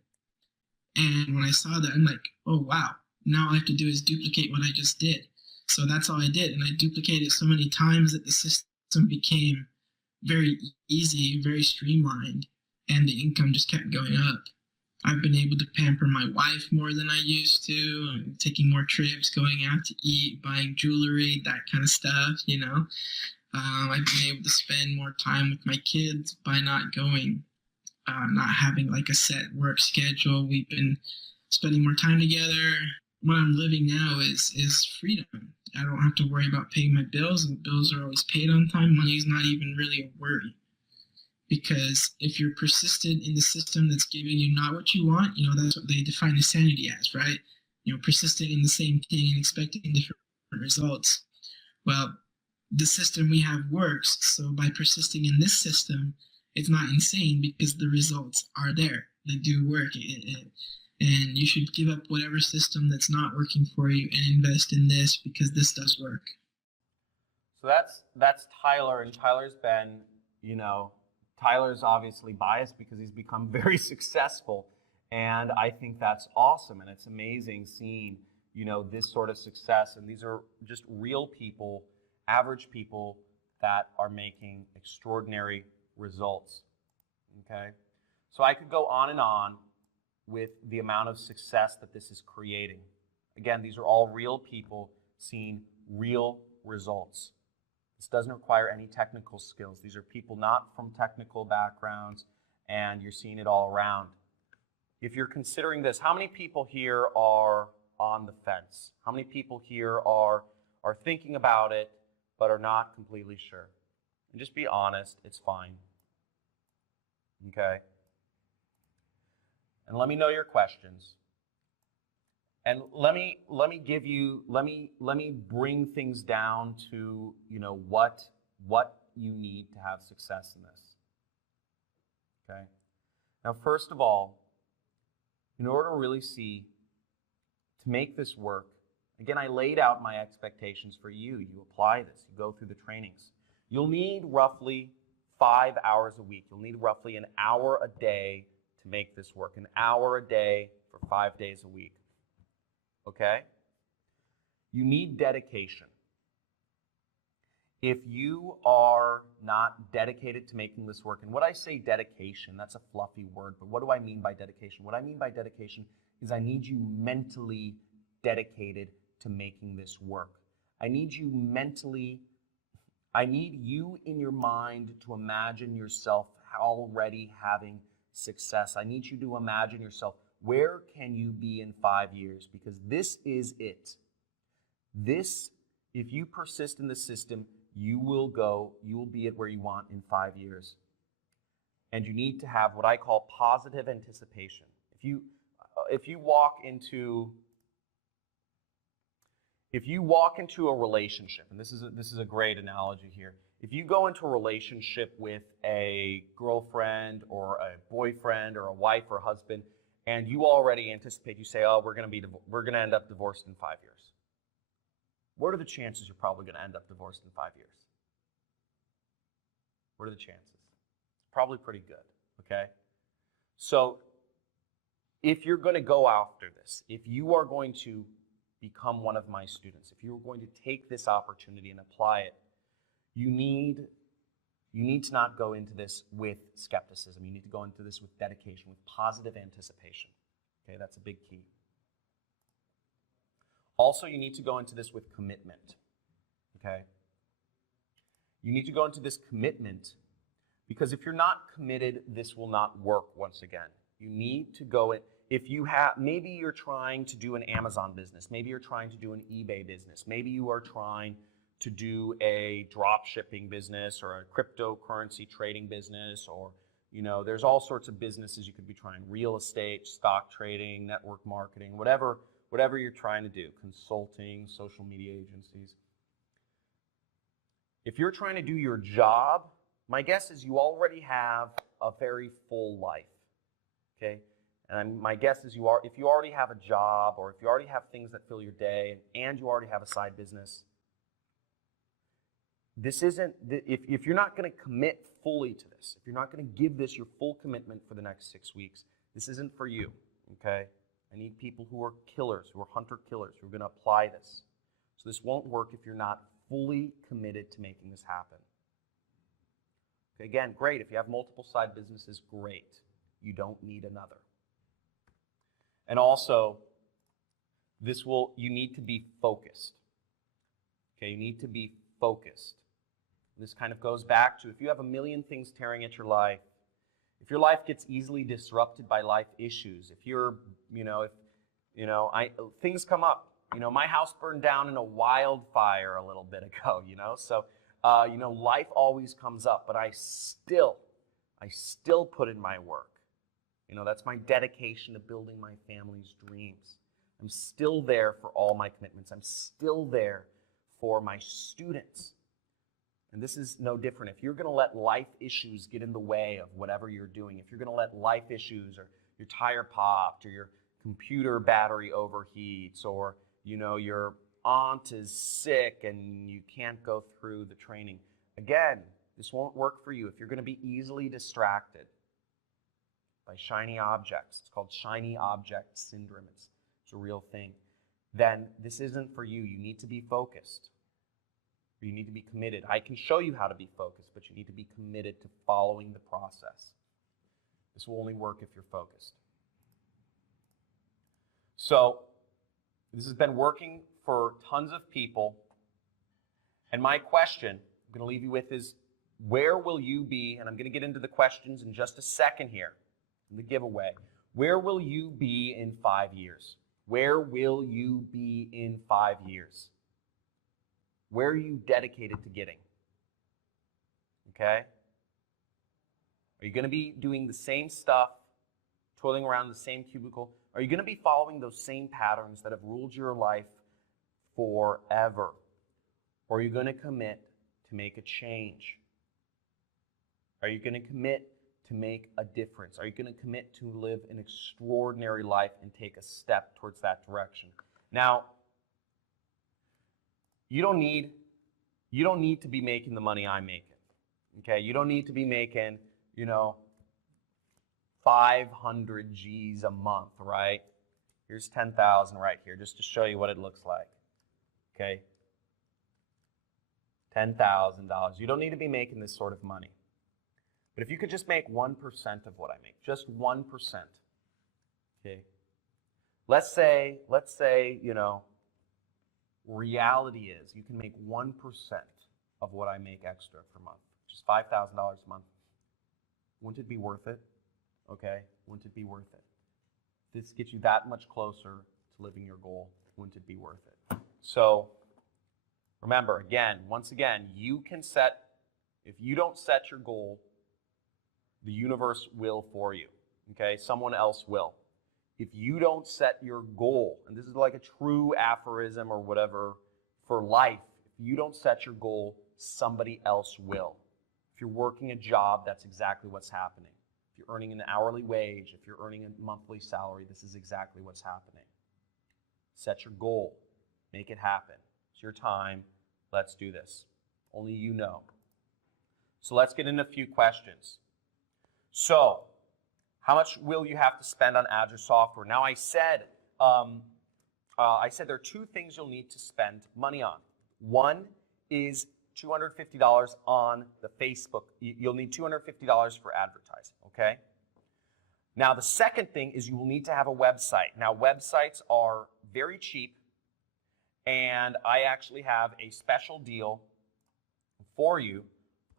And when I saw that, I'm like, oh wow, now all I have to do is duplicate what I just did. So that's all I did, and I duplicated so many times that the system became very easy, very streamlined, and the income just kept going up. I've been able to pamper my wife more than I used to. I'm taking more trips, going out to eat, buying jewelry, that kind of stuff, you know. I've been able to spend more time with my kids by not going, not having like a set work schedule. We've been spending more time together. What I'm living now is freedom. I don't have to worry about paying my bills. The bills are always paid on time. Money is not even really a worry. Because if you're persistent in the system that's giving you not what you want, you know, that's what they define insanity as, right? You know, persisting in the same thing and expecting different results. Well, the system we have works, so by persisting in this system, it's not insane because the results are there. They do work. And you should give up whatever system that's not working for you and invest in this because this does work. So that's Tyler, and Tyler's been, you know, Tyler's obviously biased because he's become very successful, and I think that's awesome, and it's amazing seeing, you know, this sort of success, and these are just real people, average people that are making extraordinary results, okay? So I could go on and on with the amount of success that this is creating. Again, these are all real people seeing real results. This doesn't require any technical skills. These are people not from technical backgrounds, and you're seeing it all around. If you're considering this, how many people here are on the fence? How many people here are thinking about it but are not completely sure? And just be honest, it's fine. Okay? And let me know your questions. And let me bring things down to, you know, what you need to have success in this. Okay? Now, first of all, in order to really see, to make this work, again, I laid out my expectations for you. You apply this, you go through the trainings. You'll need roughly 5 hours a week. You'll need roughly an hour a day to make this work. An hour a day for 5 days a week. Okay? You need dedication. If you are not dedicated to making this work, and when I say dedication, that's a fluffy word, but what do I mean by dedication? What I mean by dedication is I need you mentally dedicated to making this work. I need you in your mind to imagine yourself already having success. I need you to imagine yourself, where can you be in 5 years? Because this is it. This, if you persist in the system, you will be at where you want in 5 years. And you need to have what I call positive anticipation. If you walk into a relationship, and this is a great analogy here. If you go into a relationship with a girlfriend or a boyfriend or a wife or a husband, and you already anticipate, you say, oh, we're going to end up divorced in 5 years. What are the chances you're probably going to end up divorced in 5 years? What are the chances? It's probably pretty good, okay? So if you're going to go after this, if you are going to become one of my students, if you're going to take this opportunity and apply it, you need to not go into this with skepticism. You need to go into this with dedication, with positive anticipation. Okay, that's a big key. Also, you need to go into this with commitment. Okay? You need to go into this commitment because if you're not committed, this will not work once again. You need to go in. Maybe you're trying to do an Amazon business. Maybe you're trying to do an eBay business. Maybe you are trying to do a drop shipping business or a cryptocurrency trading business, or, you know, there's all sorts of businesses you could be trying. Real estate, stock trading, network marketing, whatever you're trying to do, consulting, social media agencies. If you're trying to do your job my guess is you already have a very full life, okay? And my guess is if you already have a job or if you already have things that fill your day and you already have a side business, this isn't, if you're not going to commit fully to this, if you're not going to give this your full commitment for the next 6 weeks, this isn't for you, okay? I need people who are killers, who are hunter-killers, who are going to apply this. So this won't work if you're not fully committed to making this happen. Okay, again, great. If you have multiple side businesses, great. You don't need another. And also, you need to be focused. Okay, you need to be focused. This kind of goes back to if you have a million things tearing at your life, if your life gets easily disrupted by life issues, if you're, things come up. My house burned down in a wildfire a little bit ago, so, life always comes up, but I still put in my work. That's my dedication to building my family's dreams. I'm still there for all my commitments. I'm still there for my students. And this is no different. If you're going to let life issues get in the way of whatever you're doing, if you're going to let life issues or your tire popped or your computer battery overheats or, your aunt is sick and you can't go through the training, again, this won't work for you. If you're going to be easily distracted by shiny objects, it's called shiny object syndrome, it's a real thing, then this isn't for you. You need to be focused. You need to be committed. I can show you how to be focused, but you need to be committed to following the process. This will only work if you're focused. So, this has been working for tons of people. And my question I'm going to leave you with is, where will you be? And I'm going to get into the questions in just a second here, in the giveaway. Where will you be in 5 years? Where will you be in 5 years? Where are you dedicated to getting? Okay? Are you going to be doing the same stuff, toiling around the same cubicle? Are you going to be following those same patterns that have ruled your life forever? Or are you going to commit to make a change? Are you going to commit to make a difference? Are you going to commit to live an extraordinary life and take a step towards that direction? Now, you don't need to be making the money I'm making. Okay? You don't need to be making, 500 G's a month, right? Here's 10,000 right here, just to show you what it looks like. Okay? $10,000. You don't need to be making this sort of money. But if you could just make 1% of what I make, just 1%. Okay? Let's say, reality is you can make 1% of what I make extra per month, which is $5,000 a month. Wouldn't it be worth it? Okay, wouldn't it be worth it? If this gets you that much closer to living your goal, wouldn't it be worth it? So, remember, once again, you can set, if you don't set your goal, the universe will for you, okay? Someone else will. If you don't set your goal, and this is like a true aphorism or whatever for life, if you don't set your goal, somebody else will. If you're working a job, that's exactly what's happening. If you're earning an hourly wage, if you're earning a monthly salary, this is exactly what's happening. Set your goal. Make it happen. It's your time. Let's do this. Only you know. So let's get into a few questions. So, how much will you have to spend on ads or software? Now, I said there are two things you'll need to spend money on. One is $250 on the Facebook. You'll need $250 for advertising, okay? Now, the second thing is you will need to have a website. Now, websites are very cheap, and I actually have a special deal for you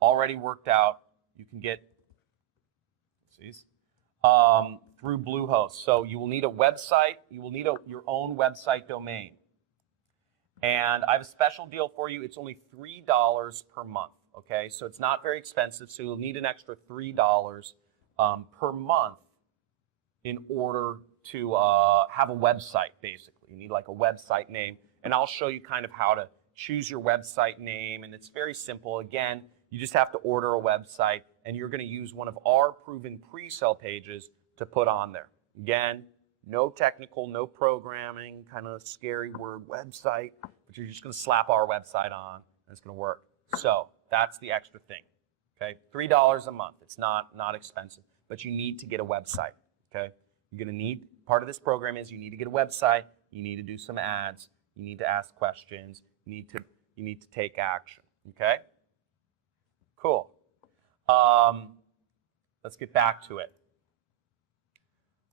already worked out. You can get through Bluehost. So you will need a website. You will need your own website domain. And I have a special deal for you. It's only $3 per month, okay? So it's not very expensive, so you'll need an extra $3 per month in order to have a website, basically. You need like a website name, and I'll show you kind of how to choose your website name, and it's very simple. Again, You just have to order a website, and you're going to use one of our proven pre-sale pages to put on there. Again, no technical, no programming, kind of scary word website, but you're just going to slap our website on, and it's going to work. So that's the extra thing. Okay, $3 a month. It's not expensive, but you need to get a website. Okay, you're going to need, part of this program is you need to get a website. You need to do some ads. You need to ask questions. You need to take action. Okay. Cool. Let's get back to it.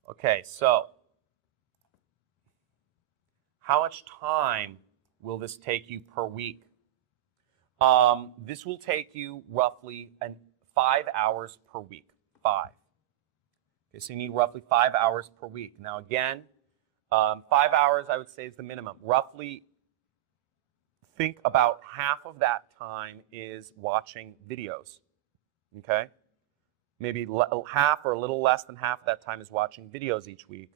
Okay, so how much time will this take you per week? This will take you roughly 5 hours per week. 5. Okay, so you need roughly 5 hours per week. Now again, 5 hours I would say is the minimum. Roughly, think about half of that time is watching videos. Okay? Maybe half or a little less than half of that time is watching videos each week,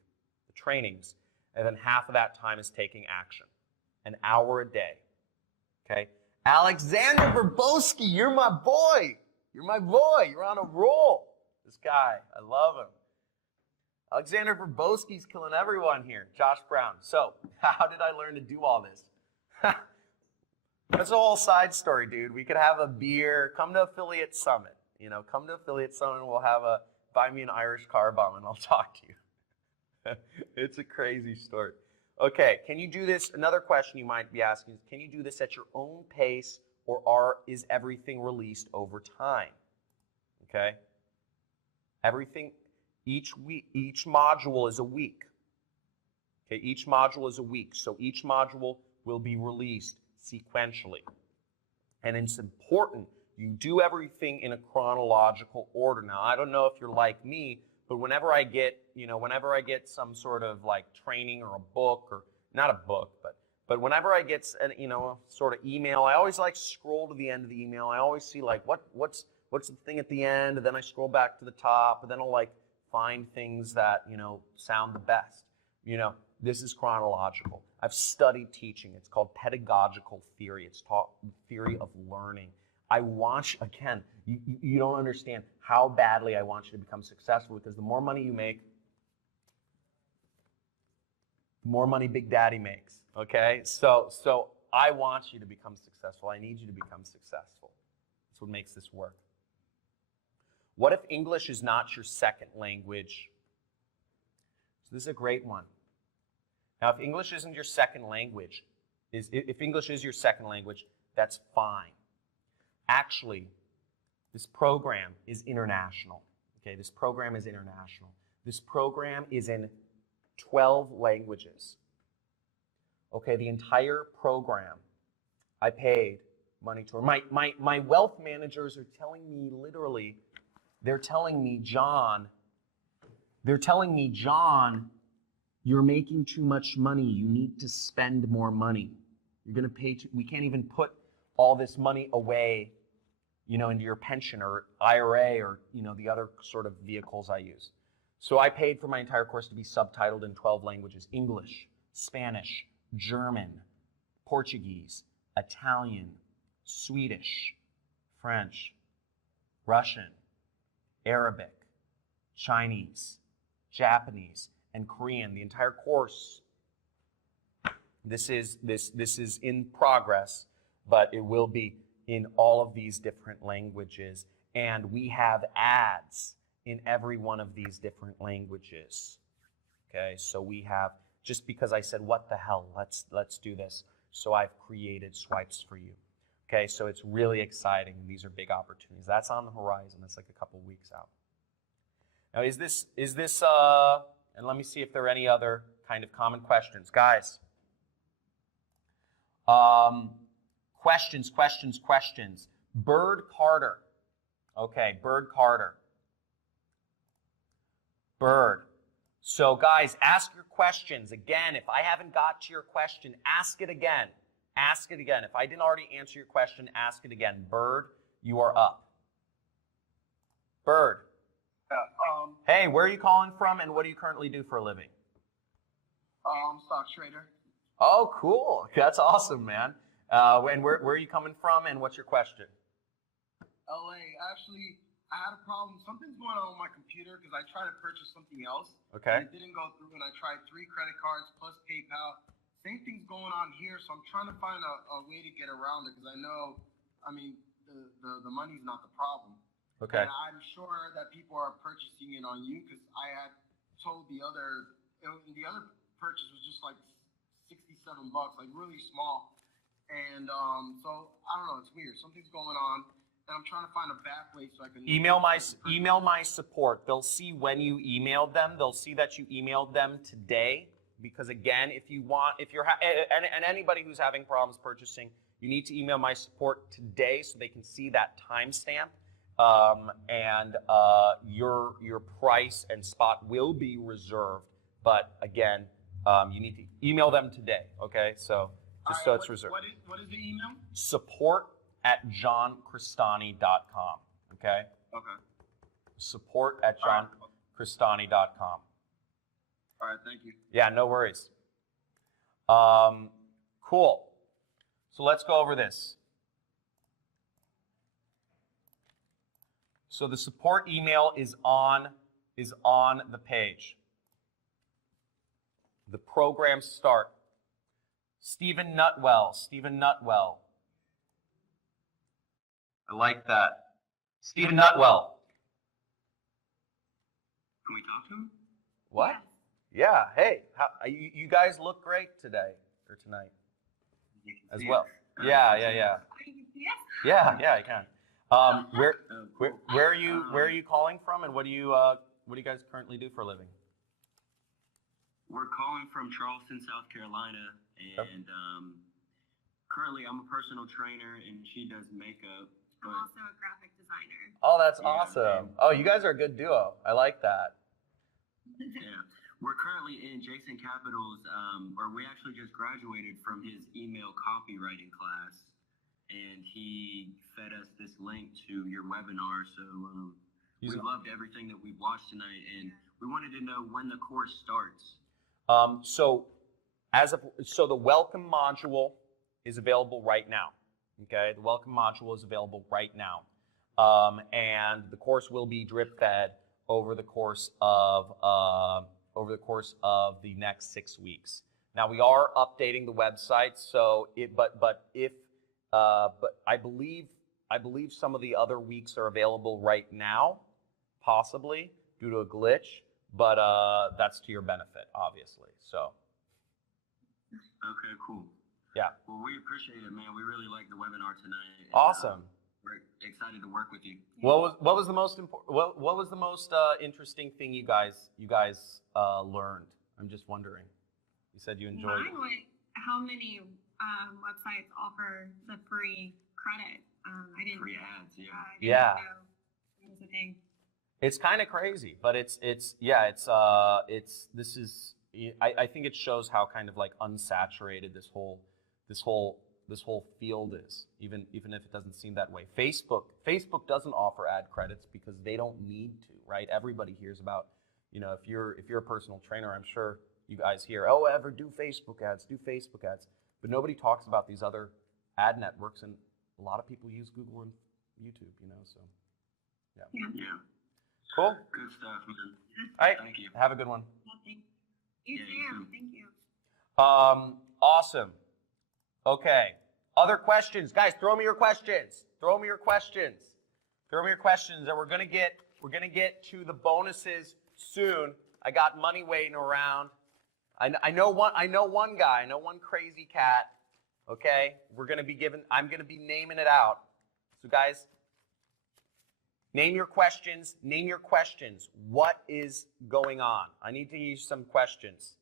the trainings, and then half of that time is taking action. An hour a day. Okay? Alexander Verbowski, you're my boy. You're my boy. You're on a roll. This guy, I love him. Alexander Verbowski's killing everyone here. Josh Brown. So, how did I learn to do all this? That's a whole side story, dude. We could have a beer. Come to Affiliate Summit. You know, come to Affiliate Summit and we'll have buy me an Irish car bomb and I'll talk to you. It's a crazy story. Okay, can you do this? Another question you might be asking is, can you do this at your own pace, or is everything released over time? Okay? Everything, each module is a week. Okay, each module is a week. So each module will be released sequentially. And it's important you do everything in a chronological order. Now, I don't know if you're like me, but whenever I get some sort of like training or a book, or not a book, but whenever I get a sort of email, I always like scroll to the end of the email. I always see like what's the thing at the end, and then I scroll back to the top, and then I'll like find things that sound the best. This is chronological. I've studied teaching. It's called pedagogical theory. It's taught theory of learning. I want you, again, you don't understand how badly I want you to become successful, because the more money you make, the more money Big Daddy makes, okay? So I want you to become successful. I need you to become successful. That's what makes this work. What if English is not your second language? So this is a great one. Now, if English isn't your second language, if English is your second language, that's fine. Actually, this program is international. Okay, this program is international. This program is in 12 languages. Okay, the entire program, I paid money to. My wealth managers are telling me literally, they're telling me, John, you're making too much money. You need to spend more money. You're going to pay. We can't even put all this money away, into your pension or IRA or, the other sort of vehicles I use. So I paid for my entire course to be subtitled in 12 languages: English, Spanish, German, Portuguese, Italian, Swedish, French, Russian, Arabic, Chinese, Japanese, and Korean. The entire course. This is in progress, but it will be in all of these different languages, and we have ads in every one of these different languages. Okay, so we have, just because I said, what the hell, let's do this, so I've created Swipes for you. Okay, so it's really exciting. These are big opportunities. That's on the horizon. That's like a couple weeks out. Now, is this and let me see if there are any other kind of common questions. Guys, questions. Bird Carter. Okay, Bird Carter. Bird. So guys, ask your questions. Again, if I haven't got to your question, ask it again. Ask it again. If I didn't already answer your question, ask it again. Bird, you are up. Bird. Hey, where are you calling from, and what do you currently do for a living? Stock trader. Oh, cool. That's awesome, man. And where are you coming from, and what's your question? LA. Actually, I had a problem. Something's going on with my computer because I tried to purchase something else. Okay. And it didn't go through, and I tried 3 credit cards plus PayPal. Same thing's going on here, so I'm trying to find a way to get around it because I know, I mean, the money's not the problem. Okay. And I'm sure that people are purchasing it on you because I had told the other purchase was just like $67, like really small. And so I don't know, it's weird. Something's going on, and I'm trying to find a back way so I can Email my support. They'll see when you emailed them. They'll see that you emailed them today. Because again, if you're and anybody who's having problems purchasing, you need to email my support today so they can see that timestamp. And your price and spot will be reserved. But again, you need to email them today. Okay, so just so it's reserved. What is the email? Support@johncristani.com. Okay. Okay. Support@johncristani.com. All right, thank you. Yeah, no worries. Cool. So let's go over this. So the support email is on the page. The program start. Stephen Nutwell. I like that. Stephen Nutwell. Can we talk to him? What? Yeah. Hey, you guys look great today or tonight as well. Yeah. Yeah, I can. Where are you calling from, and what do you guys currently do for a living? We're calling from Charleston, South Carolina, and currently I'm a personal trainer, and she does makeup. I'm also a graphic designer. Oh, that's awesome. Oh, you guys are a good duo. I like that. Yeah. We're currently in Jason Capital's, or we actually just graduated from his email copywriting class, and he fed us this link to your webinar. So we loved everything that we've watched tonight, and we wanted to know when the course starts. So the welcome module is available right now. Okay, the welcome module is available right now, and the course will be drip fed over the course of the next 6 weeks. Now we are updating the website, so but I believe some of the other weeks are available right now, possibly due to a glitch, but that's to your benefit, obviously. So. Okay, cool. Yeah. Well, we appreciate it, man. We really liked the webinar tonight. And, awesome. We're excited to work with you. What was the most important? What was the most interesting thing you guys learned? I'm just wondering. You said you enjoyed it. Mine was how many websites offer the free credit. I didn't. Free ads, yeah. I didn't Yeah. know that was a thing. It's kind of crazy, but I think it shows how kind of like unsaturated this whole field is, even if it doesn't seem that way. Facebook doesn't offer ad credits because they don't need to, right? Everybody hears about, if you're a personal trainer, I'm sure you guys hear, ever do Facebook ads, but nobody talks about these other ad networks, and a lot of people use Google and YouTube, so yeah. Cool. Good stuff, man. All right. Thank you. Have a good one. You too. Thank you. Awesome. Okay. Other questions, guys? Throw me your questions. And we're gonna get to the bonuses soon. I got money waiting around. I know one guy. I know one crazy cat. Okay. I'm gonna be naming it out. So guys, name your questions. What is going on? I need to use some questions.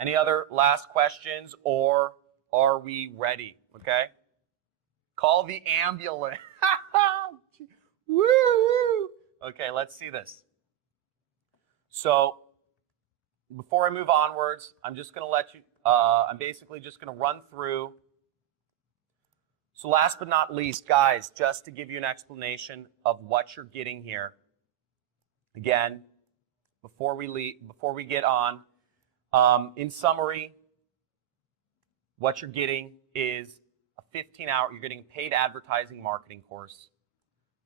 Any other last questions, or are we ready? Okay. Call the ambulance. Woo! Okay, let's see this. So, before I move onwards, I'm just going to let you, I'm basically just going to run through. So last but not least, guys, just to give you an explanation of what you're getting here. Again, before we get on, in summary, what you're getting is a 15-hour, you're getting a paid advertising marketing course.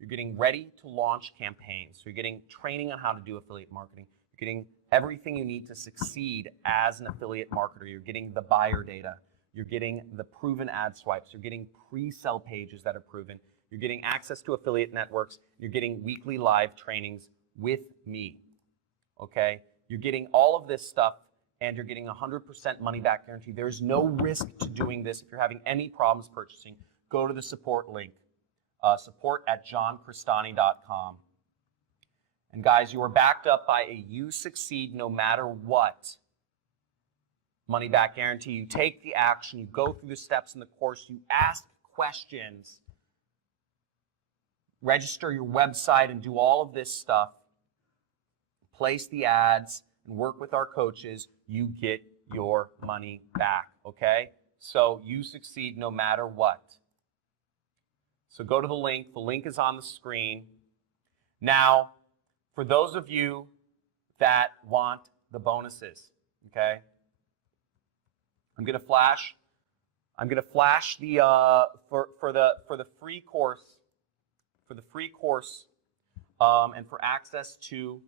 You're getting ready to launch campaigns. So you're getting training on how to do affiliate marketing. You're getting everything you need to succeed as an affiliate marketer. You're getting the buyer data. You're getting the proven ad swipes. You're getting pre-sell pages that are proven. You're getting access to affiliate networks. You're getting weekly live trainings with me, okay? You're getting all of this stuff, and you're getting 100% money-back guarantee. There's no risk to doing this. If you're having any problems purchasing, go to the support link, support@johncristani.com. And guys, you are backed up by a you succeed no matter what money-back guarantee. You take the action, you go through the steps in the course, you ask questions, register your website and do all of this stuff, place the ads, and work with our coaches, you get your money back, okay? So you succeed no matter what. So go to the link. The link is on the screen. Now, for those of you that want the bonuses, okay? I'm gonna flash the for the free course, and for access to,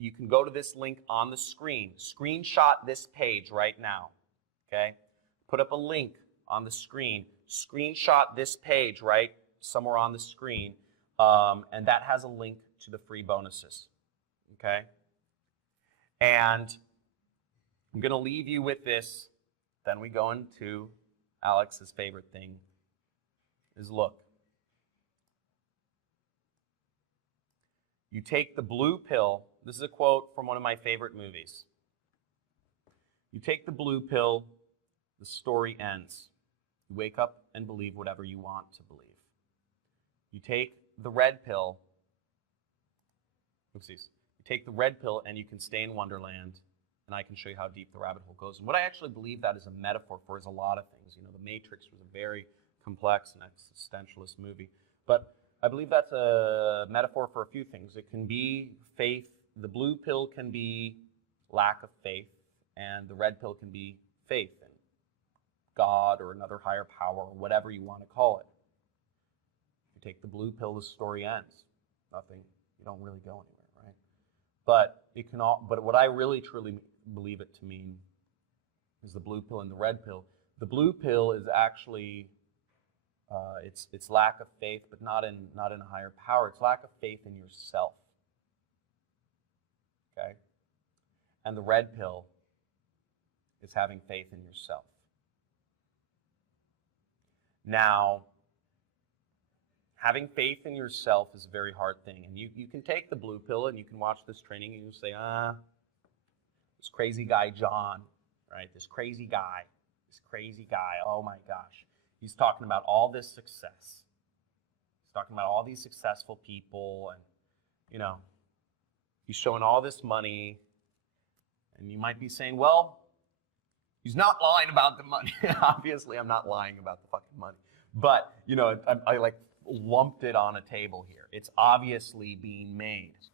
you can go to this link on the screen. Screenshot this page right now, okay? Put up a link on the screen. Screenshot this page right somewhere on the screen, and that has a link to the free bonuses, okay? And I'm going to leave you with this. Then we go into Alex's favorite thing, is look. You take the blue pill. This is a quote from one of my favorite movies. You take the blue pill, the story ends. You wake up and believe whatever you want to believe. You take the red pill, you take the red pill and you can stay in Wonderland, and I can show you how deep the rabbit hole goes. And what I actually believe that is a metaphor for is a lot of things. You know, The Matrix was a very complex and existentialist movie. But I believe that's a metaphor for a few things. It can be faith. The blue pill can be lack of faith, and the red pill can be faith in God or another higher power or whatever you want to call it. If you take the blue pill, the story ends. Nothing, you don't really go anywhere, right? But it can all, but what I really truly believe it to mean is the blue pill and the red pill. The blue pill is actually it's lack of faith, but not in a higher power. It's lack of faith in yourself. Okay? And the red pill is having faith in yourself. Now, having faith in yourself is a very hard thing. And you can take the blue pill and you can watch this training and you say, this crazy guy John, right? This crazy guy, oh my gosh. He's talking about all this success. He's talking about all these successful people and, you know, he's showing all this money. And you might be saying, well, he's not lying about the money. Obviously, I'm not lying about the fucking money. But, you know, I like lumped it on a table here. It's obviously being made.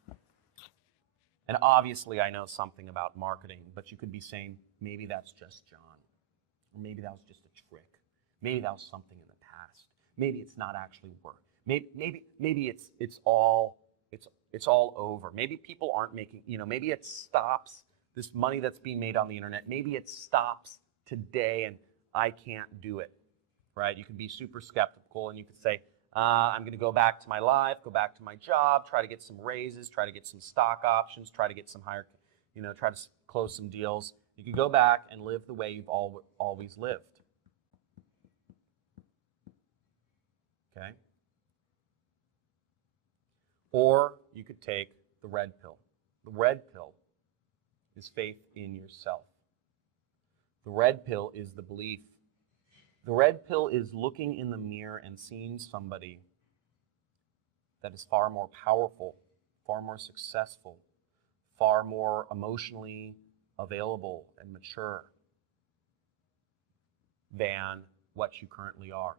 And obviously, I know something about marketing, but you could be saying, maybe that's just John. Or maybe that was just a trick. Maybe that was something in the past. Maybe it's not actually work. Maybe it's all over. Maybe people aren't making, you know, maybe it stops this money that's being made on the internet. Maybe it stops today and I can't do it, right? You could be super skeptical and you could say, I'm going to go back to my life, go back to my job, try to get some raises, try to get some stock options, try to get some higher, you know, try to close some deals. You could go back and live the way you've always lived. Okay? Or you could take the red pill. The red pill is faith in yourself. The red pill is the belief. The red pill is looking in the mirror and seeing somebody that is far more powerful, far more successful, far more emotionally available and mature than what you currently are.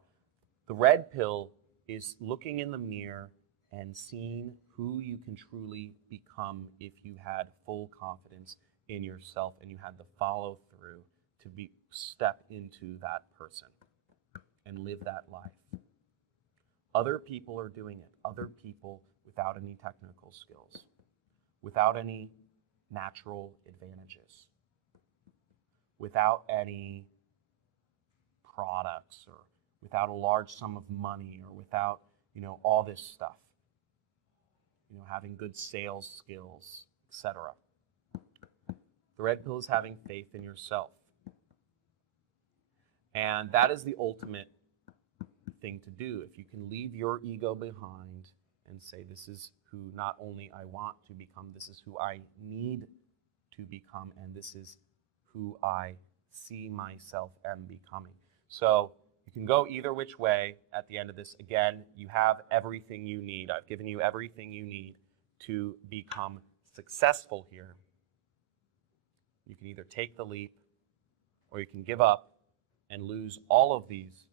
The red pill is looking in the mirror and seeing who you can truly become if you had full confidence in yourself and you had the follow through to step into that person. and live that life. Other people are doing it. Other people without any technical skills, without any natural advantages, without any products, or without a large sum of money, or without, all this stuff. Having good sales skills, etc. The red pill is having faith in yourself. And that is the ultimate thing to do. If you can leave your ego behind and say, this is who not only I want to become, this is who I need to become, and this is who I see myself am becoming. So you can go either which way at the end of this. Again, you have everything you need. I've given you everything you need to become successful here. You can either take the leap, or you can give up and lose all of these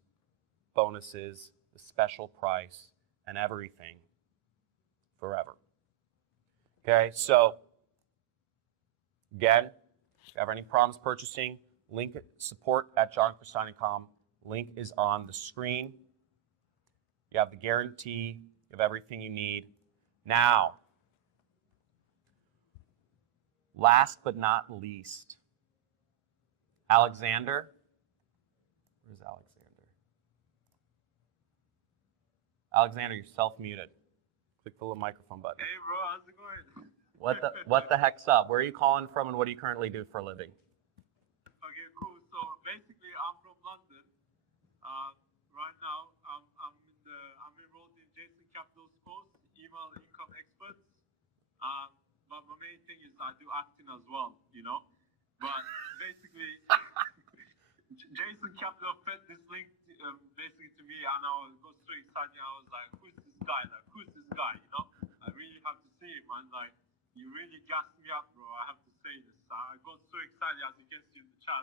bonuses, the special price, and everything forever. Okay, so again, if you have any problems purchasing, link support@johncristani.com. Link is on the screen. You have the guarantee of everything you need. Now, last but not least, Alexander. Where's Alexander? Alexander, you're self-muted. Click the little microphone button. Hey bro, how's it going? What the heck's up? Where are you calling from, and what do you currently do for a living? Okay, cool. So basically, I'm from London. Right now, I'm enrolled in Jason Capital's course, Email Income Experts. But my main thing is I do acting as well, But basically, Jason Capital fed this link basically to me, and I got so excited. I was like, who's this guy? Who's this guy? I really have to see him, and you really gassed me up, bro. I have to say this. I got so excited, as you can see in the chat.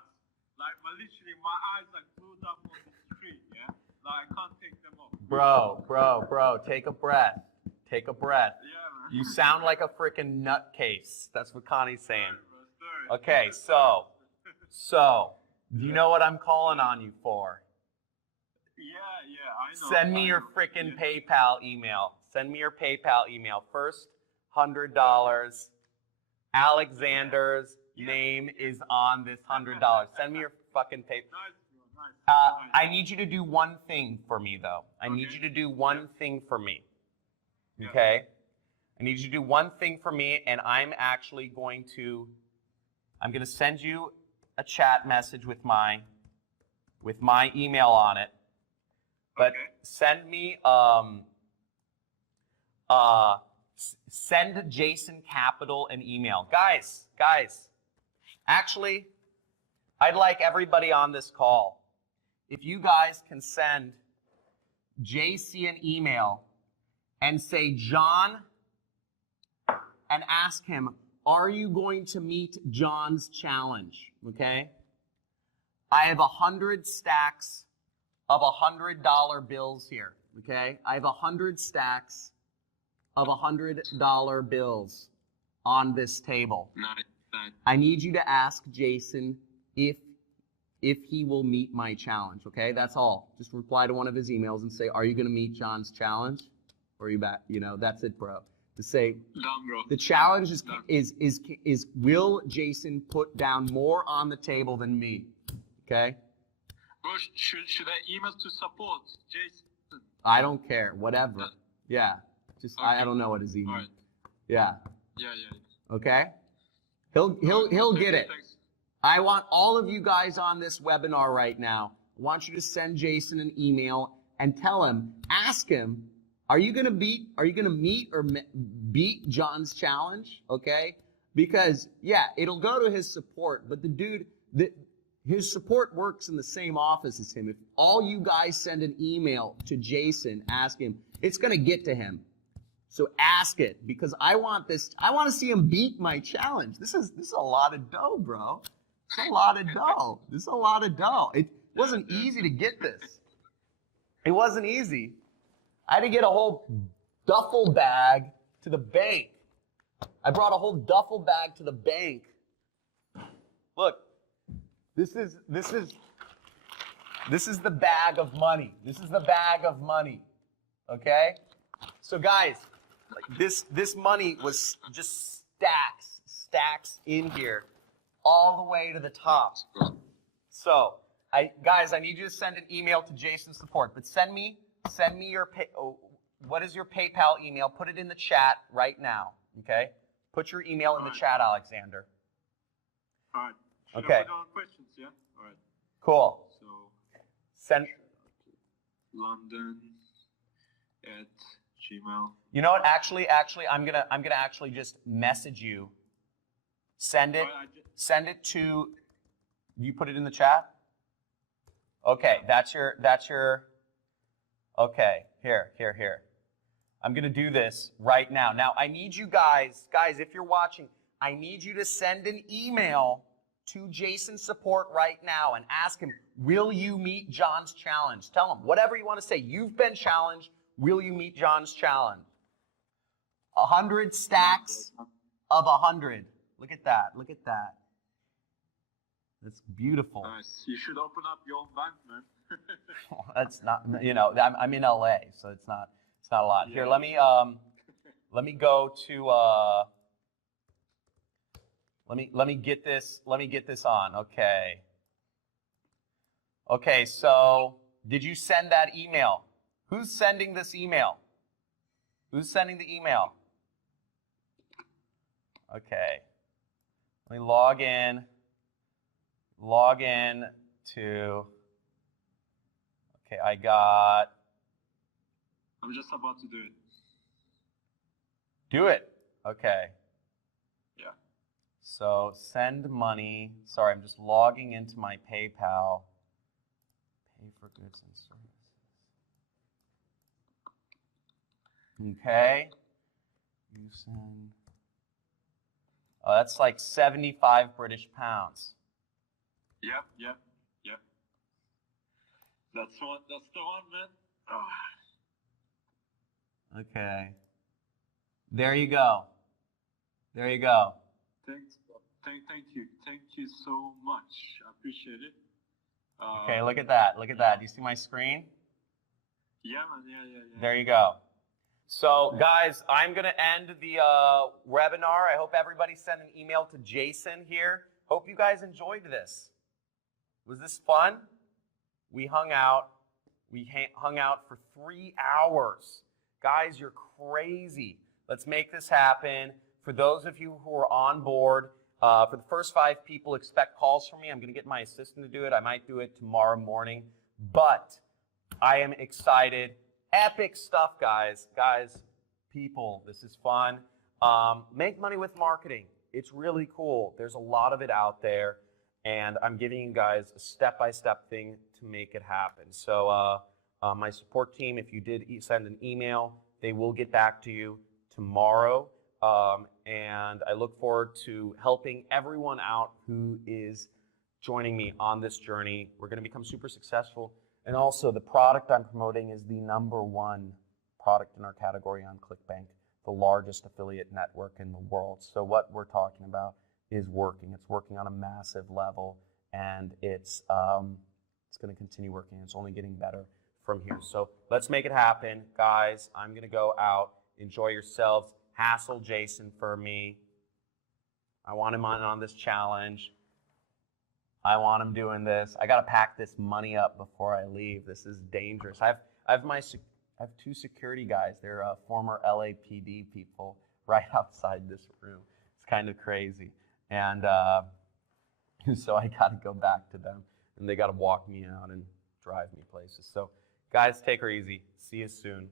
Literally, my eyes glued up on the screen, yeah? I can't take them off. Bro, take a breath. Take a breath. Yeah, man. You sound like a freaking nutcase. That's what Connie's saying. Okay, so, do you know what I'm calling on you for? Yeah, I know. Send me your freaking PayPal email. Send me your PayPal email. First $100. Alexander's name is on this $100. Send me your fucking PayPal. I need you to do one thing for me, though. I need you to do one thing for me. Okay? I need you to do one thing for me, and I'm going to send you a chat message with my email on it. But send me send Jason Capital an email. Guys, actually, I'd like everybody on this call, if you guys can send JC an email and say, John, and ask him, are you going to meet John's challenge? Okay? I have 100 stacks of $100 bills here. Okay? I have 100 stacks of $100 bills on this table. I need you to ask Jason if he will meet my challenge. Okay? That's all. Just reply to one of his emails and say, are you going to meet John's challenge? Or are you back? That's it, bro. To say, the challenge is will Jason put down more on the table than me? Okay? Bro, should I email to support, Jason? I don't care. Whatever. Yeah. Just okay. I don't know what his email. Right. Yeah. Yeah. Okay? He'll get it. Thanks. I want all of you guys on this webinar right now. I want you to send Jason an email and tell him, ask him, are you gonna meet or beat John's challenge? Okay? Because it'll go to his support, but the dude, his support works in the same office as him. If all you guys send an email to Jason, ask him, it's gonna get to him. So ask it, because I want to see him beat my challenge. This is a lot of dough, bro. It's a lot of dough. This is a lot of dough. It wasn't easy to get this. It wasn't easy. I had to get a whole duffel bag to the bank. I brought a whole duffel bag to the bank. Look, this is This is the bag of money. This is the bag of money. Okay? So guys, this money was just stacks in here all the way to the top. So, guys, I need you to send an email to Jason Support, but send me your what is your PayPal email? Put it in the chat right now, okay? Put your email in the chat, Alexander. All right. Should Okay. I put down questions, yeah? All right. Cool. So, Send. London at Gmail. You know what? Actually, I'm gonna actually just message you. Send it. Send it to. You put it in the chat. Okay, that's your. Okay, here. I'm gonna do this right now. Now I need you guys, if you're watching, I need you to send an email to Jason Support right now and ask him, will you meet John's challenge? Tell him whatever you want to say. You've been challenged. Will you meet John's challenge? 100 stacks of 100. Look at that. Look at that. That's beautiful. Nice. You should open up your own bank, man. That's not, I'm in LA, so it's not a lot. Here, let me go to let me get this on. Okay, so did you send that email? Who's sending this email? Who's sending the email? Okay. Let me log in to, okay, I'm just about to do it. Do it. Okay. Yeah. So send money. Sorry, I'm just logging into my PayPal. Pay for goods and services. Okay. You send. Oh, that's like 75 British pounds. Yep. That's the one, man. Oh. Okay. There you go. Thank you so much. I appreciate it. Okay, look at that. Do you see my screen? Yeah, man. Yeah. There you go. So, guys, I'm going to end the webinar. I hope everybody sent an email to Jason here. Hope you guys enjoyed this. Was this fun? We hung out. We hung out for 3 hours. Guys, you're crazy. Let's make this happen. For those of you who are on board, for the first 5 people, expect calls from me. I'm going to get my assistant to do it. I might do it tomorrow morning. But I am excited. Epic stuff, guys. People, this is fun. Make money with marketing. It's really cool. There's a lot of it out there. And I'm giving you guys a step-by-step thing to make it happen. So my support team, if you did send an email, they will get back to you tomorrow. And I look forward to helping everyone out who is joining me on this journey. We're going to become super successful. And also, the product I'm promoting is the #1 product in our category on ClickBank, the largest affiliate network in the world. So what we're talking about is working. It's working on a massive level, and it's going to continue working. It's only getting better from here. So let's make it happen. Guys, I'm going to go out. Enjoy yourselves. Hassle Jason for me. I want him on this challenge. I want him doing this. I got to pack this money up before I leave. This is dangerous. I have 2 security guys. They're former LAPD people right outside this room. It's kind of crazy. And so I got to go back to them. And they got to walk me out and drive me places. So guys, take her easy. See you soon.